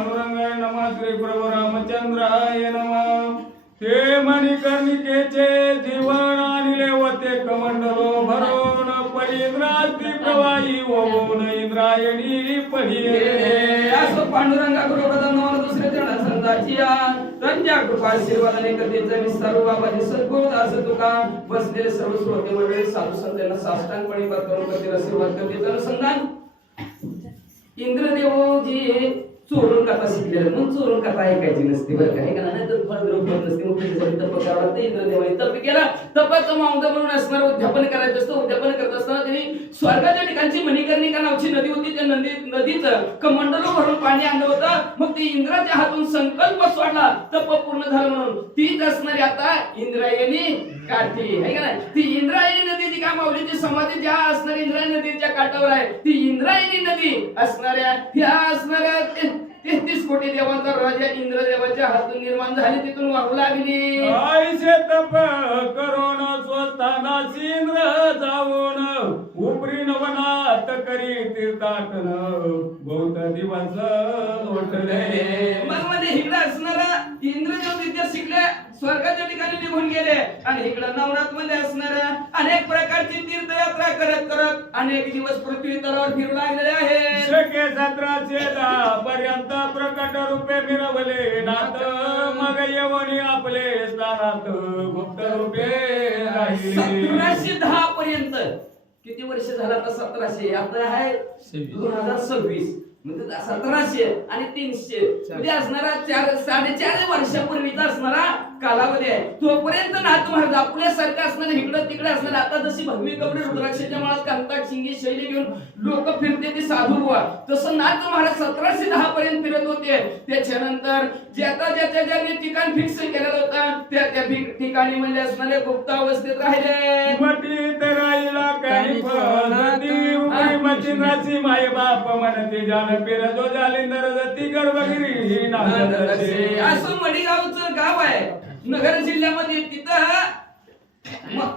पांडुरंगाय नमः श्री प्रभु रामचंद्राय नमः। ते मणिकर्णिकेचे जीवन आणले होते कमंडलो भरून परींद्रास्ती प्रवाही ओघून इंद्रायणी पडिले। असं पांडुरंगा गुरुपदा नावानं दुसरे जण संताचिया त्यांच्या कृपा आशीर्वादाने कधीचा विस्तारू बाबाजी सद्गुरू दास तुका बसलेले सर्व श्रोते मंडळी साधू संतांना साष्टांगपणे करून करतील आशीर्वाद करतील अनुसंधान इंद्रदेवजी चोरून कथा शिकलेलं मग चोरून कथा ऐकायची नसते बरं का हे का नाही तर फळ द्रव्य नसते मग त्याच्यासाठी तप करावं लागतं। इंद्रदेवाने तप केला तपाचं मावदा म्हणून असणार उद्यापन करायचं असतं। उद्यापन करत असताना त्यांनी स्वर्गाच्या ठिकाणची मणिकर्णिका नावाची नदी होती त्या नदीचं कमंडलो भरून पाणी आणलं होतं। मग ती इंद्राच्या हातून संकल्प सोडला तप पूर्ण झालं म्हणून तीच असणारी आता इंद्रायणी काठी आहे का नाही। ती इंद्रायणी नदी जी का माऊलीची समाधी ज्या असणारी इंद्रायणी नदीच्या काठावर आहे ती इंद्रायणी नदी असणाऱ्या ह्या असणाऱ्या 33 कोटी देवांचा राजा इंद्रदेवाच्या हातून निर्माण झाली तिथून वाहू लागली। आईचे तप करून स्वस्थानासी इंद्र जाऊन उपरी नवनाथ करी तीर्थाटन बहुत दिवस लोटले। मग मध्ये इकडे असणारा इंद्रदेव विद्या शिकले स्वर्गाच्या ठिकाणी निघून गेले आणि इकडे नवनाथ मध्ये असणाऱ्या अनेक प्रकारची तीर्थयात्रा करत करत अनेक दिवस पृथ्वी तलावर फिरू लागलेले आहेत। शके 17 पर्यंत प्रकट रूपे मिरवले नाथ मग येवणी आपले स्थानात गुप्त रूपे राहिले। 1710 पर्यंत किती वर्ष झालं आता 1700 आता आहे 2026 म्हणजे 1700 आणि 300 म्हणजे असणारा 4.5 वर्षापूर्वीचा असणारा कालावधी आहे। तोपर्यंत नाथ महाराज आपल्यासारखं असणारे इकडं तिकडे असणारे आता जशी भगवी कपडे रुद्राक्षाच्या माळात कांता शिंगी शैली घेऊन लोक फिरते ती साधू बुवा तसं नाथ महाराज 1710 पर्यंत फिरत होते। त्याच्यानंतर ज्याने ठिकाण फिक्स केलेलं होतं त्या ठिकाणी म्हणजे असणारे गुप्त अवस्थेत राहिले। मटीत राहिला काही फळदी उभी मचिंद्राची माय बाप म्हणते जान पेर जो जालिंदर जती गर्भगिरी नांदसे। असं मडीगावचं गाव आहे नगर जिल्ह्यामध्ये तिथं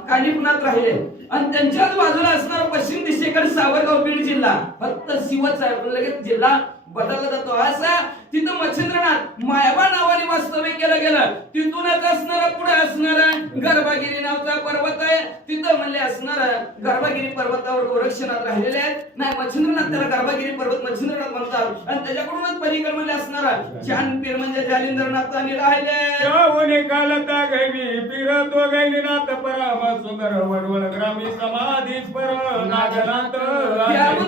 कानिपुनात राहिले आणि त्यांच्याच बाजूला असणार पश्चिम दिशेकडे सावरगाव बीड जिल्हा फक्त शिवच आहे लगेच जिल्हा बदलला जातो। असा तिथं मच्छिंद्रनाथ मायाबा नावाने वास्तव्य केलं गेलं। तिथूनच असणारा पुढे असणारा गर्भगिरी नावाचा पर्वत आहे तिथं म्हणले असणारा गर्भगिरी पर्वतावर गोरक्षनाथ राहिलेले आहेत नाही मच्छिंद्रनाथ त्याला गर्भगिरी पर्वत मच्छिंद्रनाथ म्हणतात आणि त्याच्याकडूनच पलीकडे म्हणले असणारा जानपीर म्हणजे जालिंदरनाथ आणि राहिले कालता गैवी पिरतो गैलीनाथ परम सुंदर वडवळ ग्रामी समाधीच पर नागनाथ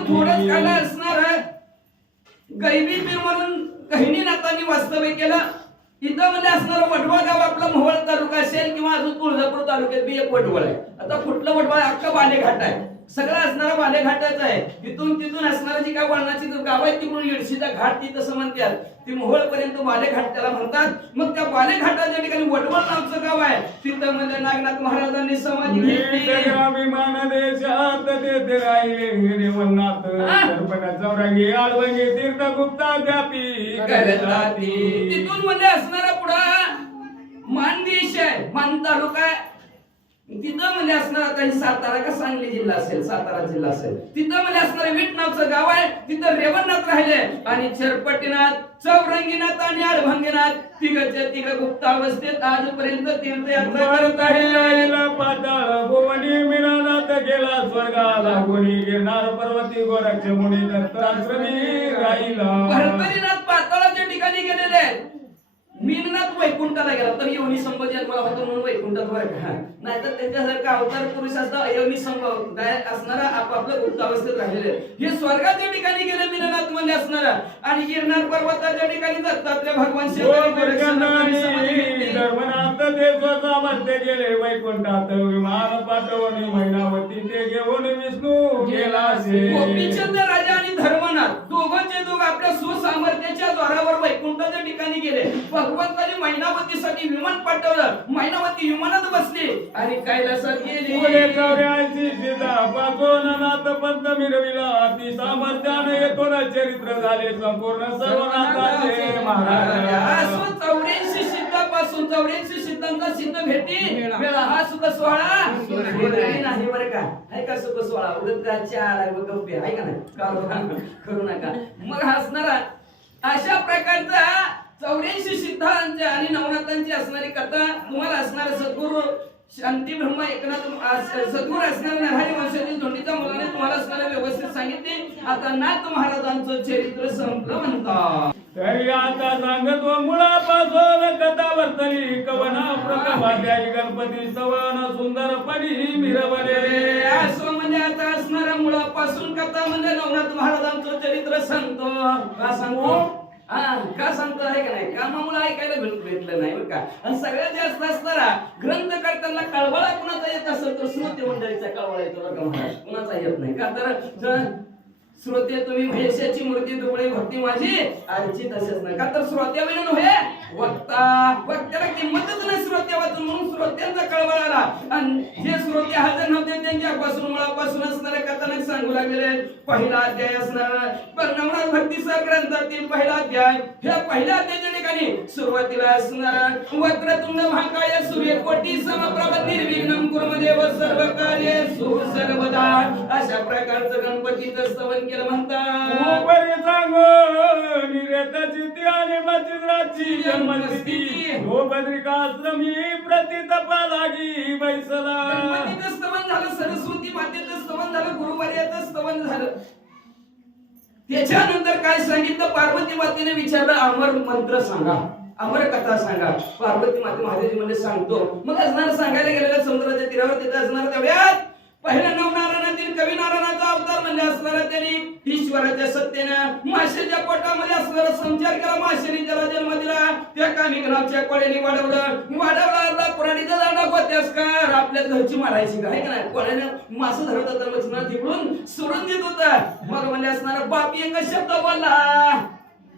थोडंच काल असणार गैबी पीर म्हणून गहिनीनाथांनी वास्तव्य केलं। इथं म्हणजे असणारं वडवळ गाव आपला मोहोळ तालुका असेल किंवा अजून तुळजापूर तालुक्यात बी एक वडवळ आहे। आता कुठलं वडवळ अख्खा बालेघाट आहे सगळं असणारा बालेघाटाच आहे। तिथून असणारा जी काय वळणाची गाव आहे तिकडून येडशीचा घाट ती तसं म्हणतात ती मोहोळ पर्यंत बालेघाट त्याला म्हणतात। मग त्या बालेघाटाच्या ठिकाणी वडवळ नावचं गाव आहे तिथं म्हणजे नागनाथ महाराजांनी समाधी घेतली। अभिमान देशात देते राहिले रेवनाथ दर्पण चौरंगी आळवंगी तीर्थ गुप्ता द्यापी करताती। तिथून म्हणजे असणारा पुढा मानदेश आहे मान तालुका आहे तिथं म्हणजे असणार काही सातारा का सांगली जिल्हा असेल सातारा जिल्हा असेल तिथं म्हणजे असणारे वीट नावचं गाव आहे तिथं रेवणनाथ राहिले आणि चरपटीनाथ चौरंगीनाथ आणि आळभंगीनाथ तिघच्या तिघ गुप्त अवस्थेत आजपर्यंत तीर्थयात्रा करत आहे। पाताळ भुवनी मिळनाथ गेला स्वर्गाला गुणी गिरनार पर्वती गोरक्ष मुनी दत्ताश्रमी राहिला। भरतरीनाथ पाताळाच्या ठिकाणी गेलेले आहेत मीननाथ वैकुंठाला गेला तर योनी संभव जन्माला होतो म्हणून वैकुंठात वर नाहीतर त्यांच्यासारखा अवतार पुरुष असता योनी संभव असणारा आपापल्या गुप्त अवस्थेत राहिलेले हे स्वर्गाच्या ठिकाणी गेले मीननाथ मध्ये असणारा आणि गिरनार पर्वताच्या ठिकाणी दत्तात्रय भगवान धर्मनाथ देवाचा मध्ये गेले वैकुंठात विमान पाठवून महिनावती ते घेऊन विष्णू गेला गोपीचंद राजा आणि धर्मनाथ दोघांचे दोघ आपल्या सुसामर्थ्याच्या द्वारावर वैकुंठाच्या ठिकाणी गेले। भगवंताने मैनावतीसाठी विमान पाठवलं मैनावती विमानात बसली आणि कैलासात गेली। 84 सीता पाचोन नाथ पंत मिरविला अति सामर्थ्याने येतो चरित्र झाले संपूर्ण सर्वनाथाचे महाराज। 84 सिद्धापासून 84 सिद्धांचा सिद्ध भेटी मेळा हा सुख सोहळा नाही बरं का आहे का सुख सोहळा उडत चार आहे गप्पे आहे का नाही करू नका। मग हसणारा अशा प्रकारचा 84 सिद्धांची आणि नवनाथांची असणारी कथा तुम्हाला असणार सद्गुरू शांती ब्रह्म एकनाथ सद्गुरू असणाऱ्या नरहरी वंशातील धोंडीच्या मुलाने तुम्हाला असणारे व्यवस्थित सांगितले. आता नाथ महाराजांचं चरित्र संपलं म्हणतात. तरी आता सांगतो मुळापासून कथा वर्तली कवना प्रकमाध्यायी गणपती स्तवन सुंदरपणी मिरवले. असं म्हणजे आता असणाऱ्या मुळापासून कथा म्हणजे नवनाथ महाराजांचं चरित्र सांगतो. का सांगतो? का सांगतो आहे का नाही? कामामुळे ऐकायला भेटलं नाही बरं का. आणि सगळ्यात जास्त असणारा ग्रंथ करताना कळवळा कुणाचा येत असेल तर श्रोते मंडळीचा कळवळा येतो बरं का महाराज, कुणाचा येत नाही का. तर श्रोते तुम्ही महेशाची मूर्ती डोळे भक्ती माझी अर्चित असेच नाही का. तर श्रोत्याविना नव्हे वक्त्याला किंमतच नाही श्रोत्या वाचून, म्हणून श्रोत्यांचा कळवळा आला. आणि जे श्रोते हजर नव्हते त्यांच्यापासून मुळापासून असणारे कथानक सांगू लागलेले. पहिला अध्याय असणार नवनाथ भक्तीचा ग्रंथातील पहिला अध्याय. ह्या पहिल्या अध्यायाच्या ठिकाणी सुरुवातीला असणार वक्रतुंड महाकाय सूर्यकोटी समप्रभ निर्विघ्नं कुर्मदेव सर्व कार्યેषु सर्वदा. अशा प्रकारचं गणपतीचं स्तवन केलं म्हणतात. उपरी सांगो निरताची ती आणि मचिंद्राची जन्मस्थिती हो बद्रिकाश्रमी प्रतितपा लागी बैसला. गणपतीचं स्तवन झालं, सरस्वती मातेचं स्तवन झालं, गुरुवर्याचं स्तवन झालं. त्याच्यानंतर काय सांगितलं? पार्वती मातेने विचारलं अमर मंत्र सांगा, अमर कथा सांगा. पार्वती माते महादेवजी म्हणजे सांगतो. मग असणार सांगायला गेलेल्या समुद्राच्या तीरावर तिथे असणार तेवढ्यात पहिल्या नवनारायणातील कवी नारायणाचा अवतार म्हणजे असणारा त्यांनी ईश्वराच्या सत्तेनं माशाच्या पोटामध्ये असणारा संचार केला. माशाने त्याला जन्म दिला. त्या कामिकनाथच्या कोळ्याने वाढवला पुराणीचा दांडा गोत्यासकार आपल्या घरची मारायची का आहे का नाही. कोळ्याने मास धरत होता, मच्छिंद्र तिकडून सोडून देत होता. मग म्हणजे असणारा बापी एक शब्द बोलला,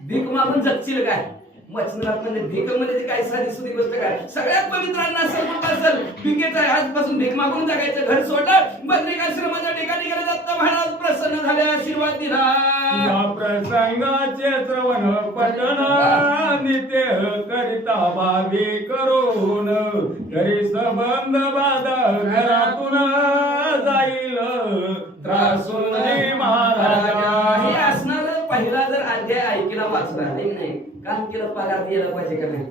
भीक मागून जगशील काय. मच्छिंद्रात म्हणजे भीक म्हणजे काय साधी सुधी गोष्ट काय. सगळ्यात पवित्रांना असं कुठं असेल भीकेचं आहे. आजपासून भीक मागून जगायचं. घर सोडलं बद्रिकाश्रमाच्या ठिकाणी गेलं. दत्त महाराज प्रसन्न झाले, आशीर्वाद दिला. या प्रसंगाचे श्रवण पठण नित्य करिता भावी करून तरी संबंध बाधा घरातून जाईल त्रासून महाराजा. हे असणार पहिला जर अध्याय ऐकला वाचला नाही काम केलं पगार द्यायला पाहिजे का नाही.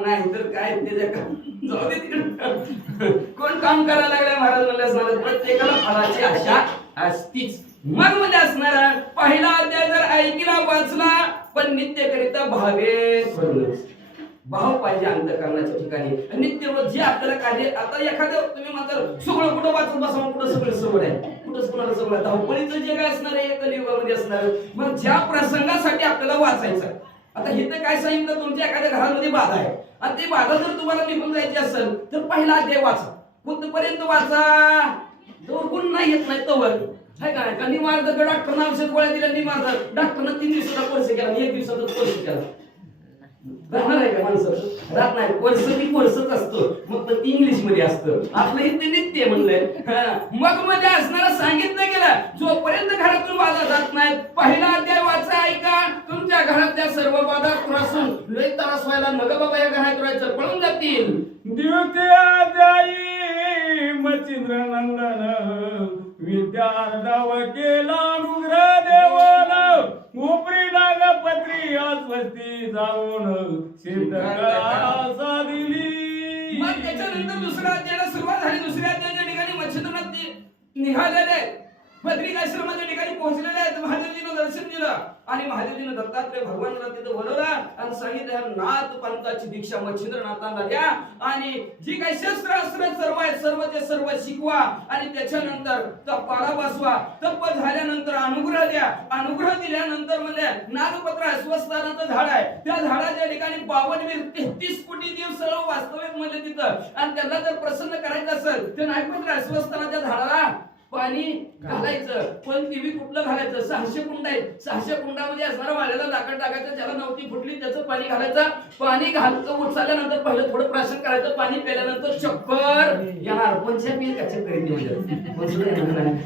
नाही तर काय त्याच्या जाऊ दे तिकडे. कोण काम करायला लागलं महाराज म्हणले असणार प्रत्येकाला फळाची आशा असतीच. मग म्हणजे असणारा पहिला अध्याय जर ऐकला वाचला पण नित्य करिता भावे भाव पाहिजे अंतःकरणाच्या ठिकाणी. नित्य रोज जे आपल्याला कार्य. आता एखादं तुम्ही म्हणता सगळं कुठं वाचून बसा, कुठं सगळं सवड आहे, कुठंच कुणाला सगळं धावपळीचं जे काय असणार आहे कलियुगामध्ये असणार. मग ज्या प्रसंगासाठी आपल्याला वाचायचं. आता इथं काय सांगितलं तुमच्या एखाद्या घरामध्ये बाधा आहे आणि ती बाधा जर तुम्हाला निघून जायची असेल तर पहिला अध्याय वाचा. कुठपर्यंत वाचा? जोर गुण नाही येत नाही तोवर आहे का नाही. निवार्ध डॉक्टरना औषध गोळ्या दिल्या, निवार्ध डॉक्टरनं 3 दिवसाचा कोर्स केला, 1 दिवसाचा कोर्स केला. राहणार आहे का माणसं? राहत नाही. कोर्स ती कोर्सच असतो, मग तर इंग्लिश मध्ये असतं. आपलं इथे नित्य म्हणलंय. मग मध्ये असणारा सांगितलं गेलं जोपर्यंत घरातून बाधा जात नाहीत पहिला अध्याय वाचा ऐका. तुमच्या घरातल्या सर्व बाधा त्रासून लय त्रास व्हायला नग बाबा या घरात राहायचं पळून जातील. द्वितीय अध्यायी मचिंद्र नंदन विद्यार्णव केला अनुग्रह देवन उपरी नागपत्री अस्वस्ती जाऊन सिद्ध कळा दिली. मग त्याच्यानंतर दुसऱ्या अध्यायाला सुरुवात झाली. दुसऱ्या अध्यायाच्या ठिकाणी मच्छिंद्रनाथ निघालेले बद्रिकाश्रमाच्या ठिकाणी पोहोचलेले आहेत. महादेवजीनं दर्शन दिलं आणि महादेवजीनं दत्तात्रय भगवानाला तिथं बोलवलं आणि सांगितलं नाथ पंथाची दीक्षा मच्छिंद्रनाथांना द्या आणि जी काही शस्त्र अस्त्र सर्व आहेत सर्वचे सर्व शिकवा आणि त्याच्यानंतर तपाला बसवा. तप झाल्यानंतर अनुग्रह द्या. अनुग्रह दिल्यानंतर म्हणजे नागपत्र अस्वस्थानाचं झाड आहे. त्या झाडाच्या ठिकाणी 52 33 कोटी देव सर्व वास्तविक म्हणजे तिथं आणि त्यांना जर प्रसन्न करायचं असेल तर नागपत्र अस्वस्थानाच्या झाडाला पाणी घालायचं. पण टीव्ही कुठलं घालायचं? 600 कुंड आहेत. 600 कुंडामध्ये असणारा वाळलेला लाकड टाकायचं. ज्याला नवती फुटली त्याचं पाणी घालायचं. पाणी घालतं उचलल्यानंतर पहिलं थोडं प्राशन करायचं. पाणी प्यायल्यानंतर चक्कर येणार. पंचा पिल का चक्कर येते म्हणजे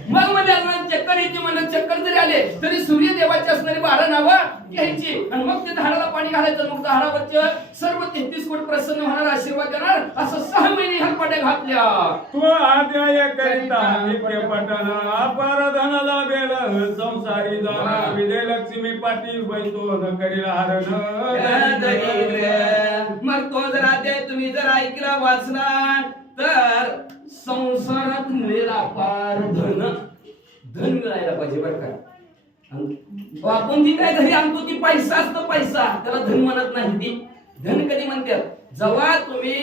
मग म्हणजे चक्कर येते म्हणजे चक्कर जरी आले तरी सूर्यदेवा देवाची असणारी 12 नावं घ्यायची आणि मग ते झाडाला पाणी घालायचं. मग झाडावरचे सर्व 33 कोट प्रसन्न होणार, आशीर्वाद देणार. असं 6 महिने ह्या पाट्या घातल्या. तो अध्याय करिता नित्य पठन अपार धन लाभेल संसारी जाण विजयलक्ष्मी पाटील बैतो न करील हरण. मग तो जर अध्याय तुम्ही जर ऐकला वाचला तर संसारात मिळेल अपार धन. धन मिळायला पाहिजे बरं का. आपण ती काय घरी आणतो ती पैसा असतो, पैसा त्याला धन म्हणत नाही. ती धन कधी म्हणतात जेव्हा तुम्ही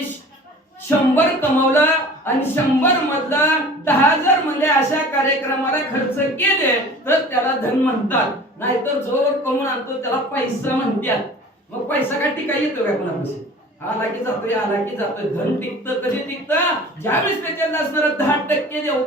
100 कमावला आणि 100 मधला 10,000 म्हणजे अशा कार्यक्रमाला खर्च केले तर त्याला धन म्हणतात. नाहीतर जो कमवून आणतो त्याला पैसा म्हणतात. मग पैसा काय टिकाय येतो का कोणापाशी? आला की जातोय, आला की जातोय. धन टिकतं कधी टिकतं ज्यावेळेस त्याच्यात असणार 10% देऊ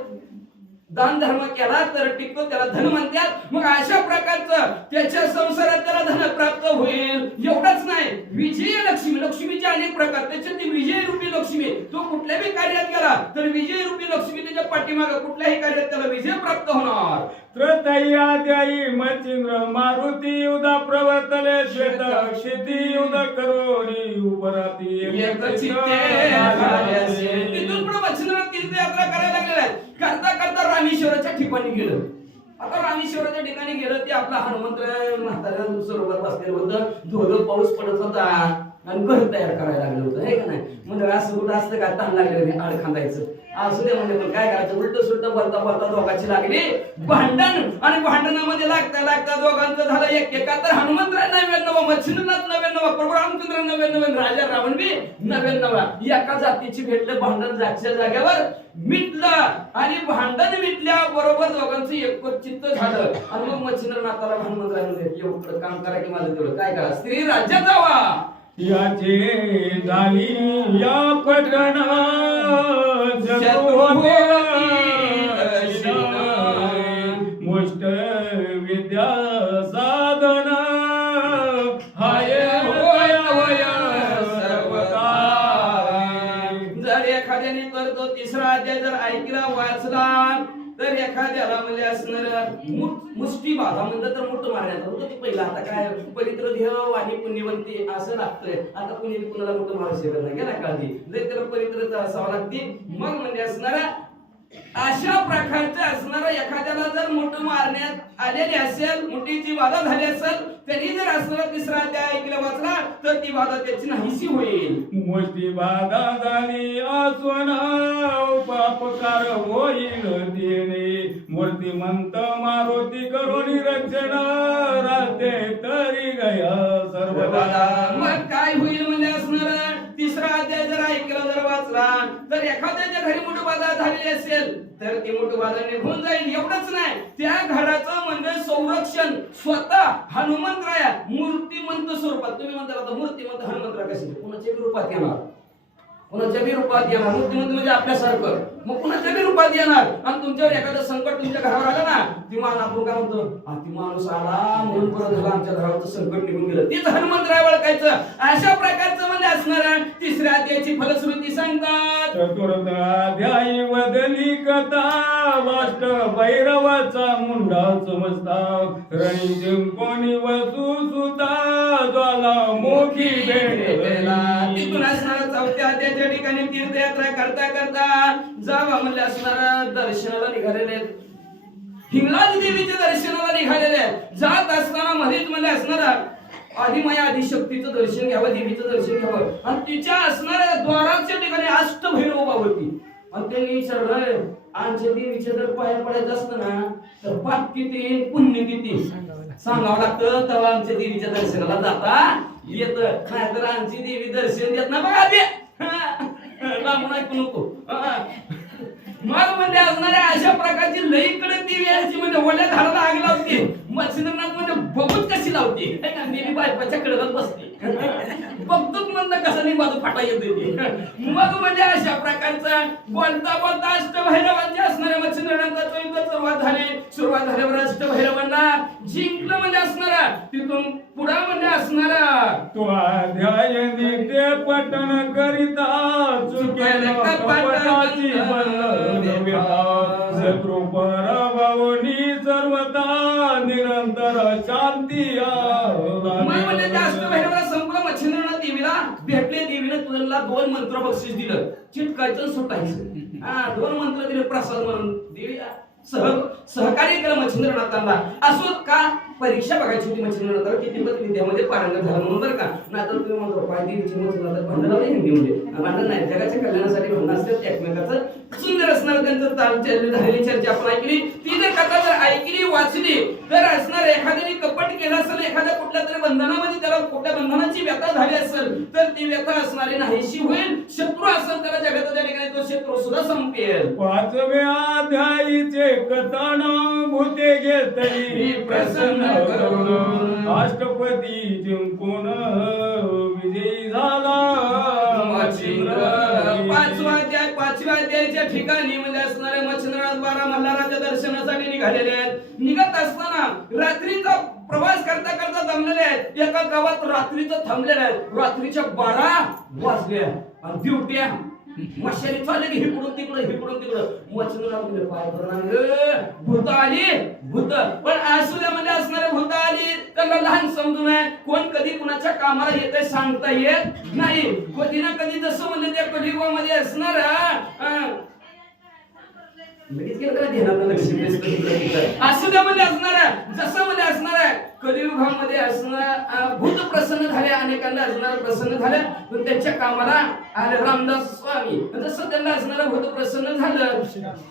दान धर्म केला तर टिकतो, त्याला धन म्हणतात. मग अशा प्रकारचं त्याच्या संसारात त्याला धन प्राप्त होईल. एवढंच नाही, विजय लक्ष्मी, लक्ष्मीचे अनेक प्रकार. त्याच्यात ती विजय रूपी लक्ष्मी तो कुठल्याही कार्यात गेला तर विजय रूपी लक्ष्मी त्याच्या पाठीमागे कुठल्याही कार्यात त्याला विजय प्राप्त होणार. त्रतयाध्यायी मच्छिंद्र मारुती उदा प्रवर्तले श्वेत क्षिती उद करोनी उपराती तिथून पुढे मच्छिंद्र तीर्थयात्रा करायला लागलेला आहे. करता करता रामेश्वराच्या ठिकाणी गेलं. आता रामेश्वराच्या ठिकाणी गेलं ते आपला हनुमंत म्हाताऱ्या सरोवर बसलेलं होतं. धोधो पाऊस पडत होता आणि घर तयार करायला लागलं होतं, हे का नाही. म्हणजे असं कुठं असतं का ताण लागलं आड खांदायचं असू दे म्हणजे. पण काय करायचं, उलट सुलट बोलता बोलता दोघांची लागली भांडण. आणि भांडणामध्ये लागता लागता दोघांचं झालं एक एका. तर हनुमंतराय 99, मच्छिंद्रनाथ 99, प्रभू रामचंद्र 99, राजा रावण बी 99. एका जातीची भेटलं. भांडण जागच्या जागेवर मिटलं आणि भांडण मिटल्या बरोबर दोघांचं एकचित्त झालं. आणि मग मच्छिंद्रनाथाला हनुमंतराय म्हणजे एवढं काम करा की माझं तेवढं काय करा, स्त्री राज्यात जावा. याचे झाली या पठण मुष्ट विद्या साधन हाय होय सर्वता. जर एखाद्याने करतो तिसरा अध्याय जर ऐकला वाचला तर एखाद्याला म्हणजे असणार मुष्टी बाधा म्हणलं तर मोठं मारण्यात होतं ते पहिलं. आता काय पवित्र देव आणि पुण्यवंती असं लागतंय. आता कुणी कुणाला मोठं मारू शकत नाही गेला काळजी जर त्याला पवित्रता असावं लागते. मग म्हणजे असणारा अशा प्रकारचं असणारा एखाद्याला जर मोठं मारण्यात आलेले असेल, मोठीची बाधा झाली असेल, त्यांनी जर असणारा तिसरा अध्याय ऐकला वाचला तर ती बाधा त्याची नाहीशी होईल. मोठी बाधा झाली आसवन उपकार होईल तिने मूर्तिमंत मारुती करुणी रक्षण राहते तरी गया सर्वदा. मग काय होईल म्हणजे असणार तिसरा अध्याय जर ऐकला जर वाचला तर एखाद्याच्या घरी मोठी बाधा झालेली असेल तर ती मोठी बाधा निघून जाईल. एवढंच नाही, त्या घराचं म्हणजे संरक्षण स्वतः हनुमंतराया मूर्तिमंत स्वरूपात. तुम्ही म्हणता आता मूर्तिमंत हनुमंतराय कशी कुणाच्या रूपात येणार, कुणाच्या बी रूपात येणार. मूर्तिमंत म्हणजे आपल्यासारखं. मग कुणाच्या बी रूपात येणार. आणि तुमच्यावर एखादं संकट तुमच्या घरावर आलं ना, ती मान आपण काय म्हणतो, ती माणूस आला म्हणून परत झाला आमच्या घरावरचं संकट निघून गेलं. तीच हनुमंतराय ओळखायचं. अशा प्रकारचं म्हणजे असणार तिसऱ्या अध्यायाची फलश्रुती सांगतात. चतुर्थ अध्यायी वदली कथा वाष्ट भैरवाचा मुंडा समजता रणी जिंकोणी वसू सुता ज्वाला मोठी भेटला. तिथून असणार चौथ्या अध्यायाच्या ठिकाणी तीर्थयात्रा करता करता जावा म्हणले असणार दर्शनाला निघालेले हिंगलाज देवीच्या दर्शनाला निघालेले जात असताना मध्येच म्हणजे असणारा आदिमाया आदिशक्तीचं दर्शन घ्यावं, देवीचं दर्शन घ्यावं. आणि तिच्या असणाऱ्या द्वाराच्या ठिकाणी अष्टभैरव बाबती. आणि त्यांनी विचारलं आमच्या देवीच्या जर पाया पडायचं असतं ना तर पाप किती पुण्य किती सांगावं लागतं, तेव्हा आमच्या देवीच्या दर्शनाला जाता येत. नाही तर आमची देवी दर्शन देत ना बघा ते लांबून ऐकू नको. मग म्हणजे असणाऱ्या अशा प्रकारची लईकडे देवी यायची म्हणजे वड्या झाडाला आग लावते. मच्छिंद्रनाथ म्हणजे बघून कशी लावते, देवी बायपाच्या कडेला बसते. बघतोच म्हणलं कसं नाही बाजू फाटा येते. मग म्हणजे अशा प्रकारचा बोलता बोलता अष्टभैरवांचे असणाऱ्या मच्छिंद्रनाथाचं युद्ध सुरुवात झाल्यावर अष्टभैरवांना जिंकलं म्हणजे असणारा. तिथून पुढा म्हणजे असणारा तो अध्याय नित्य पठण करिता चुकेल कपटाची शत्रु पराभवनी सर्वता निरंतर अंतर शांती म्हणजे त्या अष्टभैरवाला संपूर्ण मच्छिंद्रनाथ देवीला भेटले. देवीने तुला 2 मंत्र बक्षीस दिलं, चिटकायचं सुटायचं. हा 2 मंत्र दिले प्रसाद म्हणून. देवी सहकार्य केलं मच्छिंद्रनाथांना. असो का परीक्षा बघायची होती मच्छिंद्रनाथाला किती विद्यामध्ये पारंगत झाला म्हणून बरं का. नाहीतर तुम्ही म्हणतो पाय देवीची मच्छिंद्रनाथ भांडण नाही हिंदी म्हणजे भांडण नाही, जगाच्या कल्याणासाठी भांडण असतात एकमेकाचं. सुंदर असणार त्यांचं झालेली चर्चा आपण ऐकली. ती जर कथा जर ऐकली वाचली तर असणार एखाद्याने कपट केलं असेल, एखाद्या कुठल्या तरी बंधनामध्ये त्याला कुठल्या बंधनाची व्यथा झाली असेल तर ती व्यथा असणारी नाहीशी होईल. शत्रू असेल त्याला जगाच्या ठिकाणी तो शत्रू सुद्धा संपेल. 5व्या अध्यायीचे कथन भूते घेतली प्रसन्न करून अष्टपती जिंकून विजयी झाला मच्छिंद्र. 5व्या अध्यायाच्या ठिकाणी म्हणजे असणारे मच्छिंद्रनाथ 12 मल्हाराच्या दर्शनासाठी निघालेले आहेत. निघत असताना रात्रीचा प्रवास करता करता दमलेले आहेत. एका गावात रात्रीचं थांबलेले आहेत. रात्रीच्या 12 वाजल्या आणि ड्युट्या मशाली चालले की हिकडून तिकडं मच्छिंद्रनाथ म्हणजे काय करणार, भूत आली भूत. पण असू द्या म्हणजे असणारे भूत आली त्यांना लहान समजू नये. कोण कधी कुणाच्या कामाला येते सांगता येत नाही. कधी ना कधी जसं म्हणजे त्या कलियुगामध्ये असणार असू द्या म्हणजे असणार जसं म्हणजे असणार कलियुगामध्ये असणार भूत प्रसन्न झाले, अनेकांना असणार प्रसन्न झाले. पण त्यांच्या कामाला आले रामदास स्वामी. जसं त्यांना असणार भूत प्रसन्न झालं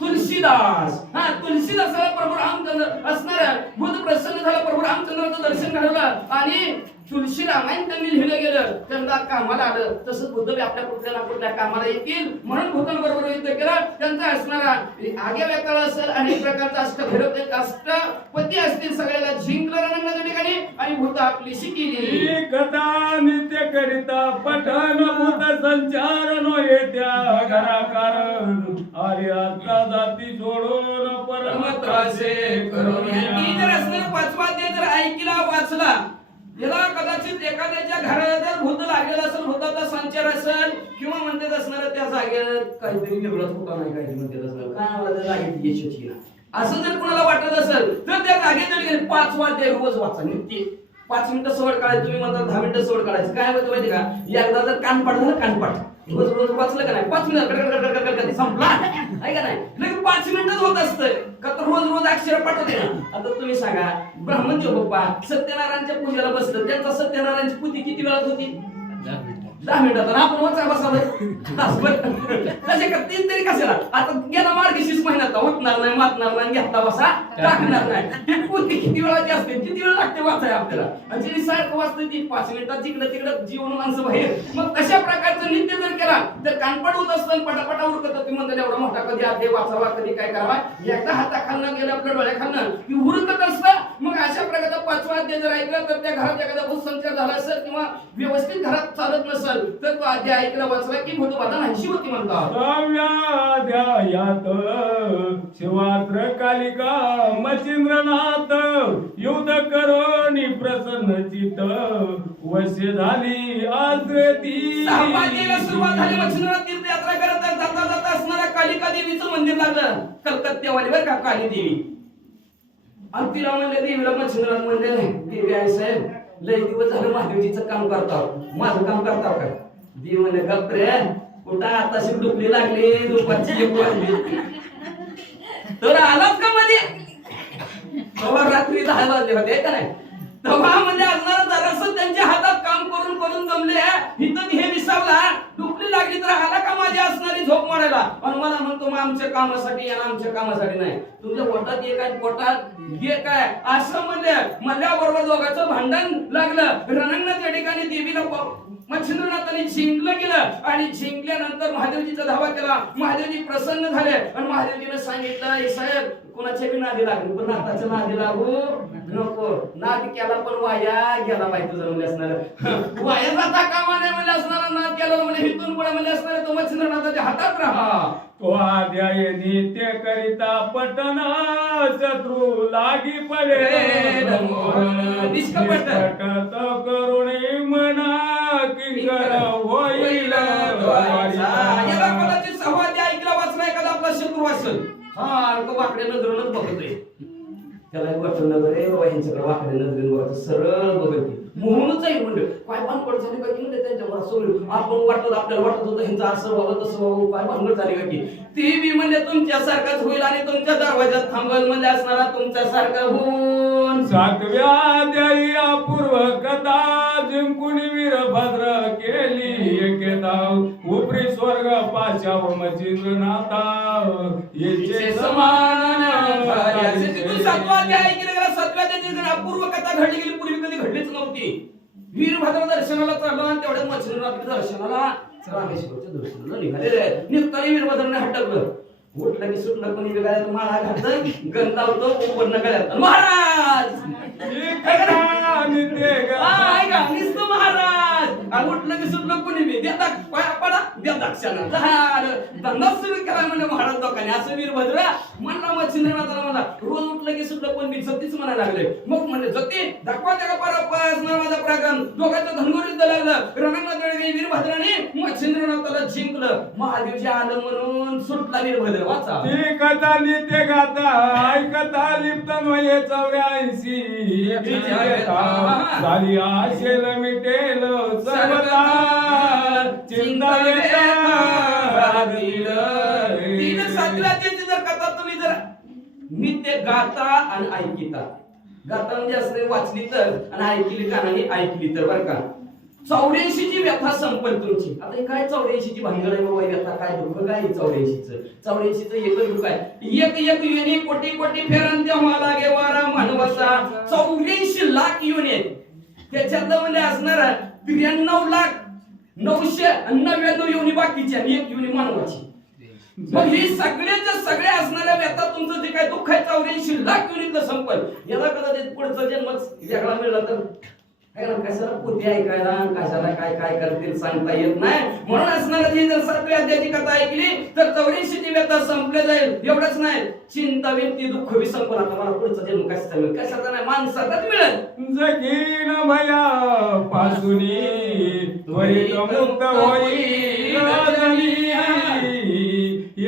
तुलसीदास. हा तुलसीदासाला प्रभू रामचंद्र असणार भूत प्रसन्न झालं. प्रभू रामचंद्राचं दर्शन घडवलं आणि तुलसी रामायण त्यांनी लिहिलं गेलं. त्यांना कामाला आलं. तसंच बुद्ध आपल्या कुठल्या ना कुठल्या कामाला येतील म्हणून भूतांबरोबर युद्ध केलं. त्यांचा असणारा आगे व्यक्ताला असेल अनेक प्रकारचा अष्टभैरव अष्टपती असतील सगळ्याला जिंकलं रणांगणाच्या ठिकाणी आणि भूत आपली शिकिली. कथा नित्य करिता पठन भूत संचार नो येत्या घराकार आर्य आता जाती सोडून परमत्रासे करून. जर असणारा 5वा अध्याय जर ऐकला वाचला याला कदाचित एखाद्याच्या घराला जर भूत लागलेला असेल, भूताचा संचार असेल किंवा म्हणतात असणार त्या जागेला काहीतरी वेगळंच होता नाही काही म्हणतात असणार काय मला त्या जागेत यशस्वी असं जर कुणाला वाटत असेल तर त्या जागेत 5वा अध्याय रोज वाचा. नित्य 5 मिनिटं सवड काढायची. तुम्ही म्हणता 10 मिनिटं सवड काढायची. काय होतं माहिती का, एकदा जर कानपाट झालं कानपाट रोज रोज वाचलं का नाही 5 मिनिटं संपला आहे का नाही. लगेच 5 मिनिटच होत असतं का तर रोज रोज अक्षर पाठवते ना. आता तुम्ही सांगा ब्राह्मणदेव बाप्पा सत्यनारायणच्या पूजेला बसलं, त्यांचा सत्यनारायणची पूजा किती वेळात होती? 10 मिनिटात. आपण वाचा बसावं तसे का 3 तरी कशाला. आता गेला मार्गशीर्ष महिन्यात उठणार नाही मातणार नाही घेतला बसा टाकणार नाही. पूर्ती किती वेळाची असते, किती वेळ लागते वाचाय आपल्याला. आणि जिने सारखं वाचते ती 5 मिनिटात जिकडं तिकडं जीवन माणसं बाहेर. मग तशा प्रकारचं नित्य जर केला तर कानपड होत असतं पटापटा उरकत. तुम्ही म्हणता एवढा मोठा कधी अध्याय वाचावा कधी काय करावा. एकदा हाताखालनं गेलं आपल्या डोळ्याखालनं की उरकत असतं. मग अशा प्रकारचा 5वा अध्याय जर ऐकला तर त्या घरात एखादा भूत संचार झाला असेल किंवा व्यवस्थित घरात चालत नसेल तर तो अध्याय ऐकला वाचला की भूतबाधा नाहीशी होती म्हणतात. 6व्या अध्यायात शिवात्र कालिका मच्छिंद्रनाथ युद्ध करोनी प्रसन्न चित्त वश्य झाली आश्रती. 6व्या अध्यायाला सुरुवात झाली. मच्छिंद्रनाथ तीर्थयात्रा करत जाता जाता असणाऱ्या कालिका देवीचं मंदिर लागलं. कलकत्त्यावाली बरं का काली देवी. आणि तिला म्हणले देवीला मच्छिंद्रनाथ म्हणले नाही देवी आहे साहेब लय दिवस झालं महादेवजीचं काम करताव माझं काम करताव का. देवी म्हणले गप्प रे कुठं आताशी डुबली लागली दुपारची 1 वाजली तर आलाच का मध्ये. तेव्हा रात्री 10 वाजले होते का नाही. तेव्हा म्हणजे असणार जरासं त्यांच्या हातात काम करून करून जमले इथं हे विसावला डुबली लागली तर आला का माझी असणारी झोप मारायला. आणि मला म्हणतो मग आमच्या कामासाठी या आमच्या कामासाठी नाही तुमच्या पोटात ये काय पोटात घे काय असं म्हणले. म्हणल्याबरोबर दोघांचं भांडण लागलं. रणांगणाच्या ठिकाणी देवीला मच्छिंद्रनाथांनी जिंकलं गेलं आणि जिंकल्यानंतर महादेवजीचा धावा केला. महादेवजी प्रसन्न झाले आणि महादेवजीने सांगितलं साहेब कोणाच्या बी नादी लागली पण नाथाच्या नादी लागू नको. नाद केला पण वाया गेला पाहिजे तुझं म्हणजे असणार वाया जाता कामा नाही म्हणजे असणारा नाद केला म्हणजे हिथून पुढे म्हणजे असणार तो मच्छिंद्रनाथाच्या हातात राहा. तो अध्याय नित्य करिता पठन शत्रू लागी पडे निष्कपट करुणे मना किंकर होईल. याला कदाचित 6वा अध्याय ऐकला वाचला एखादा आपला शत्रू असेल हा वाकडे नजरेनच बघतोय त्याला वाटलं रे बाबा त्यांच्याकडे वाकडे नजरेने बघायचं, सरळ बघायची म्हणूनच जाईल म्हणलं काय भानगड झाली का की म्हणजे त्यांच्यावर असं आपण आपल्याला वाटत होतं ह्यांचं असं व्हावं तसं व्हावं, काय भानगड झाली का की ती बी म्हणजे तुमच्यासारखाच होईल आणि तुमच्या दरवाजात थांबल म्हणजे असणारा तुमच्यासारखा होऊन. 7व्या अध्यायी अपूर्व कथा जिंकून वीरभद्र केली एकेता उपरी स्वर्ग पाशाव मचिंद्रनाथा याचे समान झाले. तू 7वा अध्याय ऐकलं का? 7व्या अध्यायाची अपूर्व कथा घडली गेली, पूर्वी कधी घडलीच नव्हती. वीरभद्र दर्शनाला चाललो आणि तेवढ्यात मच्छिंद्रनाथ दर्शनाला रामेश्वरच्या दर्शनाला निघालेले निघताना वीरभद्राने हटकलं, उठलं की सुटलं कोणी वेगळ्यात माळा घालतं गण लावतो उपन्न गळ्यात महाराज महाराज उठलं की सुटलं कोणी बी देता पडा देता धंदा सुरू करा म्हणलं महाराज लोकांनी. असं वीरभद्र म्हणला मच्छिंद्रनाथाला म्हणला रोज उठलं की सुटलं कोण बी सतीच म्हणायला लागले. मग म्हणले जती दाखवा त्या परपास माझा पराक्रम दोघांचं धनगर युद्ध लागलं. रणांगणात वीरभद्राने मच्छिंद्रनाथाला जिंकलं. महादेवजी आलं म्हणून सुटला वीरभद्र. वाचा ती कथा नित्य गाता ऐकता लिप्त नये 84 झाली आशेल मिटेल सर्वता चिंता तीन 7व्या अध्यायाची जर कथा तुम्ही जर नित्य गाता आणि ऐकिता, गाता म्हणजे असं वाचली तर आणि ऐकली कानाने ऐकली तर बरं का 84 ची व्यथा संपल तुमची. आता हे काय 84 ची भांगड आहे बाबा, व्यथा काय दुःख काय 84 चं एकच दुःख आहे. एक योनी कोटी कोटी फेरन तेव्हा लागे वारा मानवाचा 84 लाख योनी आहेत. त्याच्यातलं म्हणजे असणार 93,999 योनी बाकीच्या आणि एक योनी मानवाची. मग ही सगळे असणाऱ्या व्यथा तुमचं जे काय दुःख आहे 84 लाख योनीतलं संपल. याला कदाचित पुढचा जन्मच वेगळा मिळला तर कशाला पुढे ऐकायला कशाला काय काय करतील सांगता येत नाही. म्हणून असणारा जी जर 7व्या अध्यायाची कथा ऐकली तर 84 ची व्यथा संपले जाईल. एवढंच नाही चिंता विंती दुःख बी संपल. आता मला पुढचा जन्म कशाचा मिळेल, कशाचा नाही माणसाचाच मिळेल. जगीन भया पासूनी त्वरित मुक्त होईल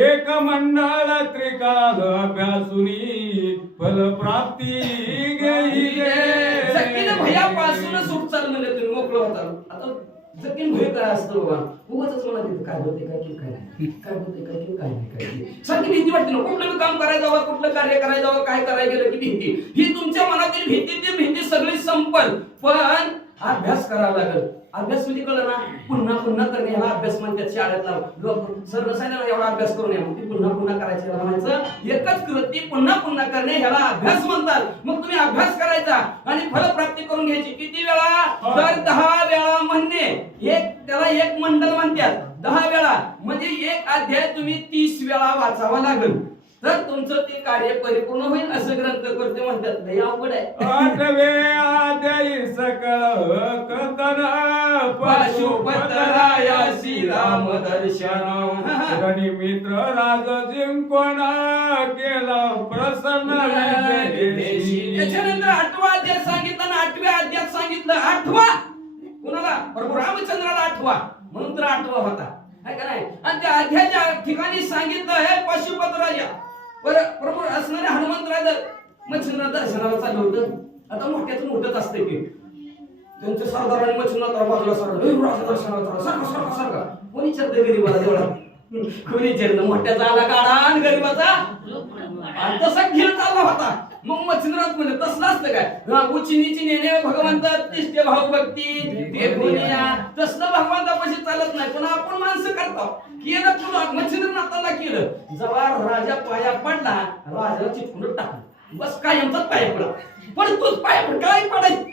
एक मंडळ त्रिकाल अभ्यासूनी फल प्राप्ती घेईल. जगीन भयापासून सुट चाल म्हणजे तुम्ही मोकळं होता. आता जगीन भय काय असतं बाबा, उगाच मला तिथं काय होते काय की काय नाही, काय होते काय की काय नाही, काय सारखी भीती वाटते ना. कुठलं काम करायला जावं, कुठलं कार्य करायला जावं, काय करायला गेलं की भीती. ही तुमच्या मनातील भीती ती भीती सगळी संपल. पण अभ्यास करावा लागेल. अभ्यास म्हणजे कळलं ना, पुन्हा पुन्हा करणे ह्याला अभ्यास म्हणतात. शाळेतला लोक सर नसायला एवढा अभ्यास करून या ती पुन्हा पुन्हा करायचं ह्याला म्हणायचं एकच कृती पुन्हा पुन्हा करणे ह्याला अभ्यास म्हणतात. मग तुम्ही अभ्यास करायचा आणि फलप्राप्ती करून घ्यायची. किती वेळा तर 10 वेळा म्हणणे. त्याला एक मंडल म्हणतात. 10 वेळा म्हणजे एक अध्याय तुम्ही 30 वेळा वाचावा लागेल तर तुमचं ते कार्य परिपूर्ण होईल असं ग्रंथकर्ते म्हणतात. लय अवघड आहे. 8वे अध्यायी सकळ कथन पशुपतरायासी राम दर्शन रणी मित्र राज जिंकून केला प्रसन्न. त्याच्यानंतर 8वा अध्याय सांगितला आणि 8व्या अध्यायात सांगितलं 8वा कुणाला प्रभू रामचंद्राला 8वा म्हणून तर 8वा होता है का नाही. आणि त्या अध्यायाच्या ठिकाणी सांगितलं हे पशुपतराजा प्रभू असणारे हनुमंतराज मच्छिंद्रनाथ दर्शनाला चाललं होतं. आता मोठ्याचं मोठंच असते की त्यांचे सरदारांनी मच्छिंद्रनाथ बाजूला सरळ दर्शनाला सारखा सारखा कोणी चर्द गरीबाला तेवढा कोणी चर्द मोठ्याचा आला गाडा आणि गरीबाचा तसा खेळ चालला होता. मग मच्छिंद्रनाथ म्हणले तसलं असतं काय उचिनीची नेणे भगवंत तिष्ठे भाव भक्ती ते गुणिया तसलं भगवंतापाशी चालत नाही. पण आपण माणसं करतो केलं तुला मच्छिंद्रनाथाला केलं. जेव्हा राजा पाया पडला राजाला चिटकून टाकलं. बस कायमचाच पाया पडला. पण तूच पाया पड काय पडायचं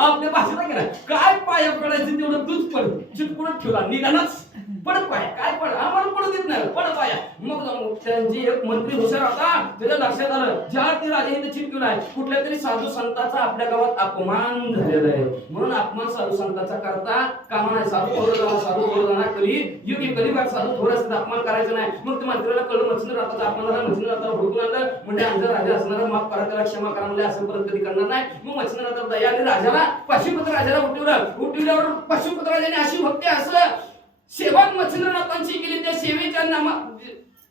आपल्या भाषेला केला काय पाया पडायचं तेवढं तूच पड चिटकून ठेवला निघालाच पड पाया काय पड आम्हाला पडू देत नाही पड पाया. मग त्यांची एक मंत्री हुशार होता त्याच्या लक्षात आलं ज्या ते राजा इथे चिटकवलाय कुठल्या तरी साधू संतांचा आपल्या गावात अपमान झालेला आहे म्हणून अपमान साधू संतांचा करता कामा नाही. साधू थोडं जाणार कली योग्य कलिबाग साधू थोडासा अपमान करायचं नाही. मग ते मंत्र्याला कळलं मच्छिंद्रनाथाचा अपमान झाला. मच्छिंद्रनाथाला हुडकून आणलं म्हणजे आमचा राजा असणारा माफ करा त्याला क्षमा करा म्हणजे असं परत कधी करणार नाही. मग मच्छिंद्रनाथ दयाने राजाला पशुपत राजाला उठवल्यावर पशुपत राजाने अशी भक्ती असं सेवा मच्छिंद्रनाथांची केली. त्या सेवेच्या नामा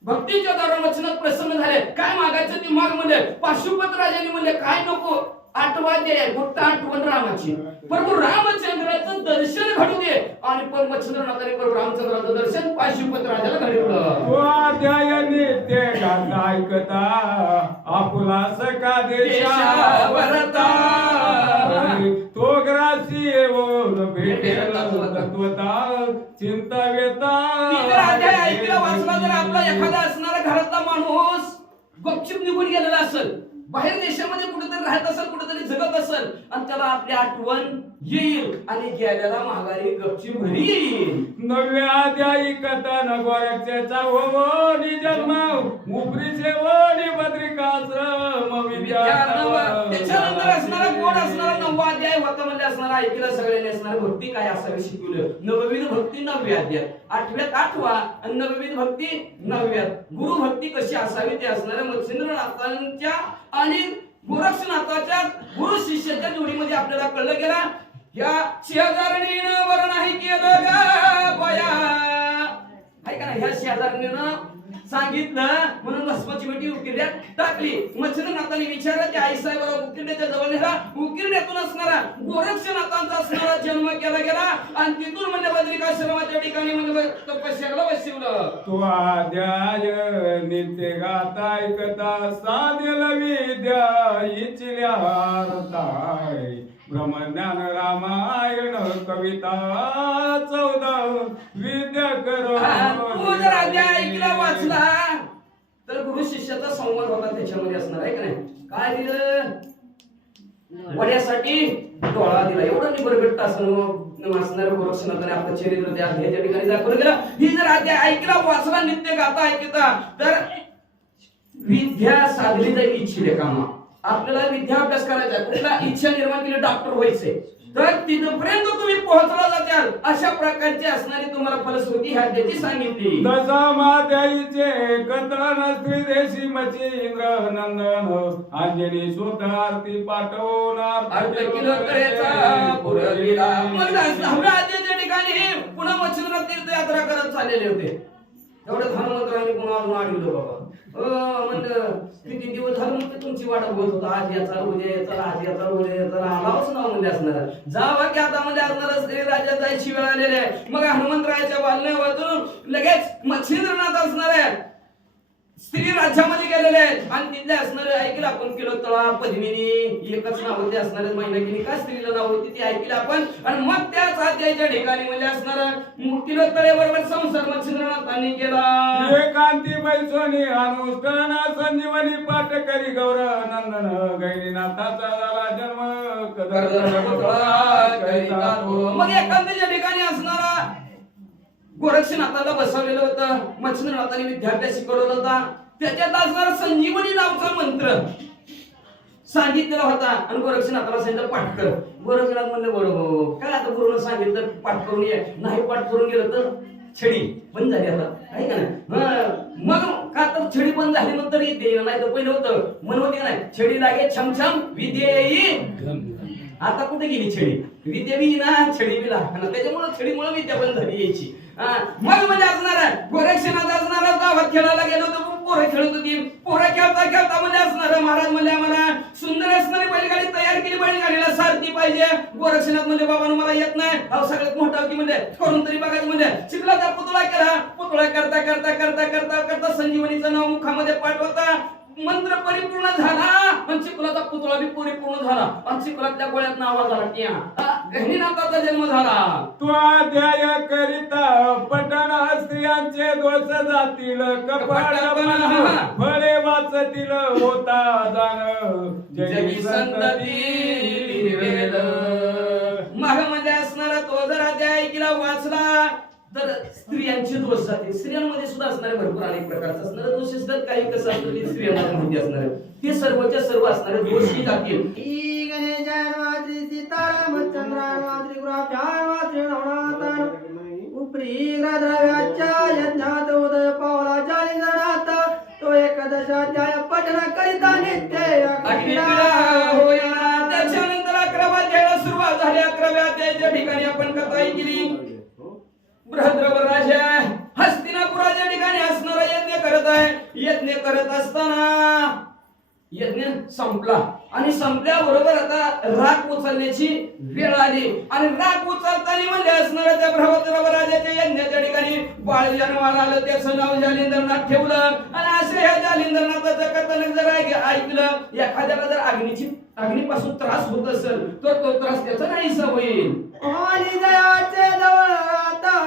भक्तीच्या द्वारा मच्छिंद्रनाथ प्रसन्न झाले. काय मागायचं ते माग म्हणजे पशुपत राजाने म्हणले काय नको आठवा अध्याय फक्त आठवण रामाची. प्रभू रामचंद्राचं दर्शन घडू दे आणि परमचंद्रनाथाने प्रभू रामचंद्राचं दर्शन पाशुपत राजाला घडवलं. तो अध्याय नित्य गाता ऐकता आपुला सका देशावरता तो ग्रासी येऊन भेटेल तत्वता चिंता व्यता. अध्याय ऐकला वाचला तर आपला एखादा असणारा घरातला माणूस गपचिप निघून गेलेला असेल, बाहेर देशामध्ये कुठेतरी राहत असेल, कुठेतरी जगत असेल आणि त्याला आपली आठवण येईल आणि गेलेला माघारी गपचिप घरी येईल. नव्या अध्यायी कथन गोरक्षेचा होनी जन्म उपरीचे वणी बद्रिकाश्रम त्याच्यानंतर असणारा गोड असणारा नववा अध्याय होता म्हणजे असणारा ऐकला सगळ्यांनी असणारा भक्ती काय असावी शिकवलं. नवविध भक्ती नवव्या अध्याय, आठव्यात आठवा आणि नवविध भक्ती नवव्यात. गुरु भक्ती कशी असावी ते असणाऱ्या मच्छिंद्रनाथांच्या आणि गोरक्षनाथाच्या गुरु शिष्याच्या जोडीमध्ये आपल्याला कळलं गेला. या शेजारणीनं वर नाही केलं ग बया, ऐका ना, ह्या शेजारणीनं सांगितलं म्हणून भस्माची मिठी उकिरड्यात टाकली. मच्छिंद्रनाथांनी विचारलं त्या आई साहेबाला उकिरड्याच्या जवळ नेला. उकिरड्यातून असणारा गोरक्षनाथांचा असणारा जन्म केला गेला आणि तिथून म्हणजे बद्रिकाश्रमाच्या ठिकाणी म्हणजे तपस्याला बसवलं. तो अध्याय नित्य गाता ऐकता साधेल विद्या इचिल्या हारताय ब्रह्मज्ञान रामायण कविता 14 विद्या करो. तू जर अध्याय ऐकला वाचला तर गुरु शिष्याचा संवाद होता त्याच्यामध्ये असणार आहे का नाही. काय दिलं वड्यासाठी डोळा दिला, एवढं निबरगट्ट असणार गोरक्षनाथाने आपलं चरित्र त्या अध्यायाच्या ठिकाणी दाखवलं गेलं. ही जर अध्याय ऐकला वाचला नित्य गाता ऐकता तर विद्या साधली जाईल इच्छिले कामा. आपल्याला विद्याभ्यास करायचा आहे, कुठला इच्छा निर्माण केली डॉक्टर व्हायचे तर तिथपर्यंत तुम्ही पोहोचला जाताल अशा प्रकारची असणारी तुम्हाला फलश्रुती ह्या त्याची सांगितली. दशमाध्यायीचे कथन श्री देशी मच्छिंद्र नंदन अंजनी सुत आरती पाठवणार अर्थ किलोमीटरचा पुरविला. मग 10व्या अध्यायाच्या ठिकाणी पुन्हा मच्छिंद्रनाथ तीर्थयात्रा करत चाललेले होते. एवढं धर्ममंत्र्यांनी पुन्हा अजून आढळलं बाबा. म्हणलं किती दिवस झालं म्हणते तुमची वाट बघत होता, आज याचा उद्या याचा, आज याचा उद्या याचा, आलाच नाव म्हणजे असणार जावा की आता म्हणजे असणार स्त्री राजा जायची वेळ आलेली आहे. मग हनुमंतरायाच्या बालण्यावरून लगेच मच्छिंद्रनाथ असणार आहे स्त्री राज्यामध्ये गेलेले आहेत आणि तिथले असणारे ऐकलं आपण किलोतळा पद्मिनी एकच नाव होते असणारे मैनाकिनी का स्त्रीला नाव होती ती ऐकलं आपण. आणि मग त्याच अध्यायाच्या ठिकाणी म्हणजे असणार किलोतळेबरोबर संसार मच्छिंद्रनाथांनी केला. एकांती बैसोनी अनुष्ठान संजीवनी पाठ करी गौर नंदन गैरीनाथाचा झाला जन्म मग एकांतीच्या ठिकाणी असणारा गोरक्षनाथाला बसवलेलं होतं. मच्छिंद्रनाथांनी विद्याभ्यास शिकवलेला होता. त्याच्यात असणारा संजीवनी नावाचा मंत्र सांगितलेला होता आणि गोरक्षनाथाला सांगितलं पाठ कर. गोरक्षनाथ म्हणले बरोबर काय आता गुरुनं सांगितलं पाठ करून ये, नाही पाठ करून गेलं तर छडी बंद झाली आता आहे का नाही. मग का तर छडी बंद झाली नंतर येते नाही तर पहिलं होतं म्हणून नाही छडी लागे छमछम विद्येई. आता कुठे गेली छडी, विद्या बी ना छडी बी लागणार त्याच्यामुळे छडीमुळे विद्या बंद झाली यायची. मग म्हणजे असणार गोरक्षनाथ असणार गावात खेळायला गेलो होतो, पोरं खेळत होती. पोरं खेळता खेळता म्हणजे असणार महाराज म्हणजे आम्हाला सुंदर असणारी बैलगाडी तयार केली, बैलगाडीला सारथी पाहिजे. गोरक्षनाथ म्हणजे बाबांनो मला येत नाही, अहो सगळ्यात मोठा की म्हणजे करून तरी बघायचं म्हणजे चिखलाचा पुतळा केला. पुतळा करता करता करता करता करता संजीवनीचं नाव मुखामध्ये पाठवता मंत्र परिपूर्ण झाला आणि चिखलाचा पुतळा बी परिपूर्ण झाला आणि चिखलातल्या गोळ्यात आवाज आला की गहिनीनाथाचा जन्म झाला. तो अध्याय करिता पठण स्त्रियांचे दोष जातील कपाट फळे वाचतील होता जाण जगी संतती निर्वेद. मग म्हणजे असणारा तो जर अध्याय ऐकला वाचला तर स्त्रियांचे दोष जातील. स्त्रियांमध्ये सुद्धा असणारे भरपूर अनेक प्रकारचे असणारे दोष असतात. काही कसं असतं ते स्त्रियांमध्ये माहिती असणार ते सर्वच्या सर्व असणारे दोषही जातील. उपरी द्रव्याच्या यज्ञात उदय पावला जालिंद्रनाथ तो एकादशाध्याय पठण करिता नित्य त्याच्यानंतर 11व्या अध्यायाला सुरुवात झाली. 11व्या अध्यायाच्या ठिकाणी आपण कथा ऐकली. बृहद्रवर राजा हस्तिनापुराच्या ठिकाणी असणारा यज्ञ करत आहे. यज्ञ करत असताना यज्ञ संपला आणि संपल्याबरोबर आता राख उचलण्याची वेळ आली आणि राख उचलताना म्हणले असणाऱ्या त्या बृहद्रव राजाच्या यज्ञाच्या ठिकाणी बाळ जन्माला आलं, त्याचं नाव जालिंदरनाथ ठेवलं. आणि असे ह्या जालिंदरनाथाचं कथन जर ऐकलं, एखाद्याला जर अग्नीपासून त्रास होत असेल तर तो त्रास त्याचा नाहीसा होईल. आणि जयाचे जवळ आता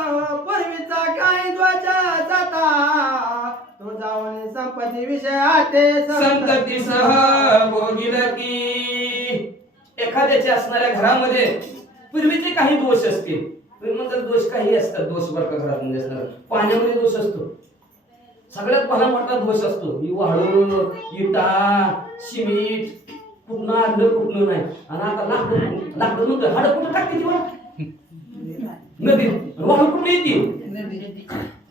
पूर्वीचा काही ध्वजा जाता, तो जाऊन संपत्ती विषयाचे संतती सह भोगील की. एखाद्याच्या असणाऱ्या घरामध्ये पूर्वीचे काही दोष असतील, म्हणजे दोष काही असतात, दोष बरं का घरात म्हणजे असणार. पाण्यामध्ये दोष असतो, सगळ्यात पहिला मोठा दोष असतो. ही वाळू, इटा, सिमेंट कुठनं आणलं कुठनं नाही. आणि आता लाकडं नव्हतं, हाडं कुठं टाकते ती नदी, वाळू कुठं येते,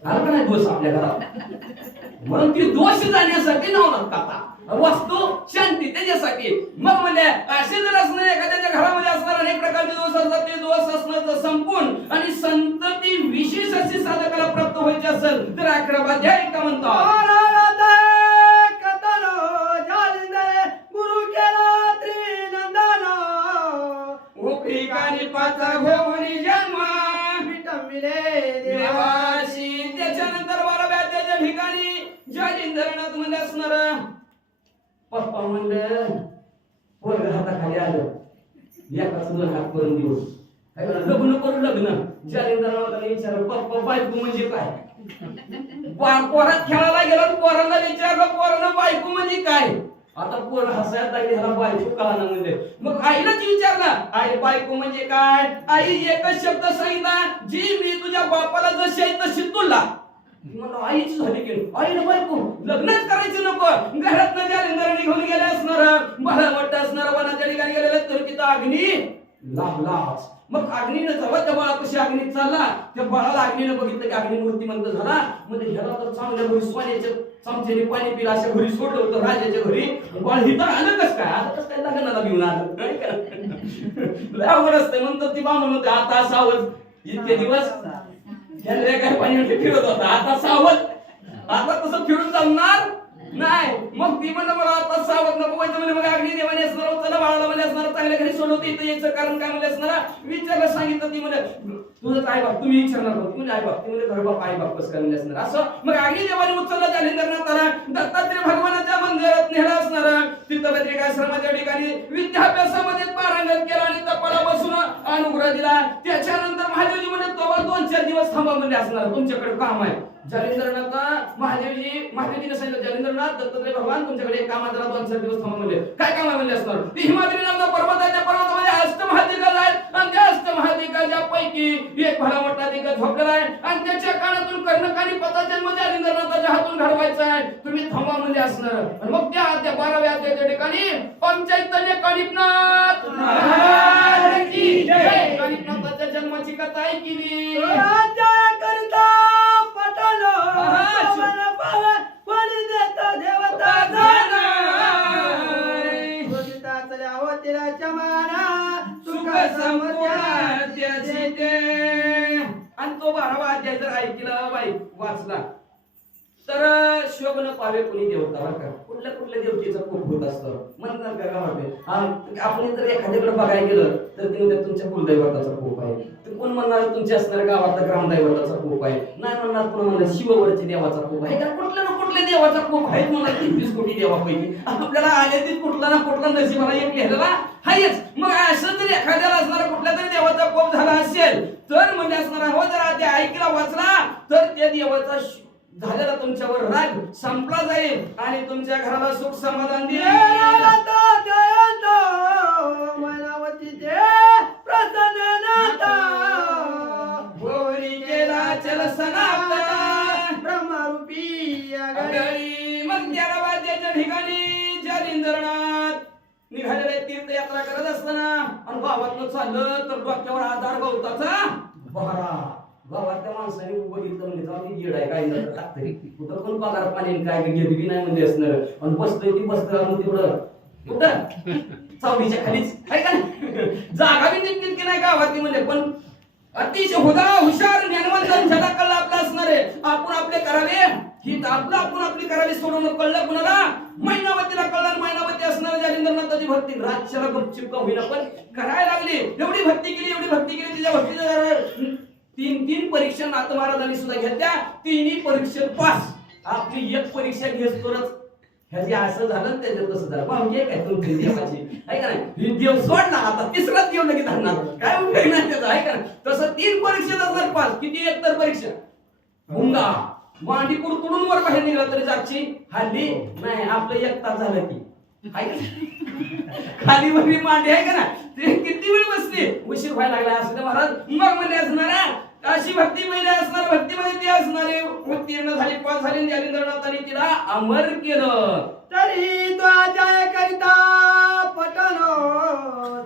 आला का नाही दोष आपल्या घरात. म्हणून ती दोष जाण्यासाठी नवनाथ कथा, वस्तू शांती त्याच्यासाठी. मग म्हणजे असे जर असणार एखाद्याच्या घरामध्ये असणार अनेक प्रकारचे दोष असतात, ते दोष असणं संपून आणि संतती विशेष अशी साधकाला प्राप्त व्हायची असेल तर 11 अध्याय का म्हणतात, गुरु केला त्रिनंदन, ठिकाणी पाचा भोवनी जन्म विटंबिले देवाशी. त्याच्यानंतर 12व्या अध्यायाच्या ठिकाणी जालिंदरनाथ मध्ये असणार पप्पा म्हणलं पोरग हाताखाली आलं, एकाच 2 हात करून देऊ, काय लग्न करू. लग्न जालिंदरनाथाने विचारलं पप्पा बायको म्हणजे काय. पोरात खेळायला गेला, पोरांना विचारलं पोरानं बायको म्हणजे काय. आता पोर हसायला लागली, ह्याला बायको कळाना म्हणजे. मग आईलाच विचारला आई बायको म्हणजे काय. आई एकच शब्द सांगितला, जी मी तुझ्या बापाला जशी आहे तशी तुला. मला आईच झाली की आईला बायको लग्नच करायचं नको. घरात जालिंदर निघून गेले असणार, मला वाटतं असणार वनाच्या ठिकाणी गेलेलं तर तिथं अग्नी लागलाच. मग अग्नीनं जेव्हा त्या बाळापाशी अग्नीत चालला, त्या बाळाला अग्नीनं बघितलं की अग्नी मूर्तिमंत झाला. म्हणजे ह्याला तर चांगल्या घरी सोन्याच्या चमच्याने पाणी पिला, अशा घरी सोडलं होतं राजाच्या घरी. बाळ हिथं आलं कस काय, आता कस काय लग्नाला घेऊन आलं, लय अवघड असतं. म्हणतात ती बांधून होते आता सावध. इतके दिवस काय पाणी फिरत होता, आता सावध. आता तसं फिरून जमणार नाही. मग ती म्हणलं मला आता सावध नको व्हायचं म्हणजे. मग अग्नी देवाने असणार, चला बाळाला म्हणजे असणार चांगल्या घरी सोडवते, इथं यायचं कारण काय म्हणजे असणार विचारलं. सांगितलं ती म्हणजे तुझं काय बाप, तुम्ही विचारणार होती म्हणजे आई बाप, ती म्हणजे घर बाप आई बाप कसं काय असणार असं. मग अग्नी देवाने उचललं जालिंदरनाथाला, दत्तात्रय भगवानाच्या मंदिरात नेलं असणार. तिथं बद्रिकाश्रमाच्या ठिकाणी विद्याभ्यासामध्ये पारंगत केला आणि तपाला बसून अनुग्रह दिला. त्याच्यानंतर महादेवजी म्हणजे तोवर 2-4 दिवस थांबा म्हणजे असणार, तुमच्याकडे काम आहे. जालिंदरनाथ महादेवजीने सांगितलं जालिंदरनाथ दत्तात्रय भगवान तुमच्याकडे एक काम आहे, जरा 2-4 दिवस थांबा म्हणजे. काय काम आहे म्हणजे असणार. हिमाद्री नावाचा पर्वत आहे, त्या पर्वतामध्ये अष्टमहादिग्गज आहेत आणि त्या अष्टमहादिग्गजाच्या पैकी एक भला मोठा दिग्गज झोपलेला आहे आणि त्याच्या कानातून कर्णकानी पता जन्म जालिंदरनाथाच्या हातून घडवायचा आहे, तुम्ही थांबा म्हणजे असणार. आणि मग त्या 12व्या अध्यायाच्या ठिकाणी पंचैतन्य कानिपनाथ महाराज की जय. कानिपनाथाच्या जन्माची कथा ऐकली. करता पटन पाणी देता देवता सुख समत्याचे. आणि तो 12वा अध्याय जर ऐकला बाई वाचला तर शोभन पावे कोणी देवता बरं का. कुठल्या देवतेचा खूप होत असतं म्हणतात का गावामध्ये. आपण जर एखाद्याकडे बघायला गेलं तर ते म्हणतात तुमच्या कुलदैवताचा खूप आहे, तर कोण म्हणणार तुमच्या असणाऱ्या गावातला ग्रामदैवताचा खूप आहे, नाही म्हणणार कोण म्हणणार शिववरच्या देवाचा खूप आहे. कुठल्या ना कुठल्या देवाचा खूप आहे. मला 23 कोटी देवापैकी आपल्याला आले ते कुठला ना कुठला नशिबाला एक लिहिलेला आहेच. मग असं जर एखाद्याला असणारा कुठल्या तरी देवाचा कोप झाला असेल तर म्हणजे असणारा हो जर आधी ऐकला वाचला तर त्या देवाचा झालेला तुमच्यावर राग संपला जाईल आणि तुमच्या घराला सुख समाधान देईल. चल सनातन ब्रह्मरूपी मग 13व्या अध्यायाच्या ठिकाणी जालिंदरनाथ निघालेले तीर्थयात्रा करत असताना आणि गावातनं चाललं तर डोक्यावर आधार गवताचा बहारा. गावातल्या माणसाने बघितलं म्हणजे जाऊ येड आहे काय टाकतरी कुठं पण पगार पाणी काय घेत बी नाही म्हणजे असणार. आणि बसतोय ती बसतं तेवढं कुठं चावडीच्या खालीच आहे का जागा बी नीट नाही गावातली म्हणजे. पण अतिशय हुशार ज्ञानवंत झटकला आपला असणार असणार आहे. आपण आपले करावे ही आपण आपली करावी सोडून कळलं कुणाला? मैनावतीला कळलं. मैनावती असणार जालिंदरनाथाची भक्ती रातच्याला गुपचूप का होईना पण करायला लागली. एवढी भक्ती केली तिच्या भक्तीच्या तीन परीक्षा नाथ महाराजांनी सुद्धा घेतल्या. तिन्ही परीक्षा पास. आपली एक परीक्षा घेतोच ह्याची असं झालं त्याच्यात तसं झालं. म्हणजे काय तुमची देवाची आहे का नाही? देव सोडला आता तिसराच देव लगेच धरणार काय उपयोग नाही त्याचा आहे का नाही? तसं 3 परीक्षेत असणार पास. किती एक तर परीक्षा हुंगा मांडी कुडकुडून वर बाहेर निघाला तरी जागची हल्ली नाही. आपलं 1 तास झालं की खाली वगैरे मांडी आहे का ना ते किती वेळ बसली उशीर व्हायला लागला असं महाराज. मग म्हणजे असणार अशी भक्ती पहिले असणार. भक्तीमध्ये ती असणारे उत्तीर्ण झाली पास झाली. जालिंदरनाथांनी तिला अमर केलं. तरी तो जय करिता पटनो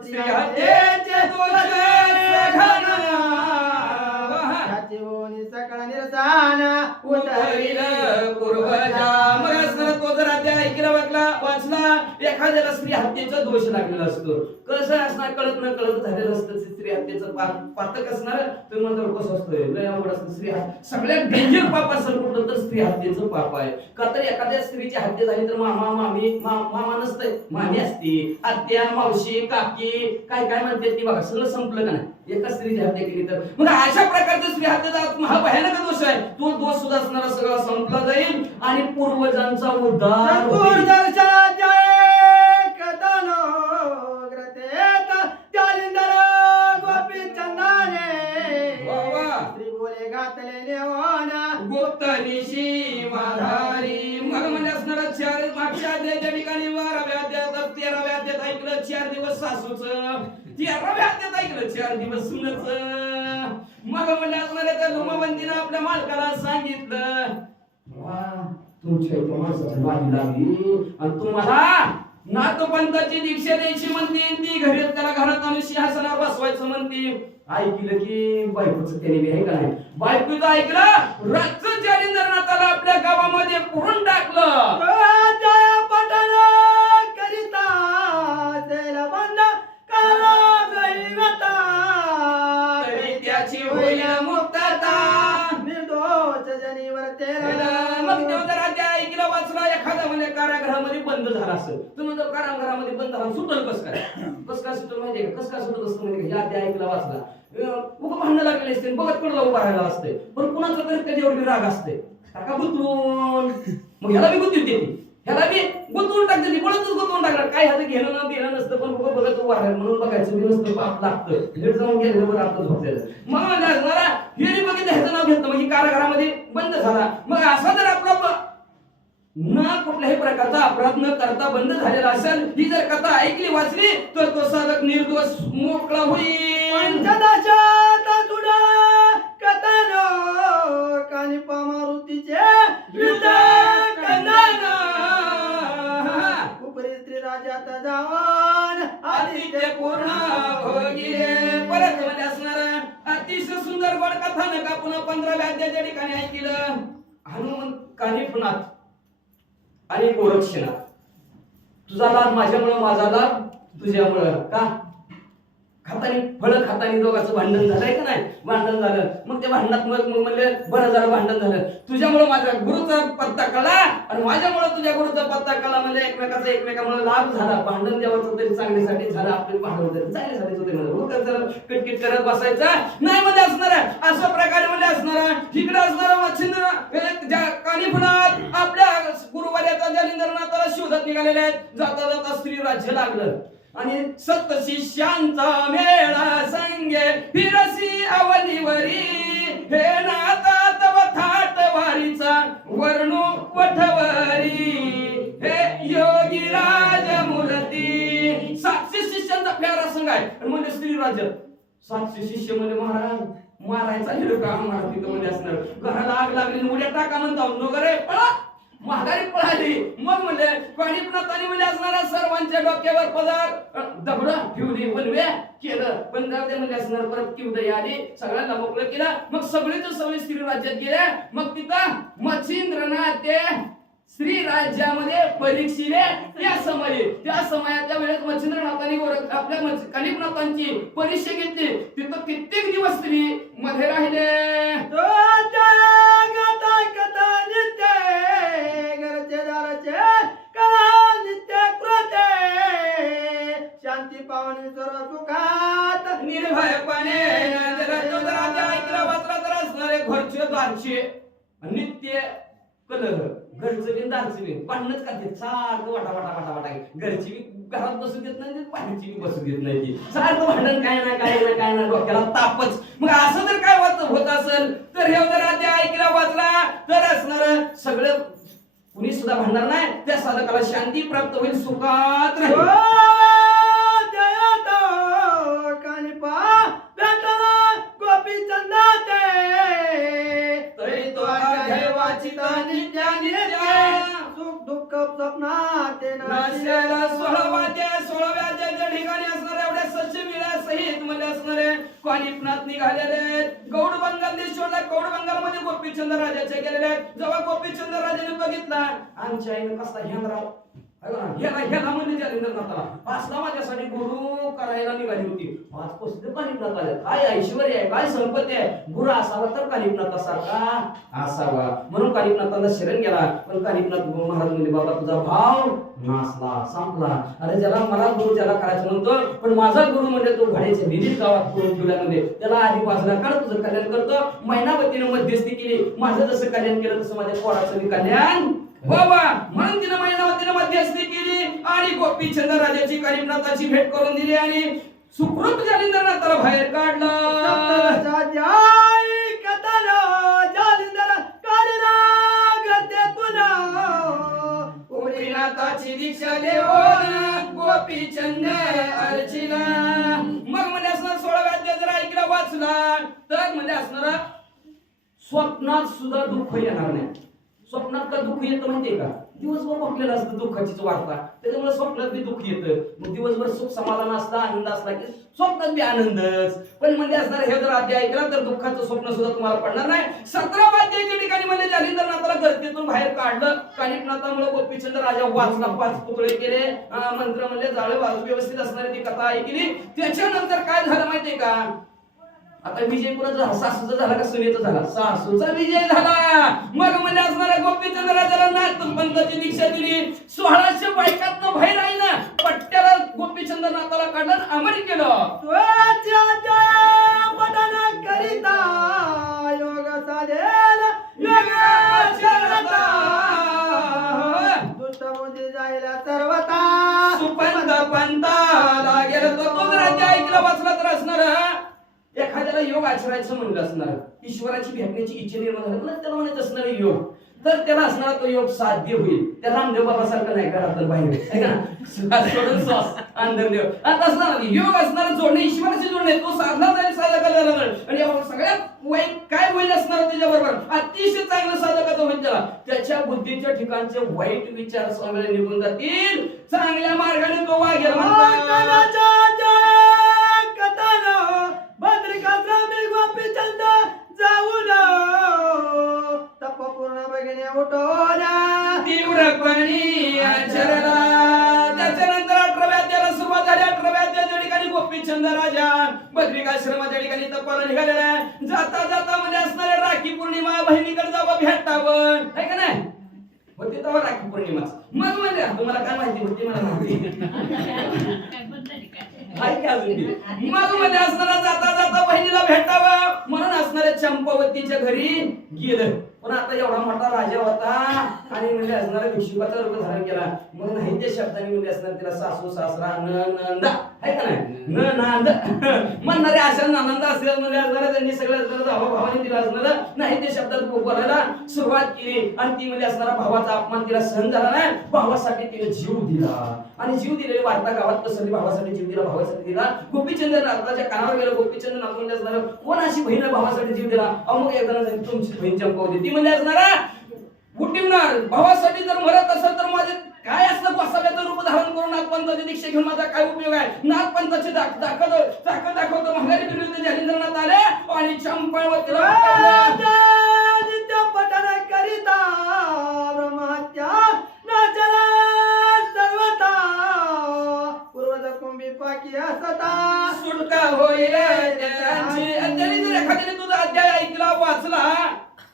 श्री हत्तेचे दोष घन होनी सकळ निरसान उतरील पूर्वजा. मग असणार तो जर अध्याय ऐकला वाचला एखाद्याला स्त्री हत्येचा दोष लागलेला असतो. कसं असणार कळत न कळत झालेलं असतं. स्त्री हत्येचं पातक असणार तर म्हणतो कसं असतोय लय अवघड असतं. स्त्री सगळ्यात डेंजर पाप असेल कुठलं तर स्त्री हत्येचं पाप आहे. का तर एखाद्या स्त्रीची हत्या झाली तर मामा मामा नसतंय मामी असते. आत्या मावशी काकी काय म्हणते ती बघा सगळं संपलं का नाही एका स्त्रीची हत्या केली तर. मग अशा प्रकारचा स्त्री हत्येचा हा भयानक दोष आहे. तो दोष सुद्धा असणारा सगळा संपला जाईल आणि पूर्वजांचा उद्धार होईल. जालिंदर गोपी चंदाने श्री बोले घातले नेवाना गुप्त निशी माधारी. मग म्हणजे असणार मागच्या अध्यायाच्या ठिकाणी 12व्या अध्यायात 13व्या अध्यायात ऐकलं 4 दिवस सासूच. 13व्या अध्यायात ऐकलं 4 दिवस सुनच. मग म्हणजे असणार त्या धुमवंतीनं आपल्या मालकाला सांगितलं तुमच्या इथे माणसाची वाणी लागली आणि तुम्हाला नाथपंथाची दीक्षा द्यायची म्हणते. ती घरी त्याला घरात आणून सिंहासनावर बसवायचं म्हणते. ऐकलं की बायकोचं त्याने आहे का नाही बायकोचं ऐकलं. रातचं जालिंदरनाथाला आपल्या गावामध्ये पुरून टाकलं. जय पटन करिता सेल बंद करा दैवता तरी त्याची होईल मुक्तता. निर्दोष जनीवर तेरा. मग तेव्हा जर अध्याय ऐकला वाचला एखादा म्हणजे कारागृहामध्ये बंद झाला असेल तुम्ही जर कारागृहामध्ये बंद झाला सुटल कस काय सुटल माहितीये का? कस काय सुटत असतं माहितीये का? या अध्याय ऐकला वाचला उभं भांडण लागलेले असते बघत कडला उभा राहिला असते पण कुणाचा तरी त्याच्यावर राग असते टाका गुंतवून. मग ह्याला बी गुंतवते ह्याला बी गुंतवून टाकते ती बळतच गुंतवून टाकणार. काय ह्याचं घेणं न देणं नसतं पण बघत उभा राहिला म्हणून बघायचं मी नसतं पाप लागतं. लेट जाऊन गेलं बरं आपलं झोपलेलं. मग म्हणजे असणारा हिरी बघितलं ह्याचं नाव घेतलं म्हणजे कारागृहामध्ये बंद झाला. मग असा जर आपला ना कुठल्याही प्रकारचा अपराध न करता बंद झालेला असेल ही जर कथा ऐकली वाचली तर तो साधक निर्दोष मोकळा होईल. पंचदशात जुडा कथनो कानिपा मारुतीचे कंदन उपरी स्त्री राज्यात जाऊन आदित्य पूर्ण भोगिले. परत म्हणजे असणार अतिशय सुंदर गोड कथानक आपण 15व्या अध्यायाच्या ठिकाणी ऐकलं. हनुमंत कानिफनाथ आणि गोरक्षनाथ. तुझा लाभ माझ्यामुळं माझा लाभ तुझ्यामुळं. का फळं खातानी दोघांचं भांडण झालंय का नाही भांडण झालं. मग ते भांडणात मग म्हणले बरं झालं भांडण झालं. तुझ्यामुळे माझ्या गुरुचा पत्ता कळला आणि माझ्यामुळे तुझ्या गुरुचा पत्ता कळला म्हणजे एकमेकामुळे लाभ झाला. भांडण देवाचं तरी चांगल्यासाठी झालं आपले भांडण तरी चांगल्यासाठी होते म्हणजे किटकिट करत बसायचा नाही म्हणजे असणार अशा प्रकारे म्हणजे असणार. तिकडे असणार मच्छिंद्र कानिफनाथ आपल्या गुरुवर्याचा जालिंदरनाथाला शोधत निघालेले आहेत. जाता जाता स्त्री राज्य लागलं आणि 7 शिष्यांचा मेळा संगे फिरसी अवनीवरी. हे नाथा तव थाट वारीचा वर्णू वठवरी. हे योगी राज मूर्ती. 700 शिष्यांचा प्यारा संघ आहे म्हणजे स्त्री राज्य. 700 शिष्य म्हणजे महाराज मारायचा हिडका महाराज तिथं म्हणजे असणार. घराला आग लागली उड्या टाका म्हणता नगरे पळा महागारी पळाली. मग म्हणजे कानिफनाथांनी म्हणजे असणाऱ्या सर्वांच्या डोक्यावर पदार दगड ठेवली वनवे केलं पण जाऊ दे म्हणजे असणार. परत किवदय आली सगळ्यांना मोकळं केलं. मग सगळेच सगळे स्त्री राज्यात गेले. मग तिथं मच्छिंद्रनाथ ते स्त्री राज्यामध्ये परीक्षिले त्या समयाच्या वेळेस मच्छिंद्रनाथांनी आपल्या कानिफनाथांची परीक्षा घेतली. तिथं कित्येक दिवस स्त्री मध्ये राहिले. निर्भयपणे जरा तो जर अध्याय ऐकला वाचला तर असणारे घरचे दारचे नित्य कलह घरचं बिन दारचं बिन भांडणच करते सारखं वाटा वाटा वाटा वाटा घरची बी घरात बसू देत नाही बाहेरची बी बसू देत नाही सारखं भांडण काय ना काय ना काय ना डोक्याला तापच मग असं जर काय होत असेल तर हे जर अध्याय ऐकला वाचला तर असणार सगळं कुणी सुद्धा भांडणार नाही त्या साधकाला शांती प्राप्त होईल सुखात राहील सुख दुःख स्वप्नात सोळाव्या ठिकाणी असणाऱ्या एवढ्या सचिविला सहित मध्ये असणारे कानिपनाथ निघालेले गौड बंगाल देश सोडला गौड बंगाल मध्ये गोपीचंद राजाचे गेलेले जेव्हा गोपीचंद राजाने बघितला आमच्या आईनं कसा ह्यांद्राव ह्याला म्हणजे जालिंदरनाथाला पाचला माझ्यासाठी गुरु करायला निघाली होती आज प्रसिद्ध कानिपनाथ आले काय ऐश्वर्य आहे काय संपत्ती आहे गुरु असावा तर कानिपनाथासारखा असावा म्हणून कानिपनाथाला शरण गेला पण कानिपनाथ महाराज म्हणजे बाबा तुझा भाव नासला संपला अरे ज्याला मला गुरु ज्याला करायचं म्हणतो पण माझा गुरु म्हणजे तो घड्याच्या विधीत गावात करून ठेवल्यामध्ये त्याला आधी बाजूला काढ तुझं कल्याण करतो महिनावतीनं मध्यस्थी केली माझं जसं कल्याण केलं तसं माझ्या पोराचं मी कल्याण बाबा म्हणून तिने महिनावतीनं मध्यस्थी केली आणि गोपीचंद राजाची कानिपनाथाची भेट करून दिली आणि सुखरूप जालिंदरनाथाला बाहेर काढलं गोपीनाथाची दीक्षा देऊन गोपीचंद अर्चिला मग म्हणजे असणार 16व्या अध्याय जर ऐकला वाचला तर म्हणजे असणारा स्वप्नात सुद्धा दुःख येणार नाही स्वप्नात का दुःख येतं माहितीये का दिवसभर म्हटलेलं असतं दुःखाचीच वार्ता त्याच्यामुळे स्वप्नात बी दुःख येतं मग दिवसभर सुख समाधान असला आनंद असला की स्वप्नात बी आनंदच पण म्हणजे असणार हे जर अध्याय ऐकला तर दुःखाचं स्वप्न सुद्धा तुम्हाला पडणार नाही 17व्या अध्यायाच्या ठिकाणी म्हणजे जालिंदरनाथाला गर्दीतून बाहेर काढलं कानिपनाथामुळे गोपीचंद राजा वाचला 5 पुतळे केले मंत्र म्हणजे जाळे व्यवस्थित असणारी ती कथा ऐकली त्याच्यानंतर काय झालं माहितीये का आता विजयपुराचा सासूचा झाला का सुनेचा झाला सासूचा विजय झाला मग म्हणजे असणाऱ्या गोपीचंद राजाला नाथपंथाची दीक्षा दिली 1600 बायकातनं बाहेर आहे ना पट्ट्याला गोपीचंद नाथाला काढलं अमर केलं करिता योग साधेल दुष्ट बुद्धी जायला सर्वता सुपंत पंथाला गेलं तो राज्य ऐकलं वाचला तर असणार एखाद्याला योग आचरायचं म्हणलं असणार ईश्वराची भेटण्याची इच्छा निर्माण झाली तर त्याला म्हणत असणार योग तर त्याला असणारा तो योग साध्य होईल त्या रामदेव बाबा सारखं नाही घरात बाहेर आहे का श्वास सोडून श्वास अंदर देव आता असणार योग असणार जोडणे ईश्वराची जोडणे तो साधला जाईल साधकाला जाणार आणि सगळ्यात वाईट काय होईल असणार त्याच्याबरोबर अतिशय चांगलं साधकाचं होईल त्याला त्याच्या बुद्धीच्या ठिकाणचे वाईट विचार स्वामीला निघून जातील चांगल्या मार्गाने तो वागेल गोपीचंद जाऊन तप पूर्ण बघणे उठवला तीव्रपणी आचरला त्याच्यानंतर 18व्या अध्यायाला सुरुवात झाली 18व्या अध्यायाच्या ठिकाणी गोपीचंद राजा बद्रिकाश्रमाच्या ठिकाणी तपाला निघालेला जाता जाता मध्ये असणाऱ्या राखी पौर्णिमा बहिणीकडे जावं भेटावं आहे का नाही होती तेव्हा राखी पौर्णिमाच मग म्हणजे तुम्हाला काय माहिती होती मला माहिती मग म्हणजे असणारा जाता जाता बहिणीला भेटावं म्हणून असणाऱ्या चंपावतीच्या घरी गेलं पण आता एवढा मोठा राजा होता आणि म्हणजे असणारा भिक्षुकाचा रूप धारण केला मग नाही त्या शब्दाने म्हणजे असणार तिला सासू सासरा नंद आहे का नाही नंद म्हणणारे अशा नंद असल्या म्हणजे असणारा त्यांनी सगळं भावाने तिला असणार नाही त्या शब्दात बोलायला सुरुवात केली आणि ती म्हणजे असणारा भावाचा अपमान तिला सहन झाला नाही भावासाठी तिने जीव दिला आणि जीव दिलेली वार्ता गावात पसरली भावासाठी जीव दिला भावासाठी दिला गोपीचंद नाथाच्या कानावर गेलं गोपीचंद नाथ म्हणजे असणार कोण अशी बहीण भावासाठी जीव दिला मग एकदा तुमची बहीण चंपावती ती म्हणजे असणारा उठवणार भावासाठी जर मरत असेल तर माझे काय असलं गोसाव्याचं रूप धारण करून नाथपंथाची दीक्षा घेऊन माझा काय उपयोग आहे नाथपंथाची ताकद दाखवतो महागारी विरुद्ध जालिंदरनाथ आले आणि चंपावतीला पठन करिता ब्रह्महत्या नाचला सर्वता पूर्वज कुंभी पाकी असता सुटका होईल त्यांची. आणि त्यांनी जर एखाद्याने तुझा अध्याय ऐकला वाचला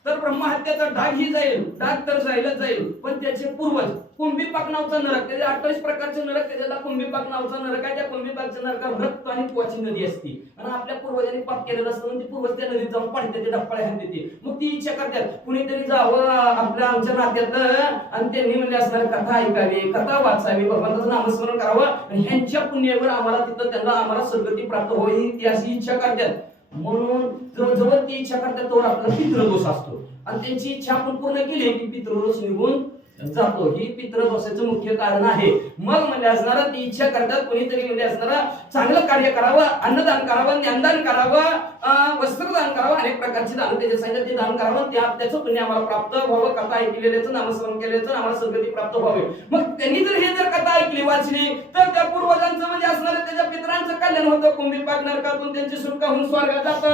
तर ब्रह्महत्याचा डाग ही जाईल, डाग तर जाईलच जाईल, पण त्याचे पूर्वज कुंभीपाक नावचा नरक, त्याचे 28 प्रकारचे नरक, त्याच्याला कुंभीपाक नावचा नरक आहे. त्या कुंभीपाकच्या नरकात रक्त आणि पोची नदी असते आणि आपल्या पूर्वजांनी पाप केलेलं असतं म्हणून ती पूर्वज त्या नदीत जाऊन पडते, ते डप्पाळ्या हात देते. मग ती इच्छा करतात कुणीतरी जावं आपल्या आमच्या नात्यातलं आणि त्यांनी म्हणजे असणारी कथा ऐकावी, कथा वाचावी, भगवंताचं नामस्मरण करावं आणि ह्यांच्या पुण्यावर आम्हाला तिथं त्यांना आम्हाला सद्गती प्राप्त होईल ती अशी इच्छा करतात. म्हणून जवळ ती इच्छा करतात तोवर आपला पितृदोष असतो आणि त्यांची इच्छा आपण पूर्ण केली की पितृदोष निघून जातो. ही पितृदोषाचं मुख्य कारण आहे. मग म्हणजे असणारा ती इच्छा करतात कोणीतरी म्हणजे असणारा चांगलं कार्य करावं, अन्नदान करावं, ज्ञानदान करावं, वस्त्रदान करावं, अनेक प्रकारची दान त्याच्या सांगितलं ते दान करावं, त्याचं पुण्य आम्हाला प्राप्त व्हावं, कथा ऐकलेल्याचं नामस्मरण केल्याचं आम्हाला सद्गती प्राप्त व्हावे. मग त्यांनी जर हे जर कथा ऐकली वाचली तर त्या पूर्वजांचं म्हणजे असणारं त्याच्या पितरांचं कल्याण होतं. कुंभीपाक नरकातून त्यांची सुटका होऊन स्वर्गात जातात.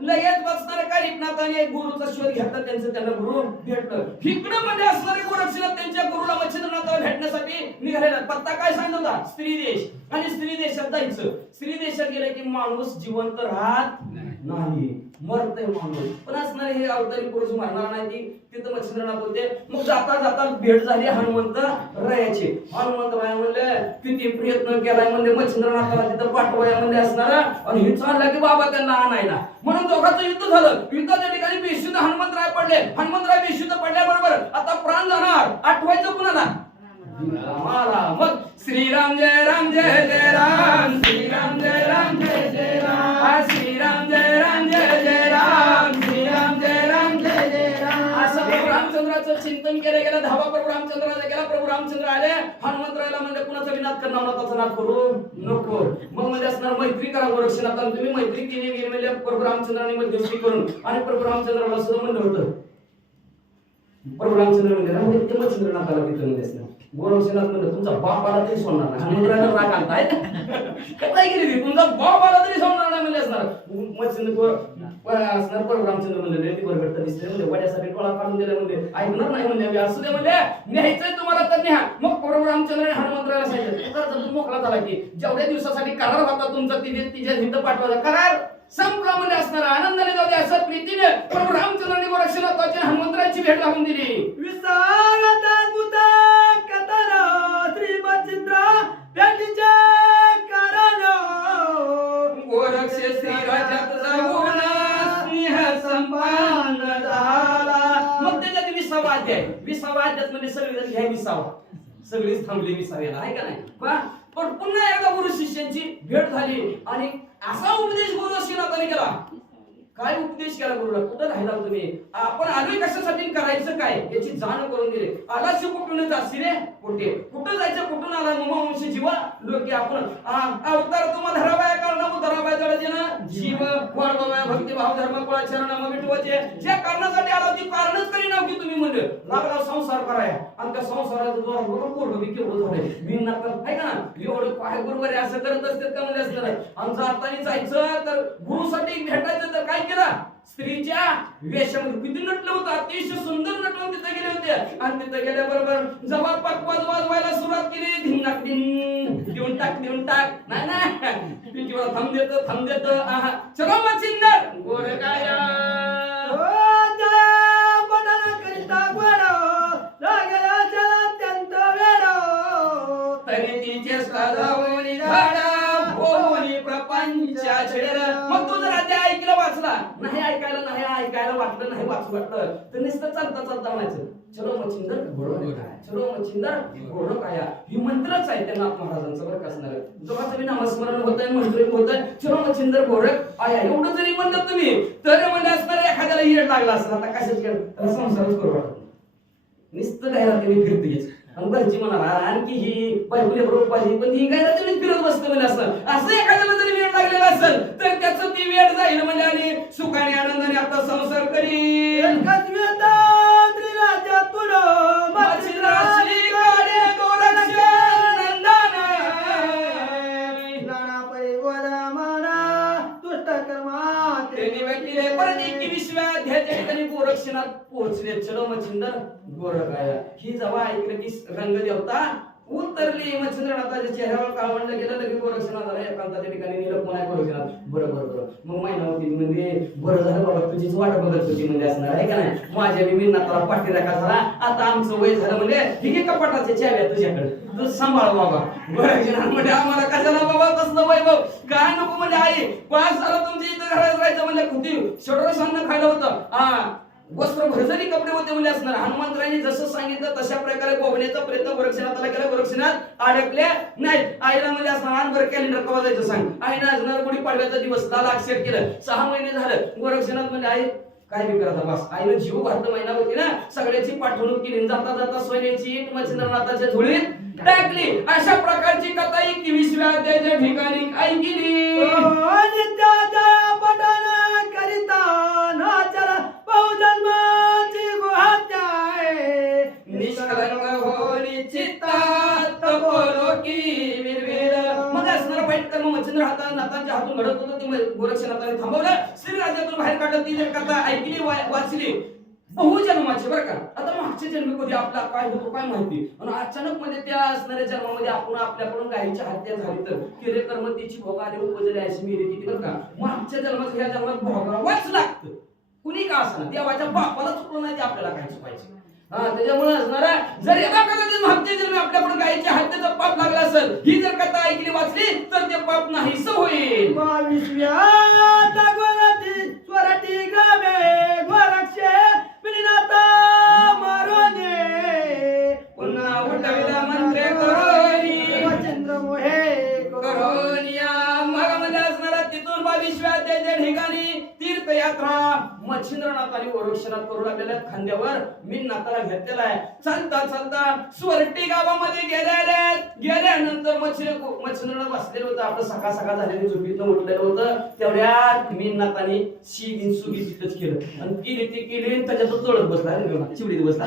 लगेच बसणार काही गुरुचा शोध घेतात, त्यांचं त्यांना गुरु भेटलं. इकडं मध्ये असणारे गोरक्षनाथ त्यांच्या गुरुला मच्छिंद्रनाथाला भेटण्यासाठी निघालेला. पत्ता काय सांगत होता? स्त्री देश. आणि स्त्री देशात जायचं. स्त्री देशात गेलं की माणूस जिवंत राहत नाही, मरतय माणूस. पण असणारे हे अवतारी पुरुष मरणार नाही. ती तिथं मच्छिंद्रनाथ होते. मग जाता जाता भेट झाली हनुमंत रायाची. हनुमंत राय म्हणले किती प्रयत्न केलाय म्हणले मच्छिंद्रनाथाला तिथं पाठवाया म्हणले असणारा आणि हे चालला की बाबा त्यांना आणायला. म्हणून दोघांचं युद्ध झालं. युद्धाच्या ठिकाणी बेशुद्ध हनुमंतराय पडले. हनुमंतराय बेशुद्ध पडल्याबरोबर आता प्राण जाणार. आठवायचं कुणाला? रामाला. मग श्रीराम जय राम जय जय राम, श्रीराम जय राम जय जय राम, श्रीराम जय राम जय जय राम, श्रीराम जय राम जय जय राम. असं प्रभू रामचंद्राचं चिंतन केलं गेलं. धावा प्रभू रामचंद्राला गेला. प्रभू रामचंद्र आले. हनुमंतरायला म्हणजे कुणाचा विनाश करणार ना त्याचा नाद करू नको. मग म्हणजे असणार मैत्री करा गोरक्षनाथ. तुम्ही मैत्री केली म्हणजे प्रभू रामचंद्राने मध्यस्थी करून आणि प्रभू रामचंद्राला सुद्धा म्हणलं होतं. प्रभू रामचंद्र म्हणजे ते मच्छिंद्रनाथाला तिथं म्हणजे असणार. गोरक्षनाथ म्हणलं तुमचा बाप आला तरी सोडणार नाही. हनुमंतरायला राग आणताय काय केली तुमचा बाप आला तरी सोडणार नाही म्हणजे असणार. मच्छिंद्र असणार प्रभू रामचंद्र म्हणले ती बरोबर दिसते म्हणजे वड्यासाठी टोळा काढून दिला म्हणजे ऐकणार नाही म्हणजे असू दे म्हणजे न्यायचंय तुम्हाला तर न्या. मग प्रभू रामचंद्र हनुमंतरायला सांगितलं मोकळा झाला की जेवढ्या दिवसासाठी करार होता तुमचा तिच्या तिथं पाठवायचा करार संपला म्हणजे असणार. आनंदाने जाऊ दे असं प्रीतीने प्रभू रामचंद्रांनी गोरक्षनाथाची हनुमंतरायची भेट लावून दिली. गोरक्ष श्रीराजात जाऊन स्नेह संपन्न झाला. मग त्याच्यात 20वा अध्याय. 20वा अध्यायात म्हणजे सगळेजण घ्या 20वा. सगळीच थांबली 20व्याला आहे का नाही. पण पुन्हा एकदा गुरु शिष्यांची भेट झाली आणि असा उपदेश गोरक्षनाथाने केला. काय उपदेश केला गुरुला? कुठं राहिला तुम्ही? आपण आलोय कशासाठी, करायचं काय याची जाण करून दिली. आलाशी कुठून जाशी रे कुठे, कुठं जायचं, कुठून आला मग वंशी जीवा लोक आपण अवतार तुम्हाला धरावाय कारण धरावाय जळचे ना जीव वाढवाय भक्तिभाव धर्म कुळाचरण मग विठवायचे. ज्या कारणासाठी आला ती कारणच करी नाव की तुम्ही म्हणलं लागला संसार कराया आणि त्या संसाराचं जोर बरोबर पूर्ण बी केवढं झालंय बिन आहे का ना. एवढं काय गुरुवारी असं करत असतात का म्हणजे असणार. आमचं आतानी जायचं तर गुरुसाठी भेटायचं तर काय केला स्त्रीच्या वेशामध्ये किती नटलं होतं. अतिशय सुंदर नटून तिथे गेले होते आणि तिथे गेल्याबरोबर जेव्हा पकवाज वाजवायला सुरुवात केली धिंगाक देऊन टाक नाही नाही पिटीवर थांब देत चलो मच्छिंदर गोर काय तरी तिचे सदावणी झाडा भोवनी प्रपंचा छेड. मग तू जर अध्याय ऐकला वाचला नाही ऐकायला वाटलं नाही वाचू वाटलं तर नुसतं चालता म्हणायचं चलो मच्छिंदर घोडो काय, चलो मच्छिंदर घोडो काय. ही मंत्रच आहे त्या नाथ महाराजांचं बरं का असणार. जेव्हा तुम्ही नामस्मरण होतंय मंत्र होतंय चलो मच्छिंदर घोडो आया एवढं जरी म्हणलं तुम्ही तर म्हणजे असणार एखाद्याला येड लागला असं आता कशाच त्याला संसारच करू वाटत नुसतं घ्यायला तुम्ही फिरतेच. घरची म्हणा आणखी ही बायकोली बरोबर पाहिजे पण ही काय तुम्ही फिरत बसतं म्हणजे असं एखाद्याला जरी वेळ लागलेला असेल तर त्याचं ती वेळ जाईल म्हणजे आणि सुखाने आनंदाने आता संसार करील. परत 21व्या अध्यायाच्या ठिकाणी गोरक्षनाथ पोहोचले. चलो मच्छिंदर गोरखाया. ही जेव्हा ऐकलं की रंगदेवता उतरली, मच्छिंद्रनाथाच्या चेहऱ्यावर काळवंड गेलं. लगेच गोरक्षनाथाला एकांताच्या ठिकाणी नेलं. पुन्हा गोरक्षनाथ बरोबर मग महिनावती म्हणजे बरं झालं बाबा, तुझीच वाट बघत होती म्हणजे असणार आहे का नाही. माझ्या बिमीनाथाला पाठीराखा झाला. आता आमचं वय झालं म्हणजे ठीक आहे, कपाटाच्या चाव्या तुझ्याकडे, तू सांभाळ बाबा. गोरक्षनाथ म्हणजे आम्हाला कशाला बाबा तसलं वैभव काय नको म्हणजे आई. 5 झालं तुमच्या इथं घरात राहायचं म्हणजे किती षडरस अन्न खायला होतं. वस्त्र भरजरी कपडे होते म्हणजे असणार. हनुमंतरायांनी जसं सांगितलं तशा प्रकारे गोवण्याचा प्रयत्न गोरक्षनाथाला केला. गोरक्षनाथ अडकल्या नाहीत. आईला म्हणजे असं भर कॅलेंडर कवा जायचं सांग. आईनं असणार गुढीपाडव्याचा दिवस लाल अक्षर केलं. 6 महिने झालं. गोरक्षनाथ म्हणजे आई काय बी करता बस. आईनं जीव घातलं. महिना होती ना, सगळ्याची पाठवणूक केली. जाता जाता सोन्याची ईट मच्छिंद्रनाथाच्या झोळीत टाकली. अशा प्रकारची कथा 21व्या अध्यायाच्या ठिकाणी ऐकली. निष्कलंक होनी चित्तात बोलो की वीरवीर. मग असणार वाईट कर्म मच्छिंद्रनाथांच्या हातून घडत होतं ते गोरक्षनाथाने थांबवलं. श्रीराज्यातून बाहेर काढलं. ती जर कथा ऐकली वाचली बहुजन्माची बरं का. आता मागच्या जन्मी कधी आपला काय होतो काय माहिती. आणि अचानक मध्ये त्या असणाऱ्या जन्मामध्ये आपण आपल्याकडून गायीची हत्या झाली तर केले कर्म त्याची भोग आले उपजले अशी मिळते किती बरं का. मागच्या जन्मात ह्या जन्मात भोगावाच लागतं. कुणी का असणार. देवाच्या बापाला चुकलं नाही ते आपल्याला काय चुकायचं. त्याच्यामुळे असणारा जर एका कथेत मागच्या जन्मी आपल्याकडून गायीच्या हत्याचा पाप लागला असेल, ही जर कथा ऐकली वाचली तर ते पाप नाहीस होईल. 22व्या स्वराटी ग्रामे गोरक्षे विनीनाथा मारोने पुन्हा उठविला मंत्र करोनी मच्छिंद्र मोहे करोनिया. मग मध्ये असणारा तिथून 22व्या अध्यायाच्या ठिकाणी तीर्थयात्रा मच्छिंद्रनाथाने गोरक्षनाथ करू लागलेल्या खांद्यावर मीननाथाला घेतलेला आहे. चालता चालता स्वरटी गावामध्ये गेल्यानंतर मच्छिंद्रनाथ बसलेलं होतं. आपलं सकाळ सकाळ झालेली झोपीतनं उठलेलं होतं. तेवढ्यात मीननाथाने सुगी तिथंच केलं आणि केली त्याच्यातच जोडत बसला. चिवडीत बसला.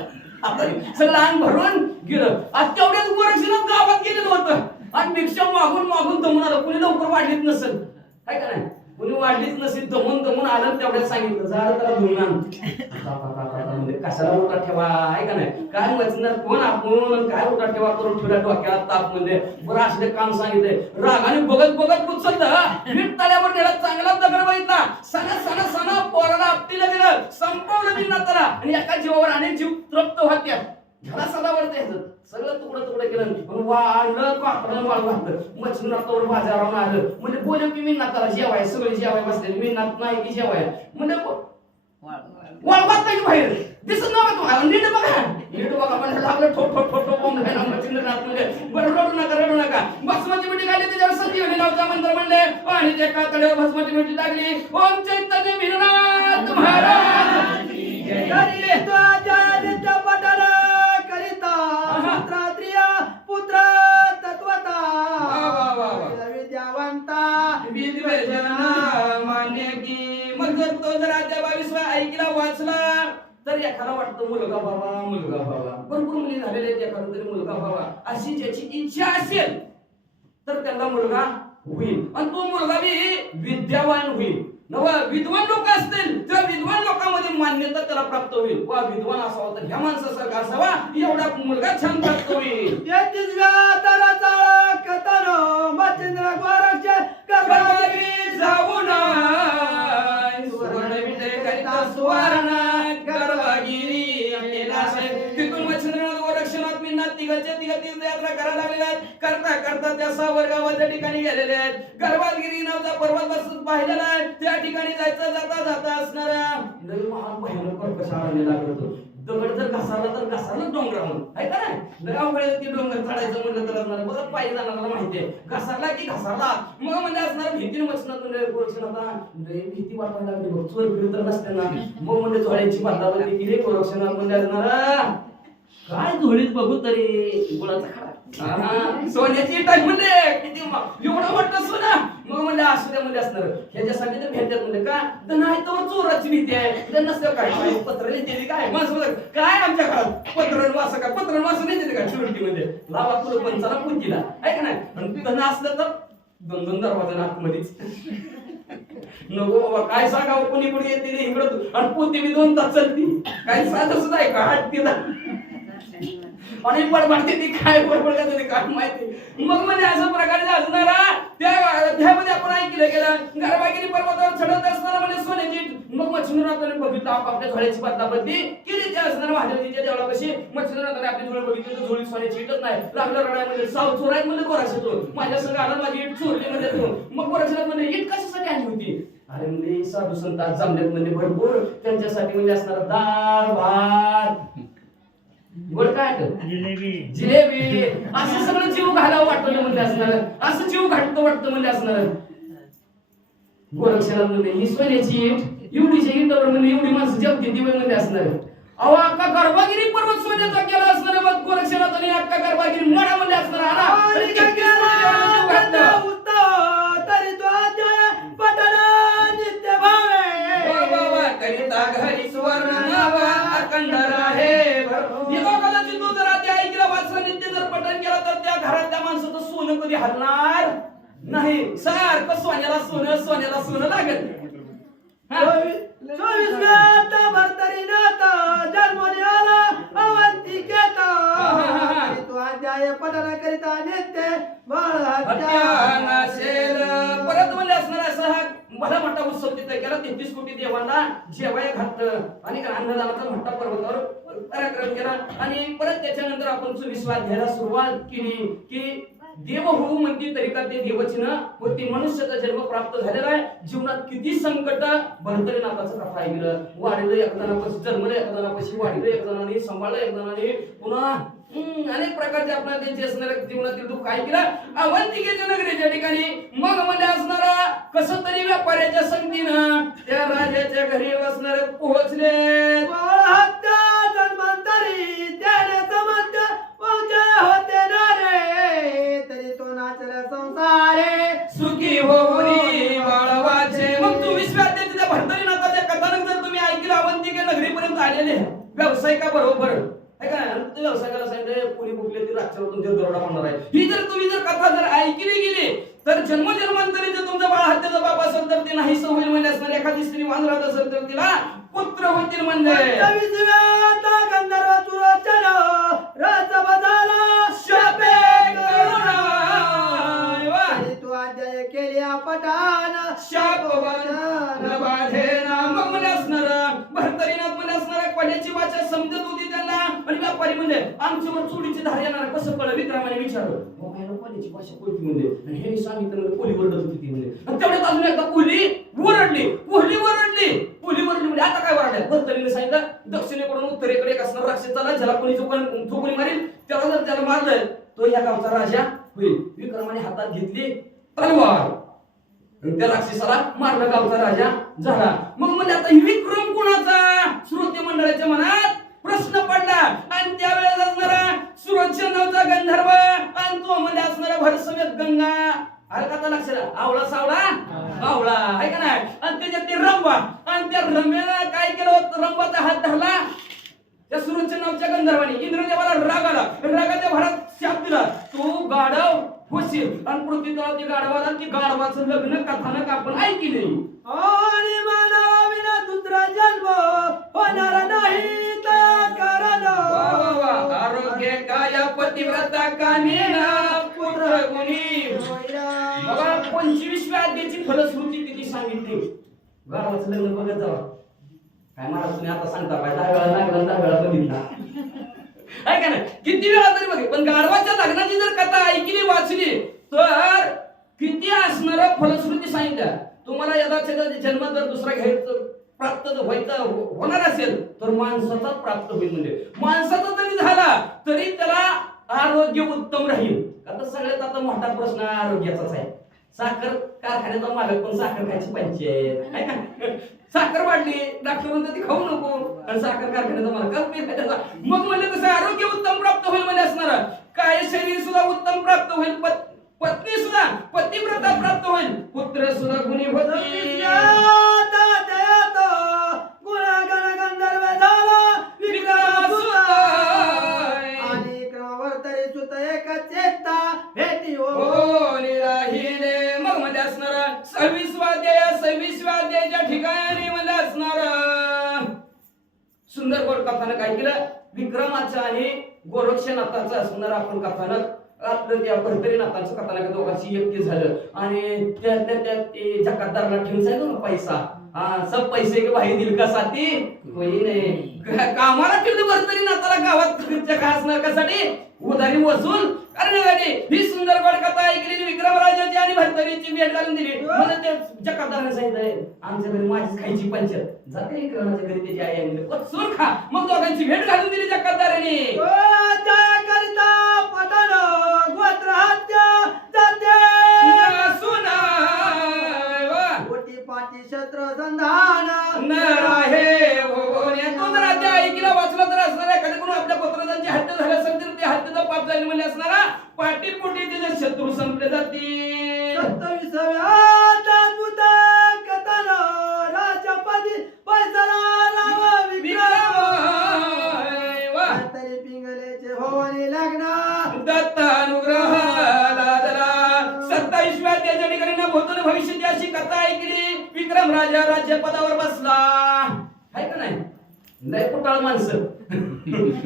सगळं अंग भरून गेलं. आज तेवढ्याच गोरक्षनाथ गावात गेलेलं होतं आणि भिक्षा मागून दमून आलं. कुणी लवकर वाढलीच नसेल काय का नाही. कुणी वाढलीच नसेल दमून आलं. तेवढ्यात सांगितलं झालं त्याला धुवून म्हणजे कशाला उठा ठेवा आहे का नाही. काय मच्छिंद्र कोण आपण काय उठा ठेवा करून ठेवल्या डोक्याला ताप म्हणजे बरं असले काम सांगितले. रागाने बघत उचलत वीट तळ्यावर नेला. चांगला दगड बघितला. सणा पोराला आपटीला गेलं. संपवलं मीननाथाला आणि एका जीवावर अनेक जीव तृप्त होत्या. ह्याला सदावर द्यायचं. सगळं तुकडं केलं पण वाढलं काकडं वाळ घातलं. मच्छिंद्रनाथावर बाजारावर आलं म्हणजे बोल की मीननाथाला जेवाय सगळे जेवाय बसलेले. मीननाथ नाही की जेवाय म्हणजे वाळवात नाही बाहेर दिसत नव्हतं. नीट बघा म्हणजे लागलं ठोठो मच्छिंद्रनाथ म्हणजे बरं रडू नका. बासमती मिठी काढली त्याच्यावर संजीवनी नावाचा मंत्र म्हणले आणि त्या कातड्यावर बासमती मिठी टाकली. ओम चैतन्य मीननाथ महाराज पुत्र तत्वता विद्यावंता मान्य की. मग जर तो जर अध्याय 22 ऐकला वाचला तर एखादा वाटतं मुलगा व्हावा. भरपूर मुली झालेले आहेत. एखादा तरी मुलगा व्हावा अशी ज्याची इच्छा असेल तर त्याला मुलगा होईल आणि तो मुलगा बी विद्यावान होईल. विद्वान लोक असतील त्या विद्वान लोकांमध्ये मान्यता त्याला प्राप्त होईल. वा विद्वान असावा तर ह्या माणसासारखा असावा एवढा मुलगा छान प्राप्त होईल. मच्छिंद्र गोरक्ष जाऊन सुवर्ण विजय करिता सुवर्ण गर्भगिरी तिथून मच्छिंद्रनाथ गोरक्षनाथ मीननाथ तिघाच्या तीर्थयात्रा करायला लागलेल्या आहेत. करता त्या 6 गावाच्या ठिकाणी गेलेले आहेत. गर्भगिरी नावाचा पर्वत बसून पाहिलेला आहे. त्या ठिकाणी जाता असणारा महाभयानक पर्वत लागत होतो. दगड जर घसारला डोंगरावर आहे का नाही. गावकडे ते डोंगर चढायचं म्हणलं तर असणार बघा पायी जाणारा माहितीये घसारला की घसारला. मग म्हणजे असणार भीतीने मच्छिंद्रनाथ गोरक्षनाथ भीती वाटायला लागली. बघ चोर फिरत तर नसताना मग म्हणजे झोळ्याची बांधाबंदी केली. गोरक्षनाथ म्हणजे असणार काय झोळीत बघू तरी गुळाचा खडा सोन्याची टाईप म्हणजे किती एवढं वाटतं सोना. मग म्हणजे असू म्हणजे असणार ह्याच्यासाठी तर भेटतात म्हणजे का तर नाही तर चोराची भीती आहे. नसतं काय पत्र लिहिते काय माणसं काय आमच्या काळात पत्र वास नाही देते का चिवटी म्हणजे लावा तुला पंचाला पुंजीला आहे का नाही. आणि तिथं असलं तर 2 दरवाजा आतमध्येच नको बाबा काय सांगावं कोणी कोणी येते रे इकडं आणि पोती मी 2 तास चालती काय साधं सुद्धा आहे का हात तिला आणि बडबडते ती काय बडबड करते काय माहिती मग म्हणजे असं प्रकारे असणारा त्यामध्ये आपण ऐकलं गेलं गरबागिरी पर्वतावर चढत असणारा म्हणजे सोन्याची मग मच्छिंद्रनाथाने बघितलं आपापल्या झोळ्याची बदलाबदली केली त्या असणाऱ्या महादेवजीच्या देवळापाशी मच्छिंद्रनाथाने आपली झोळी बघितली तर झोळी सोन्याची इटच नाही लागलं रडायमध्ये साव चोराय म्हणजे कोरास येतो माझ्या संग आला माझी इट चोरली म्हणजे तो मग कोराशात म्हणजे इट कशासाठी आणली होती अरे म्हणजे साधू संत आज जमल्यात म्हणजे भरपूर त्यांच्यासाठी म्हणजे असणारा डाळ भात गोड काय जिलेबी असं सगळं जीव घालावं वाटतं म्हणजे असणार असं जीव घाटतं वाटतं म्हणजे असणार गोरक्षला म्हणजे ही सोन्याची इट एवढीच्या इटावर म्हणजे एवढी माणसं जेवते ती म्हणजे असणार अहो अख्खा गर्भागिरी पर्वत सोन्याचा केला असणार मग गोरक्षला आणि अख्खा गर्भागिरी मडा म्हणजे असणार आणि काय केलं? तरी तो अध्याय पठण नित्य भावे. करिता घरी सुवर्ण नावा अखंड राहे कदाचित तो जर अध्याय ऐकला वाचला नित्य जर पठण केला तर त्या घरातल्या माणसाचं सोनं कधी हलणार नाही सारखं सोन्याला सोनं लागेल 24 व्यात भरतरीनाथ जन्मोनी आला अवंतिकेत. तरी तो अध्याय पठण करिता नित्य बाळ हत्या नसेल परत म्हणजे असणार असं हा भला मोठा उत्सव तिथे केला 33 कोटी देवांना जेवाय घातलं आणि अन्नदानाचा मोठा पर्वतावर कार्यक्रम केला आणि परत त्याच्यानंतर आपण 24 अध्यायाला सुरुवात केली की देव होऊ म्हणते तरी का ते देवचिन्ह होती मनुष्याचा जन्म प्राप्त झालेला आहे जीवनात किती संकट भरतरीनाथाचं कथा ऐकलं वाढलं एकजणापाशी जन्मलं एकजणापाशी वाढलं एकजणाने सांभाळलं एकजणाने पुन्हा अनेक प्रकारचे आपल्याला त्यांचे असणाऱ्या जीवनातील दुःख ऐकलं अवंतिकेच्या नगरीच्या ठिकाणी मग मध्ये असणारा कसं तरी व्यापाऱ्याच्या संगतीनं त्या राजाच्या घरी बसणारे पोहोचले हत्या जन्मांतरी त्याने मध्य पहुंचे होते नारे. तरी तो नाचला संसारे सुखी होऊनी बाळवाचे मग 24व्या अध्यायात त्या भरतरीनाथाच्या कथानक तुम्ही ऐकलं अवंतिके नगरीपर्यंत आलेले व्यावसायिका बरोबर आहे का व्यवसायाला सांगितलं कोणी भुकले ती रातच्यावर तुमच्या दरोडा म्हणणार आहे ही जर तुम्ही जर कथा जर ऐकली गेली तर जन्मजन्मांतरी जर तुमचा बाळ हत्याचा बाप असेल तर ते नाहीस होईल म्हणजे असणार एखादी स्त्री वांज राहत असेल तर तिला पुत्र होतील म्हणजे 25व्या गंधर्व चुरोचन राज बजाला शापे करुणा. तरी तो अध्याय केल्या पठाण शाप बाधेना मग म्हणे असणार भरतरीनाथ म्हणे असणार कोल्याची वाचा समजत होती त्यांना आणि व्यापारी म्हणजे आमच्यावर चोरीची धार येणार कसं कळलं विक्रमाने विचारलं कोल्याची भाषा कोणती म्हणजे आणि हे सांगितलं म्हणजे कोली वरडत होती ती म्हणजे तेवढ्यात अजून एकदा कोली वरडली म्हणजे आता काय वरडल्या भरतरीने सांगितलं दक्षिणेकडून उत्तरेकडे एक असणार राक्षस चालला ज्याला कोणी चोकणी मारेल त्याला जर त्याला मारलं तो या गावचा राजा होईल विक्रमाने हातात घेतली तलवार त्या राक्षसाला मारलं गावचा राजा झाला मग म्हणजे आता विक्रम कोणाचा श्रोते मंडळाच्या मनात प्रश्न पडला आणि त्यावेळेस असणारा सुरक्षा नावाचा गंधर्व आणि तो म्हणजे असणारा भरसमेत गंगा हलकाचा लक्षात आवळा सावळा आवळा आहे का नाही आणि त्याच्यात ते रंबा आणि त्या रंब्याला काय केलं होतं रंबाचा हात धरला त्या सुरक्षा नावाच्या गंधर्वाने इंद्रदेवाला रागाच्या भरात शाप दिला तू गाढव होशील आणि पृथ्वी तळात गाढवाला ती गाढवाचं लग्न कथानक आपण ऐकले आणि मानवाविना दुसरा जन्म होणार नाही त्या कारण आरोग्य काय पतिव्रता कामेना पुत्र गुणी बाबा 25व्या अध्यायाची फलश्रुती किती सांगितली गाढवाचं लग्न बघत जावा काय मला तुम्ही आता सांगता काय 10 वेळा लागला 10 वेळा बघितला आहे का नाही किती वेळा तरी बघे पण गाढवाच्या लग्नाची जर कथा ऐकली वाचली तर किती असणार फलश्रुती सांगितल्या तुम्हाला यदाचित जन्म जर दुसरा घ्यायचं प्राप्त व्हायचं होणार असेल तर माणसाचा प्राप्त होईल म्हणजे माणसाचा जरी झाला तरी त्याला आरोग्य उत्तम राहील आता सगळ्यात आता मोठा प्रश्न आरोग्याचाच आहे साखर कारखान्याचा मालक पण साखर खायची पंचायत आहे का साखर वाढली डॉक्टर म्हणतात ती खाऊ नको आणि साखर कारखान्याचा मालक मग म्हणलं तसं आरोग्य उत्तम प्राप्त होईल म्हणजे असणार काय शरीर सुद्धा उत्तम प्राप्त होईल पत्नी सुद्धा पतिव्रता प्राप्त होईल पुत्र सुद्धा गुणी होतील मग मध्ये असणार असणार 26वा अध्याय 26व्या अध्यायाच्या ठिकाणी म्हणलं असणार सुंदर गोड कथानक काय केलं विक्रमाचं आणि गोरक्षनाथाचं असणार आपण कथानक आपलं त्या भरतरीनाथांचं कथानक दोघांची ऐक्य झालं आणि त्या ते जकातदाराला ठेवून सांगितलं ना पैसा सब पैसे के भाई दिल का साथी कोई नाही कामाला ठेवलं भरतरीनाथाला गावात काय असणार कशासाठी उधारी वसूल करण्यासाठी ही सुंदर गोड कथा ऐकली विक्रमराजाची आणि भरतरीची भेट घालून दिली मला ते जकातदाराने सांगितलं आमच्या घरी माझीच खायची पंचायत जाते विक्रमाच्या घरी त्याची आई आणली वसूल खा मग दोघांची भेट घालून दिली जकातदाराने शस्त्र संधान ऐकीला वाचला तर असणार एखाद्या आपल्या पत्रजांची हत्या झाली असेल तर त्या हत्येचा पाप झाली म्हणजे असणारा पाठीपोटी त्याचे शत्रू संपले जातील 27व्या अद्भुत कथान राजपदी पैसाला राव विक्रम तरी पिंगलेचे भवानी लग्न दत्त अनुग्रह लादला 27व्या अध्यायाच्या ठिकाणी ना भूतून भविष्याची अशी कथा ऐकली विक्रम राजा राज्यपदावर बसला आहे का नाही लय कुटाळ माणसं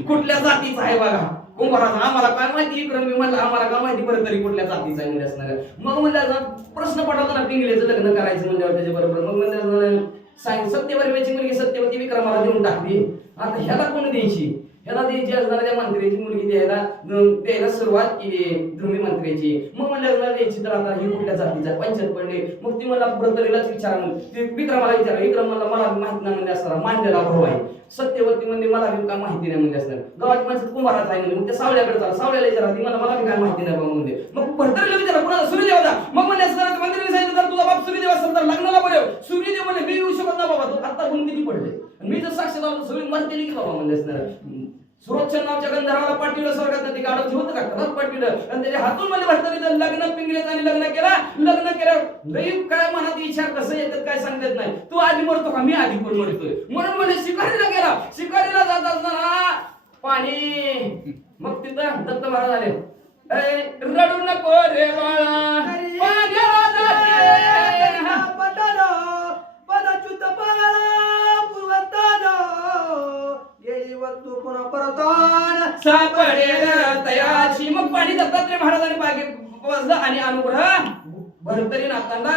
कुठल्या जातीचा आहे बघा कुंभाराचा आम्हाला काय माहिती विक्रम मी म्हणलं आम्हाला काय माहिती बरं तरी कुठल्या जातीचा आहे म्हणजे असणार मग म्हणलं प्रश्न पडला ना पिंगलेचं लग्न करायचं म्हणल्यावर त्याच्या बरोबर मग म्हणलं सत्यवतीची मुलगी सत्यवती विक्रमाला देऊन टाकली आता ह्याला कोण द्यायची ह्याला द्यायची असणार त्या मंत्र्याची मुलगी द्यायला सुरुवात केली धर्मी मंत्र्याची मग म्हणलं द्यायची तर आता ही कुठल्या जातीचा पंचायत पडले मग ती मला भरतरीलाच विचारलं ते विक्रमाला विचारलं विक्रमाला मला माहिती नाही म्हणजे असणार मांडलेला भाऊ आहे सत्यवती म्हणजे मला काय माहिती नाही म्हणजे असणार गावात माणसं कुंभाराचा आहे म्हणजे मग त्या सावल्याकडे चालला सावल्याला विचारला ती मला काय माहिती नाही बाबा म्हणजे मग भरतरीला विचारलं पुन्हा सूर्यदेवाचा मग म्हणजे असणार मंत्र्याने सांगितलं तर तुझा बाप सूर्यदेव असेल तर लग्नाला बोलव सूर्यदेव म्हणजे मी येऊ शकत ना बाबा तू आता गुण किती पडले मी जर साक्षात आलो सगळी माहिती की बाबा म्हणजे असणार सुरक्षण नावच्या गंधर्वाला पाठवलं स्वर्गात ते गाडव होतं का खरंच पाठवलं आणि त्याच्या हातून मला भरतरीचं लग्न पिंगलेत आणि लग्न केलं लई काय मनात विचार कसं येतात काय सांगत नाही तू आधी मरतो का मी आधी पण मरतोय म्हणून म्हणजे शिकारीला गेला शिकारीला जात असताना पाणी मग तिथं दत्त महाराज आले रडू नको रे बाळा पदच्युत पाला पूर्वतान गेली वस्तू पुन्हा परतान सापडेल तयाची मग पाणी दत्तात्रय महाराजांनी बागे बसलं आणि अनुग्रह भरतरीनाथांना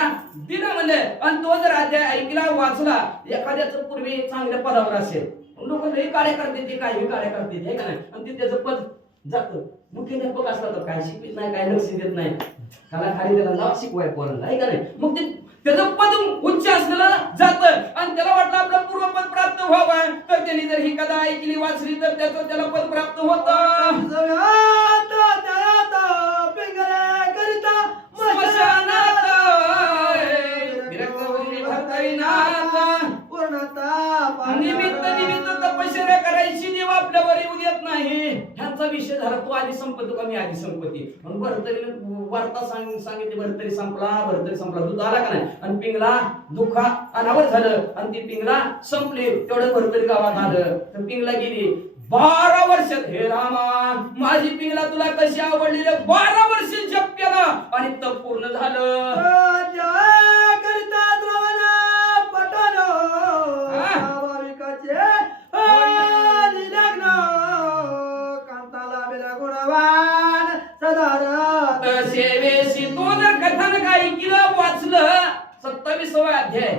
दिला म्हणले आणि तो जर अध्याय ऐकला वाचला एखाद्याचं पूर्वी चांगल्या पदावर असेल लोक लई काळे करते ते काही काळे करते हे का नाही आणि ते त्याचं पद जात मुख्याध्यापक असला तर काय शिकवित नाही काय लक्ष देत नाही त्याला खाली त्याला नाव शिकवाय पोरांना आहे का नाही मग ते त्याचं पद उच्च असलेलं जातं आणि त्याला वाटलं आपलं पूर्वपद प्राप्त व्हावं तर त्यांनी जर ही कथा ऐकली वाचली तर त्याचं त्याला पद प्राप्त होतं निमित्त तपश्चर्या करायची देव आपल्यावर येऊ देत नाही ह्यांचा विषय झाला तू आधी संपत्ती का मी आधी संपत्ती म्हणून भरतरीने वार्ता सांगितली भरतरी संपला दूध आला का नाही आणि पिंगला दुःखा अनावर झालं आणि ती पिंगला संपली तेवढं भरतरी गावात आलं तर पिंगला गेली 12 वर्षात हे रामा माझी पिंगला तुला कशी आवडली 12 वर्ष जप केला आणि तप पूर्ण झालं सेवेशी तो जर कथानक ऐकलं वाचलं 27वा अध्याय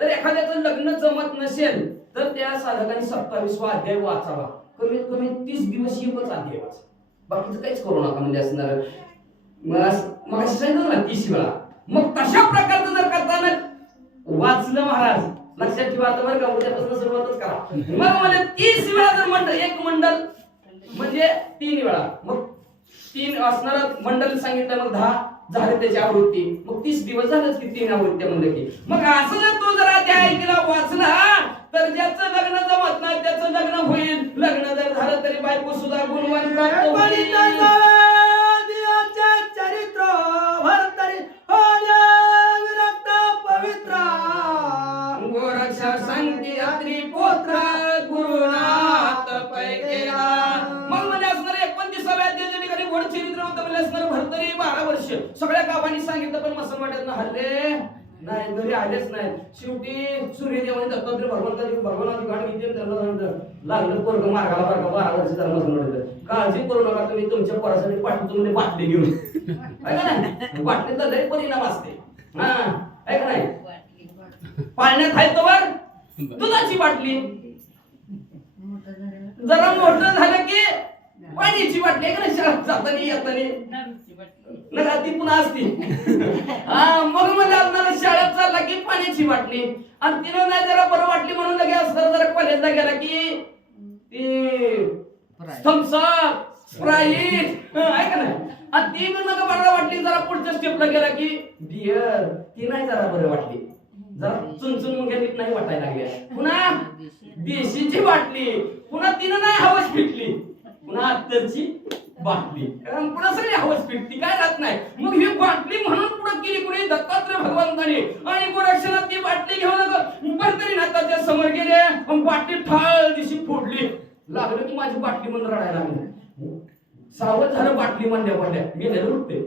तर एखाद्याचं लग्न जमत नसेल तर त्या साधकांनी 27वा अध्याय वाचावा कमीत कमी 30 दिवस एकच अध्याय वाचा बाकीचं काहीच करू नका म्हणजे असणार मग सांगितलं ना 30 वेळा मग तशा प्रकारचं जर कथानक वाचलं महाराज लक्षात ठेवा आता बरं का उद्यापासून सुरुवातच करा मग मला 30 वेळा जर मंडळ एक मंडल म्हणजे 3 वेळा मग 3 असणार मंडल सांगितलं मग 10 झाले त्याची आवृत्ती मग 30 दिवस झालंच की 3 आवृत्त्या म्हणलं की मग असं जर तो जर अध्याय ऐकला वाचला तर ज्याचं लग्न जमत नाही त्याचं लग्न होईल लग्न जर झालं तरी बायको सुद्धा गुणवान प्राप्त होईल चरित्र भरतरी होण्या विरक्त पवित्र गोरक्षा सांगती रात्री पोत्र गुरुनाथ पैकेला मग म्हणजे असणार 29व्या अध्यायाच्या ठिकाणी गोड चरित्र होतं म्हणजे असणार भरतरी 12 वर्ष सगळ्या गावांनी सांगितलं पण मसन वाटत ना हल्ले नाही घरी आलेच नाही. शेवटी सूर्यदेवाने दत्तात्रय भगवानाची गाठ घेतली आणि त्यांना सांगितलं लागलं पोरग मार्गाला बरं का 12 वर्ष जन्म म्हटलं काळजी करू नका तुम्ही तुमच्या पोरासाठी पाठवतो म्हणजे बाटली घेऊन ऐका ना बाटलीचा लय परिणाम असते. हा ऐका नाही पाळण्यात आहे तोवर दुधाची बाटली जरा मोठं झालं की पाण्याची बाटली आहे का नाही शाळेत जाताना येताना नका ती पुन्हा असती. मग मला आपल्याला शाळेत चालला की पाण्याची बाटली आणि तिनं नाही जरा बरं वाटली म्हणून लगे असं जरा कॉलेजला गेला की ती थम्स अप स्प्राईट ऐका ना आणि ती पण नका बरं वाटली जरा पुढच्या स्टेपला गेला की बियर ती नाही जरा बरं वाटली जरा चुनचुन मुंग्यात नाही वाटायला लागल्या. पुन्हा देशीची बाटली पुन्हा तिनं नाही हवस फिटली पुन्हा अत्तरची बाटली पुन्हा सगळी हवस फिटती काय राहत नाही. मग ही बाटली म्हणून पुढे केली कुणी दत्तात्रय भगवंताने आणि गोरक्षणात ती बाटली घेऊन पंढरीनाथाच्या समोर गेले बाटली ठाळ दिशी फोडली लागलं की माझी बाटली म्हणून रडायला लागली. सावध झालं बाटली म्हणल्या मी उठते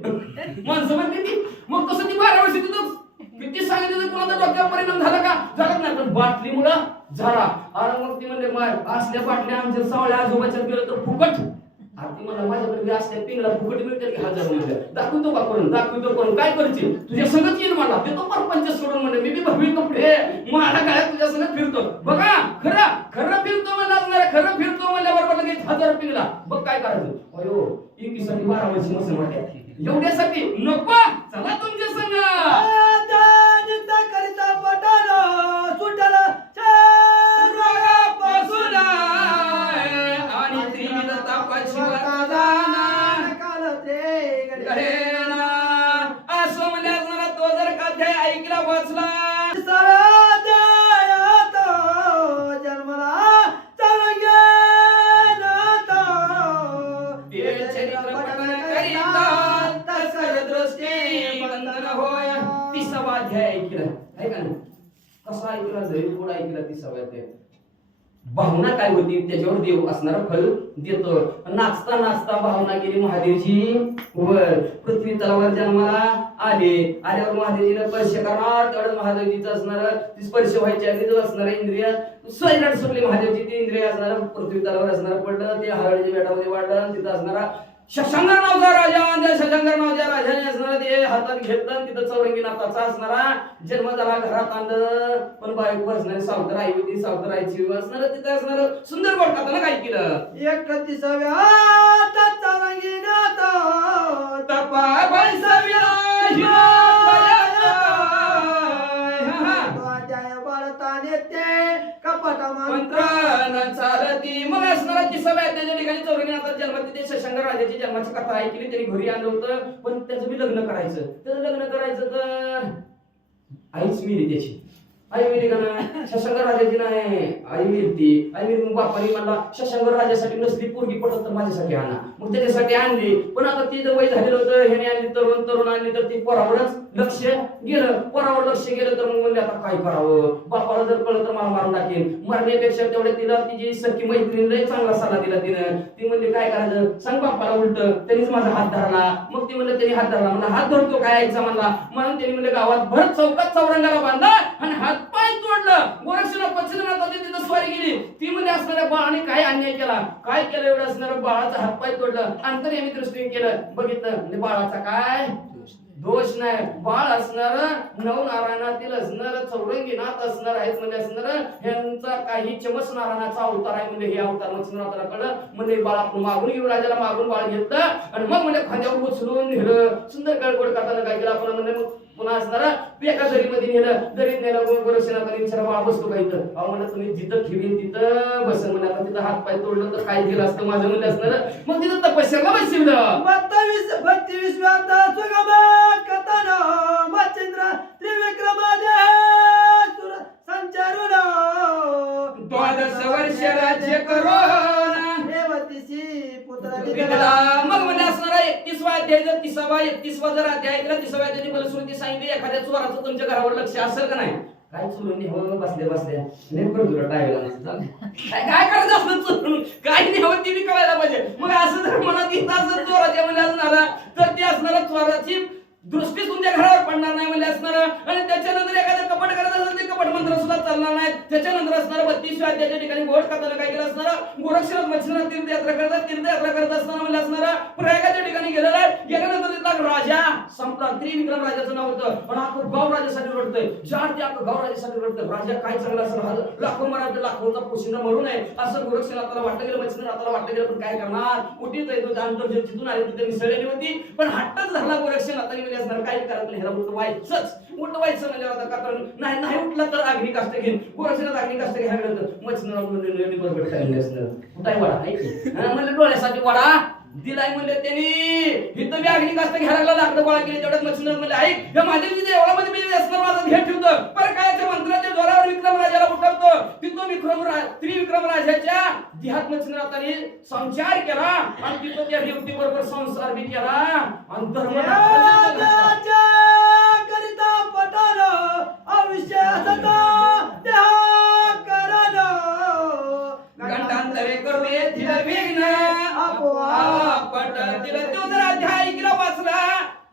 माणसं म्हणते ती मग तसं ती 12 वर्षी तिथं किती सांगितलं कोणाचा डोक्यावर परिणाम झाला का झालाच नाही पण बाटलीमुळं झाला. आणि मग ती म्हणले असल्या बाटल्या आमच्या सावळ्या आजोबाच्या गेलं तर फुकट आरती मला माझ्याकडे असल्या पिंगला फुकट मिळते की 1000 म्हणले दाखवतो का करून काय करशील तुझ्या संगत येईल मला देतो परपंच सोडून म्हणले मी बी भव्य कपडे मला काय तुझ्या संगत फिरतो बघा खरं फिरतो म्हणला खरं फिरतो म्हणल्याबरोबर लगेच 1000 पिंगला बघ काय करायचं अयो एकीसाठी 12 वर्षी मस्त वाटते एवढ्यासाठी नको चला तुमच्या संग करिता पटाला सुटला पासून आणि त्रिविध तापाची असं म्हणल्या तो जर का ऐकला वाचला जन्मला चला चरित्र पठन करिता तसर दृष्टी बंधन होय. 30वा अध्याय ऐकला आहे का ना कसा ऐकला जरी थोडा ऐकला 30वा अध्याय भावना काय होती त्याच्यावर देव असणारा फल देतो. नाचता नाचता भावना गेली महादेवजी वर पृथ्वी तलावर जन्माला आल्यावर महादेवजीला स्पर्श करणार तेवढं महादेवजीचं असणार ती स्पर्श व्हायच्या आधीच असणार इंद्रिय स्वैराट सुटली महादेवची ती इंद्रिय असणार पृथ्वी तलावर असणार पडलं ते हरळीच्या बेटामध्ये वाढलं तिथं असणारा शशांकर नावाचा राजा त्या शशांकर नावाच्या राजाने असणारा ते हातात घेतलं तिथं चौरंगी नाथाचा असणारा जन्म झाला घरात आणलं पण बायको असणारी सावतर आई होती सावतर आईची असणार तिथं असणार सुंदर गोड कथाला काय केलं 31व्या चौरंगी नाथ तपा बैसव्या कपट मंत्र चालती मग असणारा 30व्या त्या ठिकाणी चौरंगी नाथाचा जन्म तिथे शशांकर राजाची जन्माची कथा ऐकली त्यांनी घरी आणलं होतं पण त्याचं बी लग्न करायचं त्याचं लग्न करायचं तर आईच मिली त्याची आई मिली का ना शशांकर राजाची नाही आई मिळती आई मिली मग बापाने म्हणला शशांकर राजासाठी नसली पोरगी पडत तर माझ्यासाठी आणा मग त्याच्यासाठी आणली पण आता ती जर वय झालेलं होतं ह्याने आणली तरुण आणली तर ती पोरावरच लक्ष गेलं पोरावर लक्ष गेलं तर मग म्हणले आता काय करावं बापाला जर कळलं तर मला मारून टाकेल मरण्यापेक्षा तेवढ्या तिला तिची सख्खी मैत्रीण लय चांगला सल्ला दिला तिनं ती म्हणली काय करायचं सांग बापाला उलट त्यांनीच माझा हात धरला मग ती म्हणलं त्यांनी हात धरला म्हणला हात धरतो काय आईचा म्हणला म्हणून त्यांनी म्हणले गावात भर चौकात चौरंगाला बांधला आणि हात पाय तोडलं गोरक्षनाथ पश्चिमनाथाची तिथं स्वारी गेली ती म्हणजे असणाऱ्या बाळाने काय अन्याय केला काय केलं एवढं असणाऱ्या बाळाचा हात पाय तोडलं अंतर्यामी दृष्टीने केलं बघितलं म्हणजे बाळाचा काय दोष नाही बाळ असणार नवनारायणातील असणार चौरंगीनाथ असणार आहेत म्हणजे असणार ह्यांचा काही चमस नारायणाचा अवतार आहे म्हणजे हे अवतार मत्स्यनाथाला कळलं म्हणजे बाळ आपण मागून घेऊन राजाला मागून बाळ घेतलं आणि मग म्हणजे खांद्यावर उचलून नेलं सुंदर गडगोड करताना काय केलं आपण म्हणजे मग पुन्हा असणारा एका दरीमध्ये नेलं दरीत नेलं गोरक्षनाथाने विचारा बाळ बसतो का इथं अहो म्हणलं तुम्ही जिथं ठेवीन तिथं बसन म्हणजे आता तिथं हात पाय तोडलं तर काय केलं असतं माझं म्हणजे असणार मग तिथं तपस्याला बसवलं 32व्या कथन मच्छिंद्र त्रिविक्रमादे संचारुण 12 वर्ष राज्य करून रेवतीशी पुत्र विधला मग म्हणजे असणारा 31वा अध्याय जर 31वा जर अध्याय ऐकला 30व्या अध्यायाची फलश्रुती सांगितली एखाद्या चोराचं तुमच्या घरावर लक्ष असेल का नाही काय चोरून हो बसल्या नेमकं तुला टाळायला काय करायचं असलं चोरून काय नाही हवं ती बी कळायला पाहिजे मग असं जर मनात येत असं चोराच्या म्हणजे असणारा तर ते असणारा चोराची दृष्टी तुमच्या घरावर पडणार नाही म्हणजे असणार आणि त्याच्यानंतर चालणार नाही. त्याच्यानंतर असणारा 32व्या अध्यायाच्या ठिकाणी गोड खाताना काय केलं असणार, गोरक्षनाथ मच्छिंद्रनाथ तीर्थयात्रा करत असताना म्हणजे असणारा प्रयागाच्या ठिकाणी गेलेला आहे. गेल्यानंतर तिथला राजा संपला. त्रिविक्रम राजाचं नाव होतं. पण अख्खं गाव राजासाठी रडतंय. ज्या ते अख्खं गाव राजासाठी रडतंय. राजा काय चांगला असं लाखो मराठा लाखोचा पोशिंदा मरू नये असं गोरक्षनाथाला वाटलं गेलं, मच्छिंद्रनाथाला वाटलं गेलं. पण काय करणार, कुठेच येतो अंतर जिथून आले तिथे मिसळलेली होती. पण हट्टच झाला गोरक्षनाथाने म्हणजे असणार काय करत नाही, ह्याला उठवायचं म्हणजे आता का तर नाही उठला तर अग्नी काष्ट घेईन. गोरक्षनाथ अग्नी काष्ट घ्यायला गेलं. मच्छिंद्रनाथ म्हणले बरोबर काय असणार कुठाय वडा म्हणले डोळ्यासाठी वडा दिलाय म्हणले त्यांनी. इथं मी अग्नी काष्ट घ्यायला लाकडं गोळा केली. तेवढ्यात मच्छिंद्रनाथ म्हणले ऐक या माझ्या देवळामध्ये मी असणार माझं घेत ठेवतो. पण काय मंत्राच्या जोरावर विक्रम राजाला उठवतो. तिथं त्रिविक्रम राजाच्या देहात मच्छिंद्रनाथाने संचार केला आणि तिथं त्या युवती बरोबर संसार बी केला आणि धर्म घंटांतरे करूये तिला विघ्न तिला तो जर अध्याय ऐकला वाचला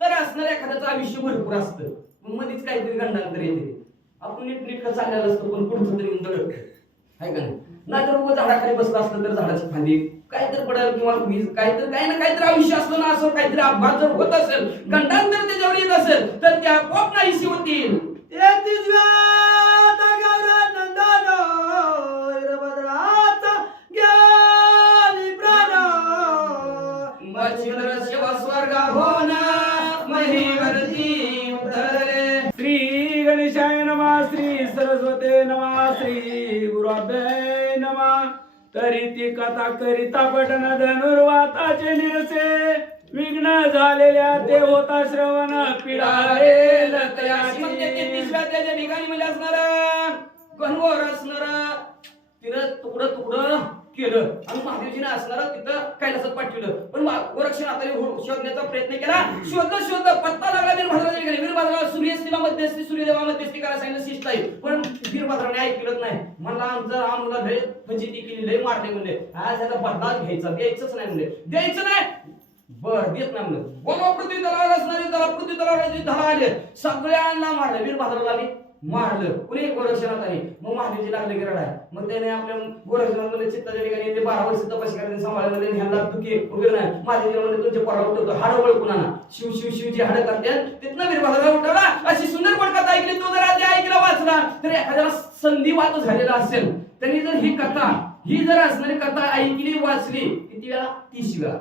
तर असणार एखाद्याचं आयुष्य भरपूर असतं. मध्येच काहीतरी घंटांतर येते. आपण नीट चाललेलं असतो पण पुढचं तरी उंदर आहे का नाही तर उभं झाडाखाली बसलं असलं तर झाडाची फांदी काहीतरी पडेल किंवा काहीतरी काही ना काहीतरी आयुष्य असलं ना, असं काहीतरी अपघात जर होत असेल, घंटांतर त्याच्यावर येत असेल तर त्या आपोआप नाहीशी होतील. श्री गणेशाय नमः, श्री सरस्वते नमः, श्री गुरुभ्ये नमः. तरी ती कथा करिता पठन धनुर्वाताचे निरसे विघ्न झालेल्या ते होता श्रवण पिढारे लतयाची. त्याच्या ठिकाणी म्हणजे असणार गणगोर असणार तिनं तुकडं केलं आणि महादेवजीने असणार तिथं कैलासात पाठवलं. पण गोरक्षनाथाने शोधण्याचा प्रयत्न केला. शोध पत्ता लागला वीरभद्राच्या ठिकाणी. वीरभद्राला सूर्यस्थिला मध्यस्थी सूर्यदेवा मध्यस्थी करायला सांगितलं शिष्ट आहे. पण वीरभद्राने ऐकलं नाही. म्हणला आमला लय फजिती केली, लय मारले म्हणले. आज याचा बदला द्यायचंच नाही म्हणले. द्यायचं नाही बर देत नाही म्हणलं. बोलवा पृथ्वी तलावर असणारे त्याला पृथ्वी तलावर धडा आले. सगळ्यांना मारलं. वीरभद्राला मारलं कुणी गोरक्षनाथाने. मग महादेवजी लागले की रडाय. मग त्याने आपल्या गोरक्षनाथ चित्ताच्या ठिकाणी 12 वर्ष तपस्या करायला सांभाळले. ह्यांना दुखी वगैरे नाही. महादेवजी म्हणजे तुमच्या पोरा उठवतो हाड ओळखून शिवची हाड करतात. तिथनं वीरभद्राला उठवला. अशी सुंदर कथा ऐकली. तो जर आधी ऐकला वाचला तर एखाद्याला संधिवात झालेला असेल त्यांनी जर ही जर असणारी कथा ऐकली वाचली किती वेळा 30 वेळा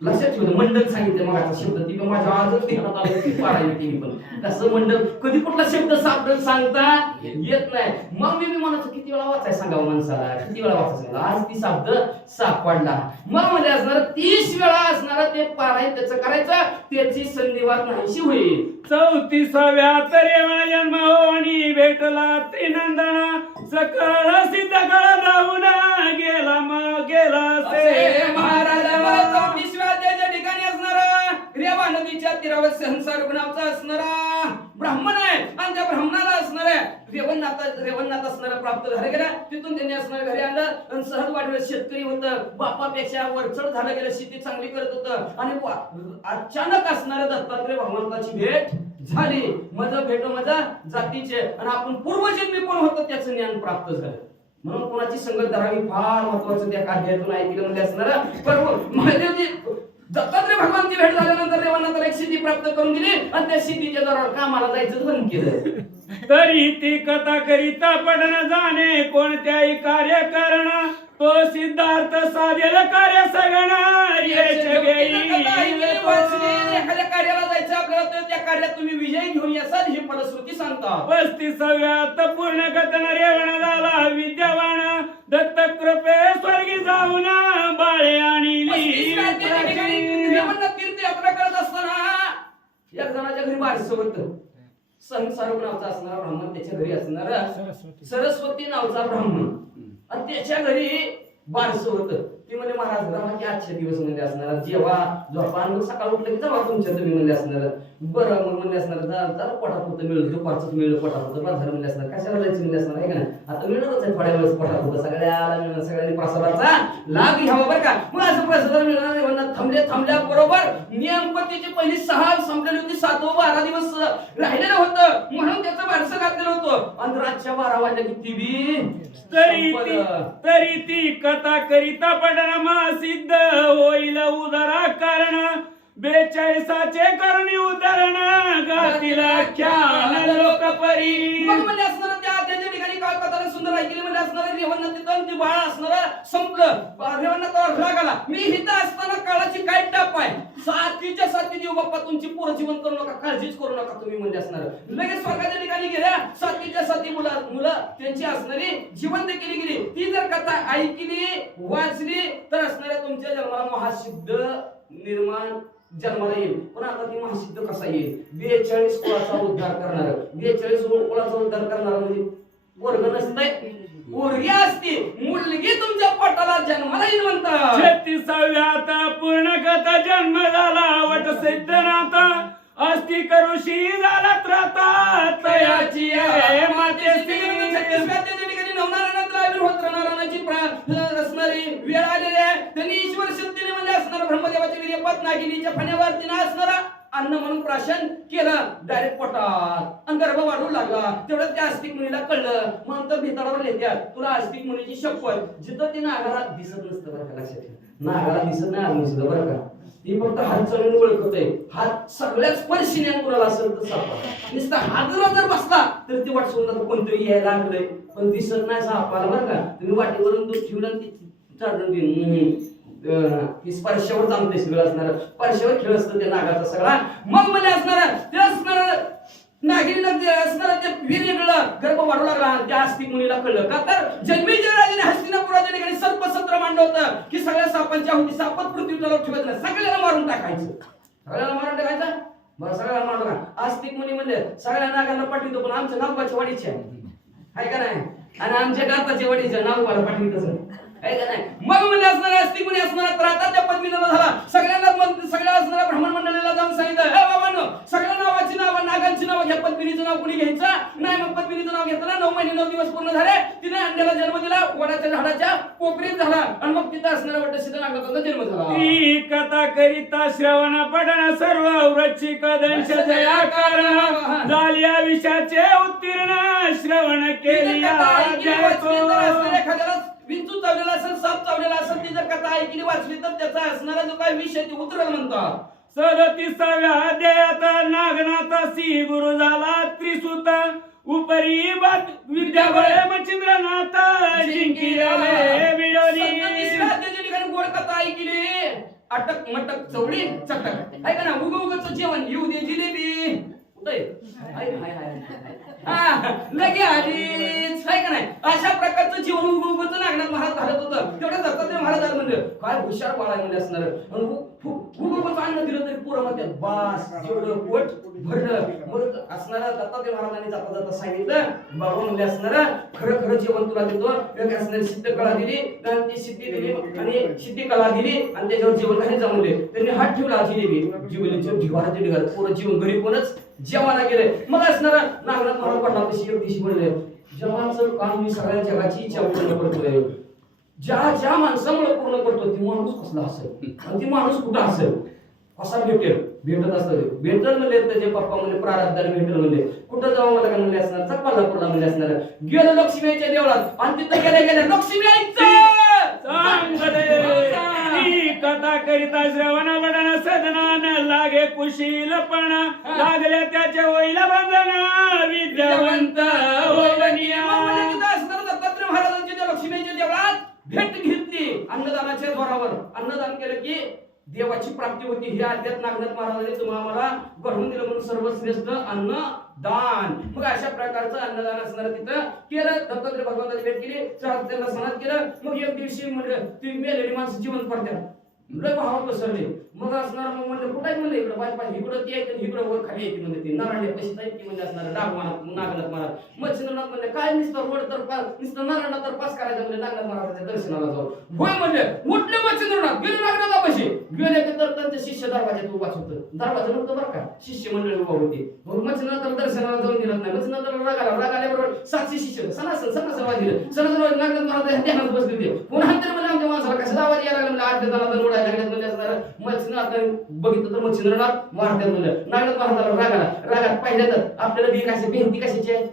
लक्षात ठेवलं. मंडल सांगितलं मग आता शब्द ती माझ्या आजच ध्यानात आलं की पारायण केली. पण कसं मंडल कधी कुठला शब्द सापडेल सांगता येत नाही. मग मी म्हणायचो किती वेळा वाचाय सांगावं माणसाला, किती वेळा वाचायचं. आज ती शब्द सापडला. मग म्हणजे असणार 30 वेळा असणार ते पारायण त्याचं करायचं. त्याची संधिवात नाहीशी होईल. 34व्या तरेवा जन्म होणी भेटला त्रिनंदना सकळ सिद्ध कळ जाऊन गेला मग गेला से महाराज. 34व्या अध्यायाच्या ठिकाणी असणारा रेवा नदीच्या तीरावर संसार गुणाचा असणारा ब्राह्मण आहे आणि त्या ब्राह्मणाला असणाऱ्या रेवणनाथ असणारा प्राप्त झाले गेला. तिथून त्यांनी असणाऱ्या घरी आणलं आणि सहज वाढवलं. शेतकरी होतं, बापापेक्षा वरचढ झालं गेलं, शेती चांगली करत होतं. आणि अचानक असणाऱ्या दत्तात्रय भगवंताची भेट झाली. मजा जातीचे आणि आपण पूर्वजन्मी कोण होतं त्याचं ज्ञान प्राप्त झालं. म्हणून कोणाची संगत धरावी फार महत्वाचं त्या काढ्यातून ऐकलं म्हणजे असणार. पण महादेवजी दत्तात्रय भगवानची भेट झाल्यानंतर रेवणनाथाला एक सिद्धी प्राप्त करून दिली आणि त्या सिद्धीच्या दरावर कामाला जायचं बंद केलं. तरी ती कथा करिता पडन जाणे कोणत्याही कार्य करण तो सिद्धार्थ साधेल कार्य सगळं एखाद्या कार्याला जायचं आपल्याला तर त्या कार्यात तुम्ही विजय घेऊन याचाल ही फलश्रुती सांगता. 35व्यात पूर्ण कथन रेवण झाला विद्यावान दत्त कृपे स्वर्गी जाऊन बाळे आणली. रेवणनाथ तीर्थयात्रा करत असताना एक जणाच्या घरी बारसं होतं. संसारोग नावाचा असणारा ब्राह्मण, त्याच्या घरी असणारा सरस्वती नावाचा ब्राह्मण आणि त्याच्या घरी बारसं होतं. ती म्हणजे महाराज रामाचे आजचे दिवस म्हणजे असणार जेव्हा झोपा मग सकाळ उठलं की जेव्हा तुमच्या तुम्ही म्हणजे असणार बरं मग म्हणजे असणार जरा पोटात होतं मिळलं दुपारचंच मिळलं पोटात होतं बरं झालं म्हणजे असणार कशाला जायचं म्हणजे असणार आहे का नाही. आता मिळणारच आहे थोड्या वेळेस पोटात होतं सगळ्याला मिळणार सगळ्यांनी प्रसादाचा लाभ घ्यावा बरं का. मग असं प्रसाद मिळणार थांबल्या बरोबर नियमपतीची पहिली 6 संपलेली होती 7व 12 दिवस राहिलेलं होतं म्हणून त्याचं बारसं घातलेलं होतं. आणि रातच्या 12 वाजल्या की ती बी तरी ती कथा करिता पडणा सिद्ध होईल उदारा कारण 42चे करणी उदाहरण गातील ख्याल लोकपरी. मग म्हणजे असणार त्याच्या ठिकाणी काय कथा सुंदर ऐकली म्हणजे असणार रेवणनाथ तिथं ती बाळ असणार संपलं. रेवणनाथावर राग आला, मी इथं असताना काळाची काय टाप आहे, साथीच्या साथी देऊ बाप्पा तुमची पोरं जीवन करू नका, काळजीच करू नका तुम्ही म्हणजे असणार. लगेच स्वर्गाच्या ठिकाणी गेल्या साथीच्या साथी मुलं त्यांची असणारी जिवंत केली गेली. ती जर कथा ऐकली वाचली तर असणाऱ्या तुमच्या जन्माला महासिद्ध निर्माण जन्माला येईल. पण आता ती महासिद्ध कसा येईल, 42 कुळाचा उद्धार करणार. 42 कुळाचा उद्धार करणार म्हणजे वर्ग नसतंय, पोरगी असते, मुलगी तुमच्या पोटाला जन्माला येईल म्हणतात. 36व्यात पूर्ण कथा जन्म झाला वट सिद्धनाथ अस्तिक ऋषी झाला त्राता तयाची माते असणारी वेळ आलेली आहे. त्यांनी ईश्वर शक्तीने म्हणजे असणार ब्रह्मदेवाच्या वीर्यपात नागिनीच्या फण्यावरती असणारा अन्न म्हणून प्राशन केलं डायरेक्ट पोटात आणि गर्भ वाढू लागला. तेवढं त्या आस्तिक मुनीला कळलं. म्हणून तर भिताडावर येत्या तुला आस्तिक मुनीची शपथ. जिथं ती नागाला दिसत नसतं बरं का, लक्षात ठेवा, नागाला दिसत नाही आम्ही सुद्धा बरं का. ती फक्त हात चढून ओळखतोय. हात सगळ्याच स्पर्शिने कोणाला असेल तर सापडा नुसता हातला जर बसला तर ती वाट सोडून कोणतरी यायला लागलंय पण दिसत नाही सापाला बरं का. तुम्ही वाटेवरून दूध ठेवलं ती चढून ती स्पर्शावर जमते सगळं असणार, स्पर्शावर खेळ असतो त्या नागाचा सगळा. मग मला असणार ते असणार नागिनीला असणार ते वीर वेगळं गर्भ वाढू लागला. त्या आस्तिक मुनीला कळलं का तर जन्मेजय राजाने हस्तिनापुराच्या ठिकाणी सर्पसत्र मांडलं होतं की सगळ्या सापांच्या आहुती सापत पृथ्वीवर ठेवत नाही, सगळ्याला मारून टाकायचं. सगळ्याला मारून टाकायचं बरं, सगळ्याला मारून टाका. आस्तिक मुनी म्हणले सगळ्या नागांना पाठवतो पण आमच्या नागोबाच्या वाडीचे आहे का नाही, आणि आमच्या गाताच्या वाडीच्या नागोबाला पाठवितच आहे का नाही. मग म्हणजे असणार आस्तिक मुनी असणार तर आता त्या पद्मीनं झाला. सगळ्यांना सगळ्या असणाऱ्या ब्राह्मण मंडळीला जाऊन सांगितलं, हे बाबांनो सगळ्या नावाची नावं नागांची नावं घ्या, पद्मिनीचं नाव कोणी घ्यायचं नाही. मग पद्मिनीचं नाव घेताना 9 महिने 9 दिवस पूर्ण झाले. तिने अंड्याला जन्म दिला, वडाच्या झाडाच्या कोपरीत झाला आणि मग तिथं असणाऱ्या वटसिद्ध नागाचा जन्म झाला. ती कथा करिता श्रवण पडण सर्व वृश्चिक दंश जया कारण झाली विषाचे उत्तीर्ण श्रवण केली एखाद्याला विंचू चावलेला असेल, साप चावलेला असेल, ती जर कथा ऐकली वाचली तर त्याचा असणारा जो काय विषय ते उतरल म्हणतात. 37व्या अध्यायात नागनाथासी गुरु झाला त्रिसूत उपरी विद्याबळ मच्छिंद्रनाथ जिंकिले विडोली. 37व्या अध्यायाच्या ठिकाणी गोड कथा ऐकली, अटक मटक चवळी चटक आहे का ना, उगवचं जेवण येऊ दे जिलेबी कुठे लगे आलीच आहे का नाही. अशा प्रकारचं जीवन उगवचं नागनाथ महाराज घालत होतं. तेवढ्या दत्तात्रय महाराज म्हणलं काय हुशार बाळा म्हणजे असणार. उगवचं अन्न दिलं तरी पुरं म्हणतात बास जेवढं पोट भरलं. मग असणारा दत्तात्रय महाराजांनी जाता जाता सांगितलं बाबा म्हणजे असणारा खरं खरं जेवण तुला देतो. असणारी सिद्ध कला दिली, ती सिद्धी दिली आणि सिद्धी कला दिली आणि त्याच्यावर जेवण काही जमले. त्यांनी हात ठेवला जिलेबी जिवलीच्या ढिगाराच्या ढिगार पुरं जीवन घरी कोणच जेवायला गेले. मग असणारा नागनाथ महाराज पडला एक दिवशी म्हणले जेवणाचं काम मी सगळ्या जगाची इच्छा पूर्ण करतोय. ज्या माणसामुळे पूर्ण करतो ती माणूस कसला असेल आणि ती माणूस कुठं असेल कसा भेटत असतं. भेटल म्हणले त्याचे पप्पा म्हणजे प्रारब्धाने भेटल म्हणले कुठं जाऊ मला काय म्हणले असणार कोल्हापूरला म्हणले असणार. गेलो लक्ष्मीच्या देवळात आणि तिथं गेल्या लक्ष्मी कथा करिता श्रवण वडण सदनान लागे कुशीलपण लागले त्याचे होईल बंधन विद्यावंत दत्तात्रय महाराजांच्या लक्ष्मीच्या देवळात भेट घेतली. अन्नदानाच्या द्वारावर अन्नदान केलं की देवाची प्राप्ती होती. हे अध्यात्म नागनाथ महाराजांनी तुम्हाला घडवून दिलं म्हणून सर्वश्रेष्ठ अन्नदान. मग अशा प्रकारचं अन्नदान असणार तिथं केलं. दत्तात्रय भगवंताची भेट केली, त्यांना स्नान केलं. मग एक दिवशी म्हणलं ती मेलेली माणसं जिवंत पडतात लय भाव पसरले. मग असणार मग म्हणलं कुठे म्हणलं इकडं बाय पाहिजे इकडं ती आहे इकडं वर खाली येते म्हणजे ती नारायण पैसे आहेत की म्हणजे असणार डाग नागनाथ महाराज. मच्छिंद्रनाथ म्हणले काय नुसतं रोड तर नुसतं नारायण तर पास करायचं म्हणजे नागनाथ महाराजांच्या दर्शनाला जाऊ. होय म्हणले उठले मच्छिंद्रनाथ गेले नागनाथापाशी गेले तर त्यांचे शिष्य दरवाज्यात उभाच होतं. दरवाजा नव्हतं बरं का, शिष्य मंडळी उभा होती. मग मच्छिंद्रनाथाला दर्शनाला जाऊन दिलं नाही. मच्छिंद्रनाथाला राग आल्याबरोबर 700 शिष्य सणासण वाजले. सणासण नागनाथ महाराज ध्यानात बसले होते. पुन्हा तर म्हणजे आमच्या माणसाला कसं आवाज यायला लागला म्हणजे आठ उडायला लागले म्हणजे असणार. मच्छिंद्रनाथ बघितलं तर मच्छिंद्रनाथ मारतात म्हणलं. नागनाथ महाराजाला रागात पाहिल्यातच आपल्याला बी कशी भिंती कशाची आहे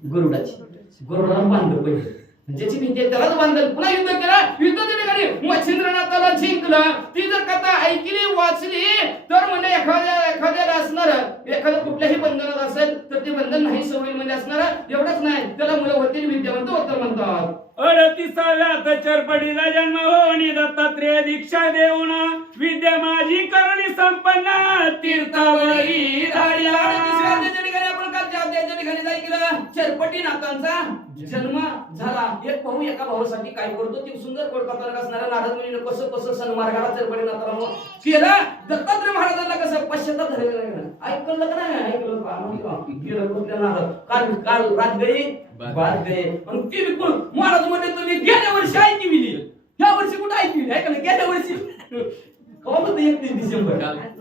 गरुडाला बांधलं पहिले, ज्याची भीती आहे त्यालाच बांधलं. पुन्हा युद्ध केलं, युद्धाच्या ठिकाणी मच्छिंद्रनाथाला जिंकलं. ती जर कथा ऐकली वाचली तर म्हणजे एखाद्याला असणार, एखादं कुठल्याही बंधनात असेल तर ते बंधन नाही होईल म्हणजे असणार. एवढंच नाही, त्याला मुलं होतील विद्यावंत होतं म्हणतात. 38व्यात चरपडीचा जन्म होऊन दत्तात्रेय दीक्षा देऊन विद्या माझी करुणी संपन्न तीर्थावरी धाडला. 38व्या ठिकाणी आपण कालच्या अध्यायाच्या ठिकाणी ऐकलं चरपटी नाथांचा जन्म झाला. एक भाऊ एका भावासाठी काय करतो, ती सुंदर कोडकथानक असणाऱ्या नारद मुनीने कसं कसं सन्मार्गाला चरपटी नाथाला केलं. दत्तात्रय महाराजांना कसं पश्चाताप धरायला लागला. ऐकलं का नाही ऐकलं गेलं कुठल्या नारद काल रात गई बात गई. आणि ती बिलकुल महाराज म्हणजे तुम्ही गेल्या वर्षी ऐकविली, ह्या वर्षी कुठं ऐकविली आहे का नाही. गेल्या वर्षी कवा होतं 31 डिसेंबर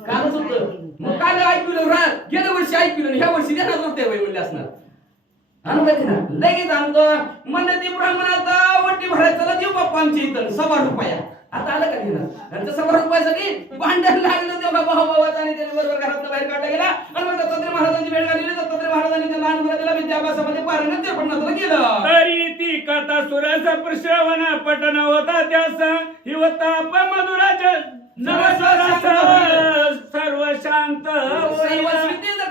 कालच होतं. मग काल ऐकलं गेल्या वर्षी ऐकलं, ह्या वर्षी देणार नव्हते म्हणले असणार. लगेच आणतो म्हणलं ती ब्राह्मणाचा वटी भरायचा देऊ बाप्पा आमच्या इथं 100 रुपया. आता आलं का देणार त्यांचं 100 रुपयासाठी भांडण लागलं तेव्हा भावाचं आणि त्याने बरोबर घरातून बाहेर काढला गेला. आणि मग दत्तात्रय महाराजांची भेट झाली. दत्तात्रय महाराजांनी त्या लहान मुलाला विद्याभ्यासामध्ये पारायण चरपटनाथाला केलं. तरी ती कथा सुरस श्रवण पठन होता त्यास हिवताप मधुराज सर्व शांत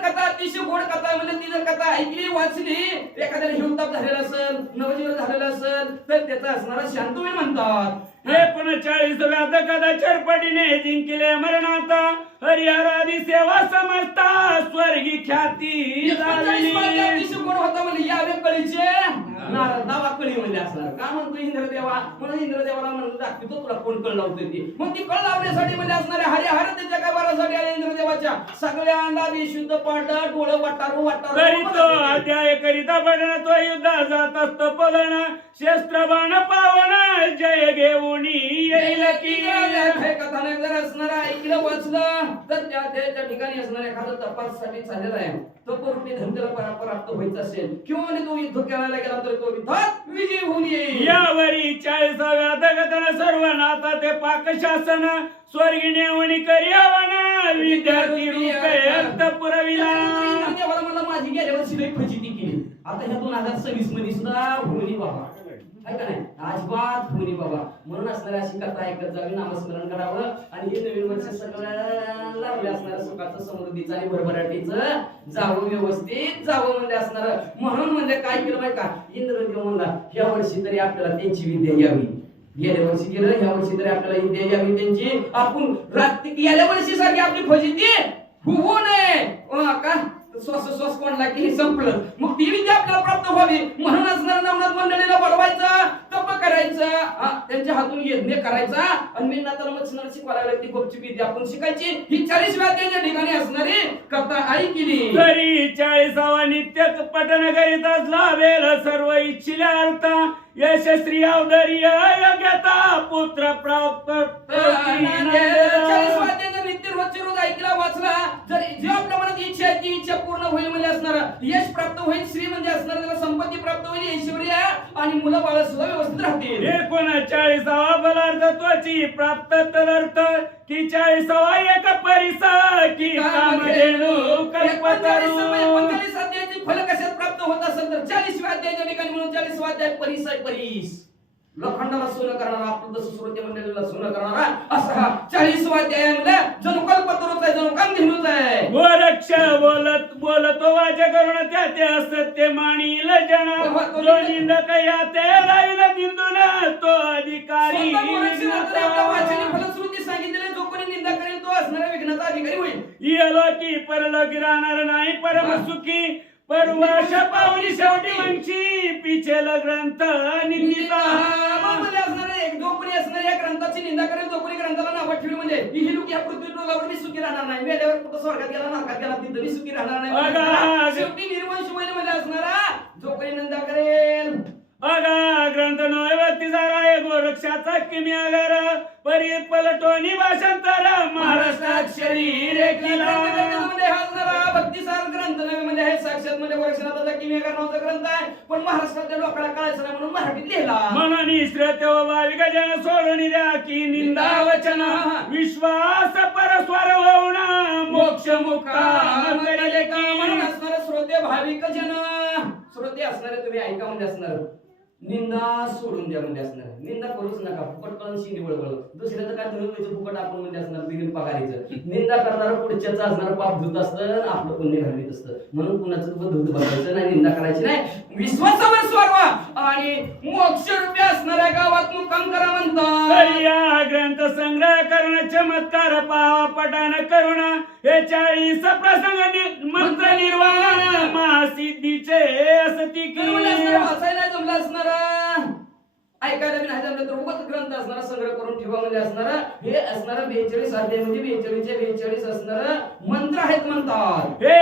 कथा अतिशय गोड कथा म्हणजे ती जर कथा ऐकली वाचली एखाद्याला हिवताप झालेला असेल, नवजीवन झालेलं असेल तर त्याचा असणारा शांत होईल म्हणतात. 39व्या कथा चरपटीने जिंकले मरणाता हरिहरादी सेवा समजता स्वर्गी ख्याती अतिशय गोड होता म्हणजे यावे कळीचे दावा कळी म्हणजे असणार. का म्हणतो इंद्रदेवा म्हणून इंद्रदेवाला म्हणून दाखवतो तुला कोण कळ लावते ती. मग ती कळ लावण्यासाठी म्हणजे असणारे हरिहर त्याच्या गावासाठी आले इंद्रदेवाच्या सगळ्यांना विशुद्ध पाठ डोळं वाटारू करीतो अध्याय करिता पडण तो युद्ध जात असतो पदन शस्त्र बाण पावन जय घेऊन येईल की. कथानक जर असणारा ऐकलं वाचलं तर त्या ठिकाणी असणारा एखादा तपाससाठी चाललेला आहे तो पूर्वी धनतेला प्राप्त व्हायचा असेल किंवा तो युद्ध करायला गेला तर तो युद्धात विजयी होऊन येईल. यावरी 40व्या कथन सर्व नाथा ते पाकशासन स्वर्गी नेवणी करियावन विद्यार्थी रूपे अर्थ पुरविला. मला माझी गेल्या वर्षी लई फजिती केली. आता ह्या 2026 मध्ये सुद्धा होली बाबा आहे का नाही अजिबात होली बाबा. म्हणून असणारी अशी कथा ऐकत जावी, नामस्मरण करावं आणि हे नवीन वर्ष सगळ्याला लागले असणाऱ्या सुखाचं समृद्धीचं आणि भरभराटीचं जावं, व्यवस्थित जावं म्हणजे असणार. म्हणून म्हणजे काय केलं माहिती का इंद्रदेव म्हणला ह्या वर्षी तरी आपल्याला त्यांची विद्या यावी. गेल्या वर्षी गेलं ह्या वर्षी तरी आपल्याला विद्या यावी त्यांची. आपण गेल्या वर्षी सारखी आपली फजिती होऊ नये का श्वास कोणला की हे संपलं. मग ती विद्या आपल्याला प्राप्त व्हावी म्हणून असणाऱ्या नवनाथ मंडळीला बोलवायचं, तप करायचं, त्यांच्या हातून यज्ञ करायचा आणि मी नाताला मच्छिंद्र शिकवायला लागली. ती गोपची विद्या आपण शिकायची. ही 40व्या अध्यायाच्या ठिकाणी असणारी कथा ऐकली. तरी 40वा नित्य पठन करीत लाभेल सर्व इच्छिल्या अर्थ यशस्वी अवधर्य योग्यता पुत्र प्राप्त. 40व्या अध्यायाचा नित्य रोजच्या रोज ऐकला वाचला जर जे आपल्या मनात इच्छा आहे ती इच्छा पूर्ण होईल म्हणजे असणार यश प्राप्त होईल, श्री म्हणजे असणार त्याला संपत्ती प्राप्त होईल, ऐश्वर्य आणि मुलं बाळ सुद्धा व्यवस्थित राहतील. 39वा बलार्थ त्वची प्राप्त तदर्थ की 40वा एक परिसा की कामधेनु कल्पतरू. 45 अध्यायाचे फल कशात प्राप्त होत असेल तर 40व्या अध्यायाच्या ठिकाणी म्हणून 40वा अध्याय परिस आहे. परिस लोखंडाला सोनं करणारा आपलं जसं श्रोते मंडळीला सोनं करणारा असा हा 40वा अध्याय म्हणजे जणू कल्पतरूच आहे, जणू कामधेनूच आहे. गोरक्ष बोलतो वाचा करून त्या ते असत्य मानील जना जो निंदक या ते लाईन दिंदून तो अधिकारी. फलश्रुती सांगितलेले जो कोणी निंदा करेल तो असणाऱ्या विघ्नाचा अधिकारी होईल. इहलोकी परलोकी राहणार नाही परम सुखी परवाश पावली शेवटी वंशी पिछेल ग्रंथ निंदिता. एक जो कोणी असणाऱ्या या ग्रंथाची निंदा करेल, जो कोणी ग्रंथाला नाव ठेवली म्हणजे ही लोक या पृथ्वी टोकावर मी सुखी राहणार नाही, वेळेवर कुठं स्वर्गात गेला नरकात गेला तिथं मी सुखी राहणार नाही. शेवटी निर्वंश म्हणजे असणारा जो कोणी निंदा करेल. अगा ग्रंथ नोय व्यक्ती सारा गोरक्षाचा किम्यागर परी पलटोनी भाषांतर महाराष्ट्रात शरीर भक्तिसार ग्रंथ नव्हे म्हणजे हे साक्षात म्हणजे गोरक्षनाथाचा किम्यागर नावाचा ग्रंथ आहे पण महाराष्ट्रातल्या लोकांना कळायचं नाही म्हणून मराठीत लिहिला. म्हणून श्रोते व भाविक जन सोडून द्या की निंदा वचन विश्वास परस्वर होऊन मोक्ष मुक्काम करेल की. म्हणून असणारे श्रोते भाविक जन श्रोते असणार तुम्ही ऐका म्हणजे असणार निंदा सोडून द्या म्हणजे असणार निंदा करूच नका फुकट कळून शिंदी बळबळ दुसऱ्याचं काय धरून व्हायचं फुकट आपण म्हणजे असणार बिगिन पगारीचं निंदा करणारं पुढच्याचं असणारं पाप धुत असतं आपलं पुण्य घालवीत असतं म्हणून कुणाचं धुत बघायचं नाही निंदा करायची नाही विश्वासावर स्वारवा आणि मोक्ष रूपी असणाऱ्या गावात मुक्काम करा म्हणतात या ग्रंथ संग्रह करून चमत्कार पावा पठण करून हे 40 प्रसंग मंत्र निर्वाण महासिद्धीचे असती वाचायला जमलं असणार ऐकायला बी नाही जमलं तर उगाच ग्रंथ असणारा संग्रह करून ठेवा म्हणजे असणारा हे असणारा 42 अध्याय म्हणजे 42 असणारा मंत्र आहेत म्हणतात हे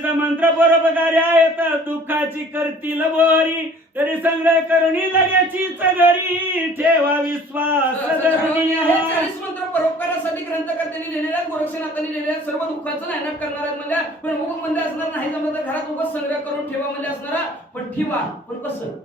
40 मंत्र परोपकारी आहेत दुःखाची करतील बोरी तरी संग्रह करून लगेचीच घरी ठेवा विश्वास धरणी हे 40 मंत्र परोपकारासाठी ग्रंथकर्त्यांनी लिहिलेल्या गोरक्षनाथांनी लिहिलेल्या सर्व दुःखाचं नायनाट करणार आहेत म्हणजे पण उगाच म्हणजे असणार नाही जमलं तर घरात उगाच संग्रह करून ठेवा म्हणजे असणारा पण ठेवा पण कसं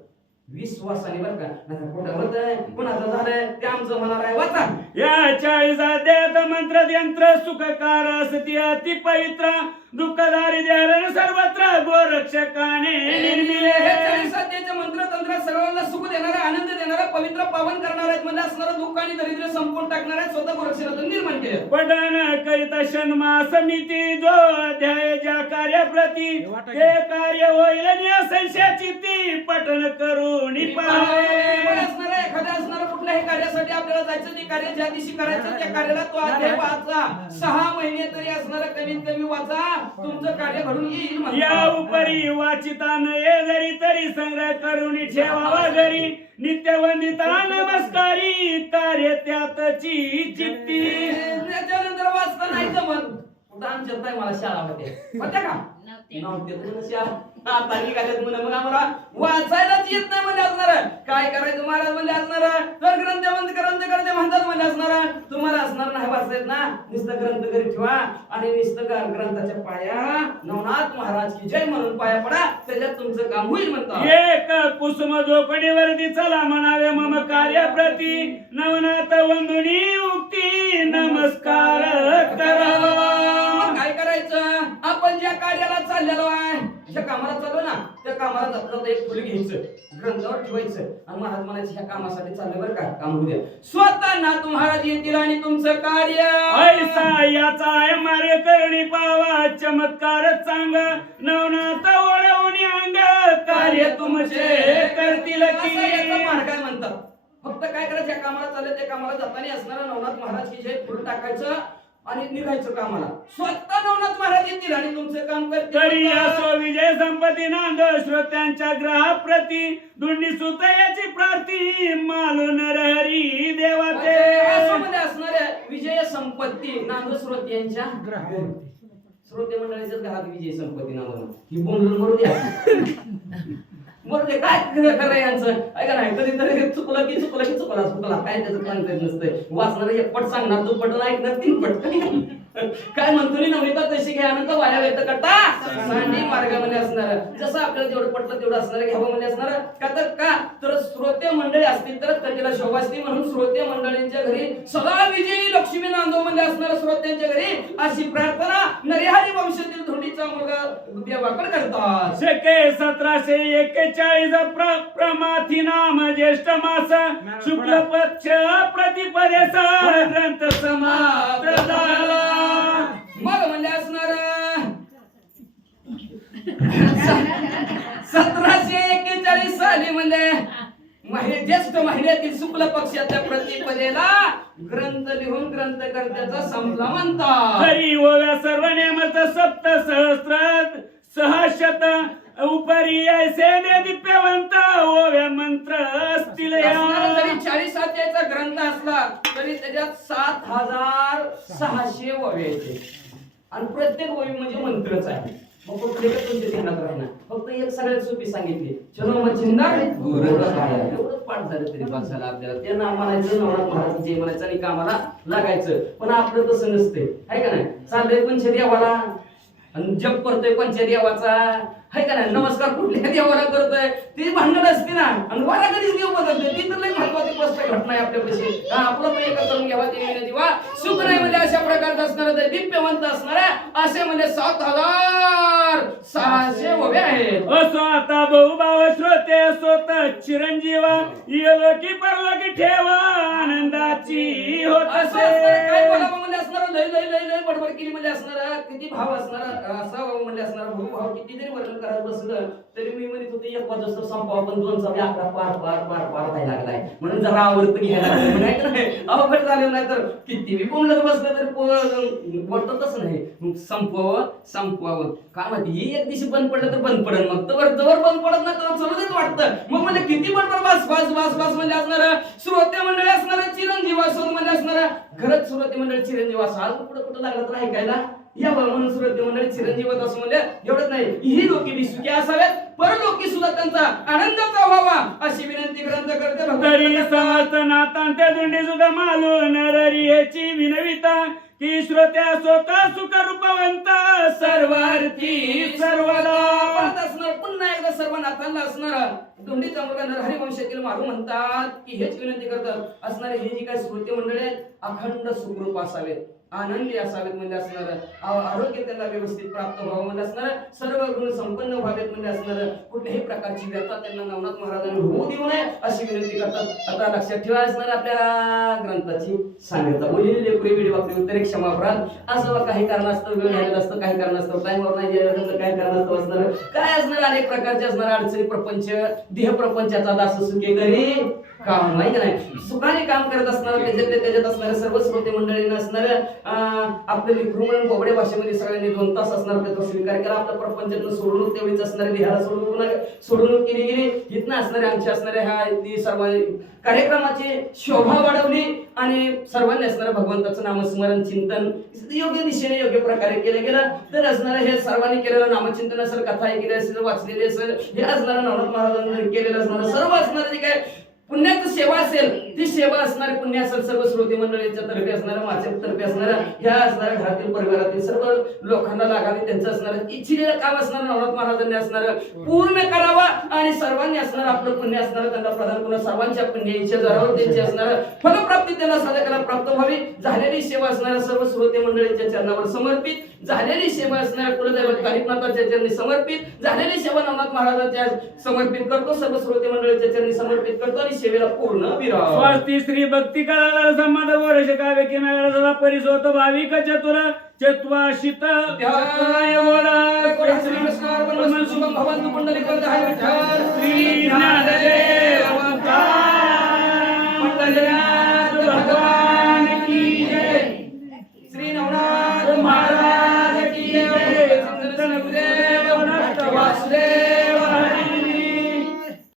विश्वासाने बरं का खोटं होतंय कुणाचं झालंय ते आमचं होणार आहे वाचा या 40 अध्यायात मंत्र यंत्र सुखकार असती अति पवित्र दुःखदारी देहरण सर्वत्र गोरक्षकाने निर्मिले हे 40 अध्यायाचे मंत्र तंत्र सर्वांना सुख देणारे आनंद देणारे पवित्र पावन करणार आहेत म्हणजे असणारं दुःख आणि दरिद्र संपून टाकणार आहेत स्वतः गोरक्षनाथांनी निर्माण केले पठण करिता षण्मा समिती जो अध्याय ज्या कार्याप्रती हे कार्य होईल निसंशयाची ती पठण करून एखाद्या असणारं कुठल्याही कार्यासाठी आपल्याला जायचं ते कार्य ज्या दिवशी करायचं त्या कार्याला तो अध्याय वाचा 6 महिने तरी असणारं कमीत कमी वाचा तुमचं कार्य घडून येईल या उपरी वाचिता नये जरी तरी संग्रह करून ठेवावा घरी नित्यवंदिता नमस्कारी कार्य त्यातची चित्ती त्याच्यानंतर वाचता नाही जमत उदाहरण जगताय मला शाळा होते का नव्हते आता निघालेत म्हणून मग आम्हाला वाचायलाच येत नाही म्हणजे असणार काय करायचं महाराज म्हणजे असणार तर ग्रंथ करते म्हणतात म्हणजे असणार तुम्हाला असणार नाही वाचता ना नुसतं ग्रंथ घरी ठेवा आणि नुसतं ग्रंथाच्या पाया नवनाथ महाराज की जय म्हणून पाया पडा त्याच्यात तुमचं काम होईल म्हणतात एक कुसुम झोपडीवरती चला म्हणावे मम कार्याप्रती नवनाथ वंदुनी उक्ती नमस्कार करावा काय करायचं आपण ज्या कार्याला चाललेलो आहे ज्या कामाला चाललो ना त्या कामाला जाता एक फुल घ्यायचं ग्रंथावर ठेवायचं आणि महाराज म्हणायचं ह्या कामासाठी चाललं बरं का काम होऊ द्या स्वतः ना महाराज येतील आणि तुमचं कार्य ऐसा याचा आहे मार्ग करणी पावा चमत्कार चांग नवनाथ वळवणी अंग कार्य तुमचे करतील की मार्ग काय म्हणतात फक्त काय करायचं ज्या कामाला चाललं त्या कामाला जाताना असणारा नवनाथ महाराज की जय फुल टाकायचं आणि निघायचं कामाला स्वतः नवनाथ महाराज येतील आणि तुमचं काम करतील तरी असो विजय संपत्ती नांद श्रोत्यांच्या ग्रहाप्रती दुंडी सुत याची प्रार्थी मालून हरी देवाचे असो मध्ये असणाऱ्या विजय संपत्ती नांद श्रोत्यांच्या श्रोते मंडळीच्याच घरात विजय संपत्ती नांद ही बोंबलून मरू द्या मग ते काय खरं यांचं ऐका नाही कधीतरी चुकलं की चुकला काय त्याचं कॉन्टेंट नसतंय वाचणार एक पट सांगणार तो पट ऐकणार 3 पट काय म्हणतो नवनीता तशी घ्या नंतर वाया व्यक्त करता सांडी मार्गामध्ये असणार जसं आपल्याला जेवढं पटलं तेवढं असणार घ्यावं म्हणजे असणार का तर श्रोते मंडळी असतील तर त्याला शोभा असते म्हणून श्रोते मंडळींच्या घरी सदा विजयी लक्ष्मी नांदो म्हणजे असणार श्रोत्यांच्या घरी अशी प्रार्थना नरहरी वंशातील धोंडीचा मुलगा देवाकडे करतात शके 1741 प्रमाथी नाम ज्येष्ठ मास शुक्ल पक्ष प्रतिपदेचा ग्रंथ समाप्त झाला मग म्हणजे असणार 1741 साली म्हणजे ज्येष्ठ महिन्यातील शुक्ल पक्षाच्या प्रतिपदेला ग्रंथ लिहून ग्रंथकर्त्याचा संपला म्हणतात तरी ओव्या सर्व नियमत 7 सहस्र 600 उपरी ऐसे दिप्यवंत ओव्या मंत्र असतील जरी 40 अध्यायाचा ग्रंथ असला तरी त्याच्यात 7600 ओव्या आहेत आणि प्रत्येक ओवी म्हणजे मंत्रच आहे मग कुठले तुमच्या ध्यानात राहणार फक्त एक सगळ्यात सोपी सांगितली चलो मच्छिंदा एवढंच पाठ झालं तरी पाठ झालं आपल्याला ते नाव म्हणायचं नवनाथ महाराज जय म्हणायचं आणि कामाला लागायचं पण आपलं तसं नसते आहे का नाही चाललंय पण देवाला आणि जप करतोय कोणत्या देवाचा, हाय का नाही, नमस्कार कुठल्या देवाला करतोय, ती भांडण असते ना. आणि वारा कधीच देव बदलतोय, ती तर लई महत्वाची गोष्ट घटना आहे आपल्यापाशी. आपलं पण एक करून घ्यावा ते विनंती वा. सुख नाही म्हणजे अशा प्रकारचं असणार, ते दिव्यवंत असणाऱ्या असे म्हणजे 7,600 उभे आहेत. असो आता बहुभाव श्रोते असोत चिरंजीवा, इलोकी परलोकी ठेवा आनंदाची होत असं असे. असणारं काय बोलावं म्हणजे असणारं, लय लय लय लय बडबड केली म्हणजे असणारा, किती भाव असणारा, असा म्हणजे असणारा भाव किती जरी वर्णन करत बसलं तरी मी म्हणत होते एक वाजता संपाव, पण 2 चावी आकडा पार पार पार पार व्हायला लागलाय, म्हणून जरा आवडत घ्यायला लागलं. नाही का नाही, अवघड झालं नाही तर किती बी बोलत बसलं तरी बोलतच नाही. मग संपवावं का माहिती, ही एक दिवशी बंद पडलं तर बंद पडेल, मग जवळ बंद पडत नाही तर चलू देत वाटतं. मग म्हणजे किती बडबड बस बस बस बस म्हणजे असणार श्रोते मंडळी असणार, चिरंजीव असो म्हणजे असणार, खरंच श्रोते मंडळी चिरंजीव असो. आज कुठं लागलं तर ऐकायला यावं म्हणून श्रोते मंडळी चिरंजीवत असं म्हणजे एवढंच नाही, ही लोकी बी सुखी असावेत, परलोकी सुद्धा त्यांचा आनंदाचा व्हावा अशी विनंती ग्रंथ करते. तरी समस्त नातांत्या दुंडी सुद्धा मालून नररी याची विनविता, की श्रोत्या स्वतः सुख रूपवंत सर्वार्थी सर्वदा. परत असणार पुन्हा एकदा सर्व नाथांना असणार दुंडीचा मुलगा नरहरी वंशातील मारू म्हणतात की हेच विनंती करतात असणारे हे जी काही श्रोते मंडळी आहेत अखंड सुखरूप असावेत, आनंदी असावेत म्हणजे असणार, आरोग्य त्यांना व्यवस्थित प्राप्त व्हावं म्हणजे असणार, सर्व गुण संपन्न व्हावेत म्हणजे असणार, कुठल्याही प्रकारची व्यथा त्यांना नवनाथ महाराजांनी होऊ देऊ नये अशी विनंती करतात. आता लक्षात ठेवा असणार आपल्या ग्रंथाची सांगितलं बोललेली लेकरी वेळी वापरी उत्तरे क्षमा अपराध असं काही कारणास्तव वेळ झालेलं असतं, काही कारणास्तव टाइमवर नाही गेलेलं, काही कारणास्तव असणार काय असणार, अनेक प्रकारचे असणार अडचणी, प्रपंच देह प्रपंचाचा दास सुखे करी काम माहिती नाही, सुखाने काम करत असणार त्याच्यात असणारे सर्व श्रोते मंडळींना असणार आपले लेकरू म्हणून बोबड्या भाषेमध्ये सगळ्यांनी 2 तास असणार त्याचा स्वीकार केला. आपल्या प्रपंचातून सोडून तेवढीच असणारे देहाला सोडून केली इथनं असणारे आमचे असणारे ह्या सर्व कार्यक्रमाची शोभा वाढवली आणि सर्वांनी असणारं भगवंताचं नामस्मरण चिंतन योग्य दिशेने योग्य प्रकारे केलं गेलं तर असणारं हे सर्वांनी केलेलं नामचिंतन असेल, कथा ऐकली असेल, वाचलेली असेल, हे असणारं नवनाथ महाराजांनी केलेलं असणारं सर्व असणारं जे काय पुण्याची सेवा असेल ती सेवा असणारे पुण्य असेल सर्व श्रोते मंडळींच्या तर्फे असणाऱ्या माझ्या तर्फे असणाऱ्या ह्या असणाऱ्या घरातील परिवारातील सर्व लोकांना लागावे त्यांचं असणारं इच्छिलेलं काम असणारं नवनाथ महाराजांनी असणारं पूर्ण करावा आणि सर्वांनी असणारं आपलं पुण्य असणारं त्यांना प्रदान करून सर्वांच्या पुण्य इच्छा जरावर त्यांची असणारं फलप्राप्ती त्यांना साधकाला प्राप्त व्हावी. झालेली सेवा असणाऱ्या सर्व श्रोते मंडळींच्या चरणावर समर्पित, झालेली सेवा असणाऱ्या कुलदैवत कालिकनाथाच्या चरणी समर्पित, झालेली सेवा नवनाथ महाराजांच्या समर्पित करतो, सर्व श्रोते मंडळींच्या चरणी समर्पित करतो आणि सेवेला पूर्ण विराम. स्वास्ती श्री भक्ती कला संबंध वर्ष काव्य किनारा परिसोत भाविक चतुर चत्वाशित श्री कृष्ण भगवंतु पुंडलिक विठ्ठल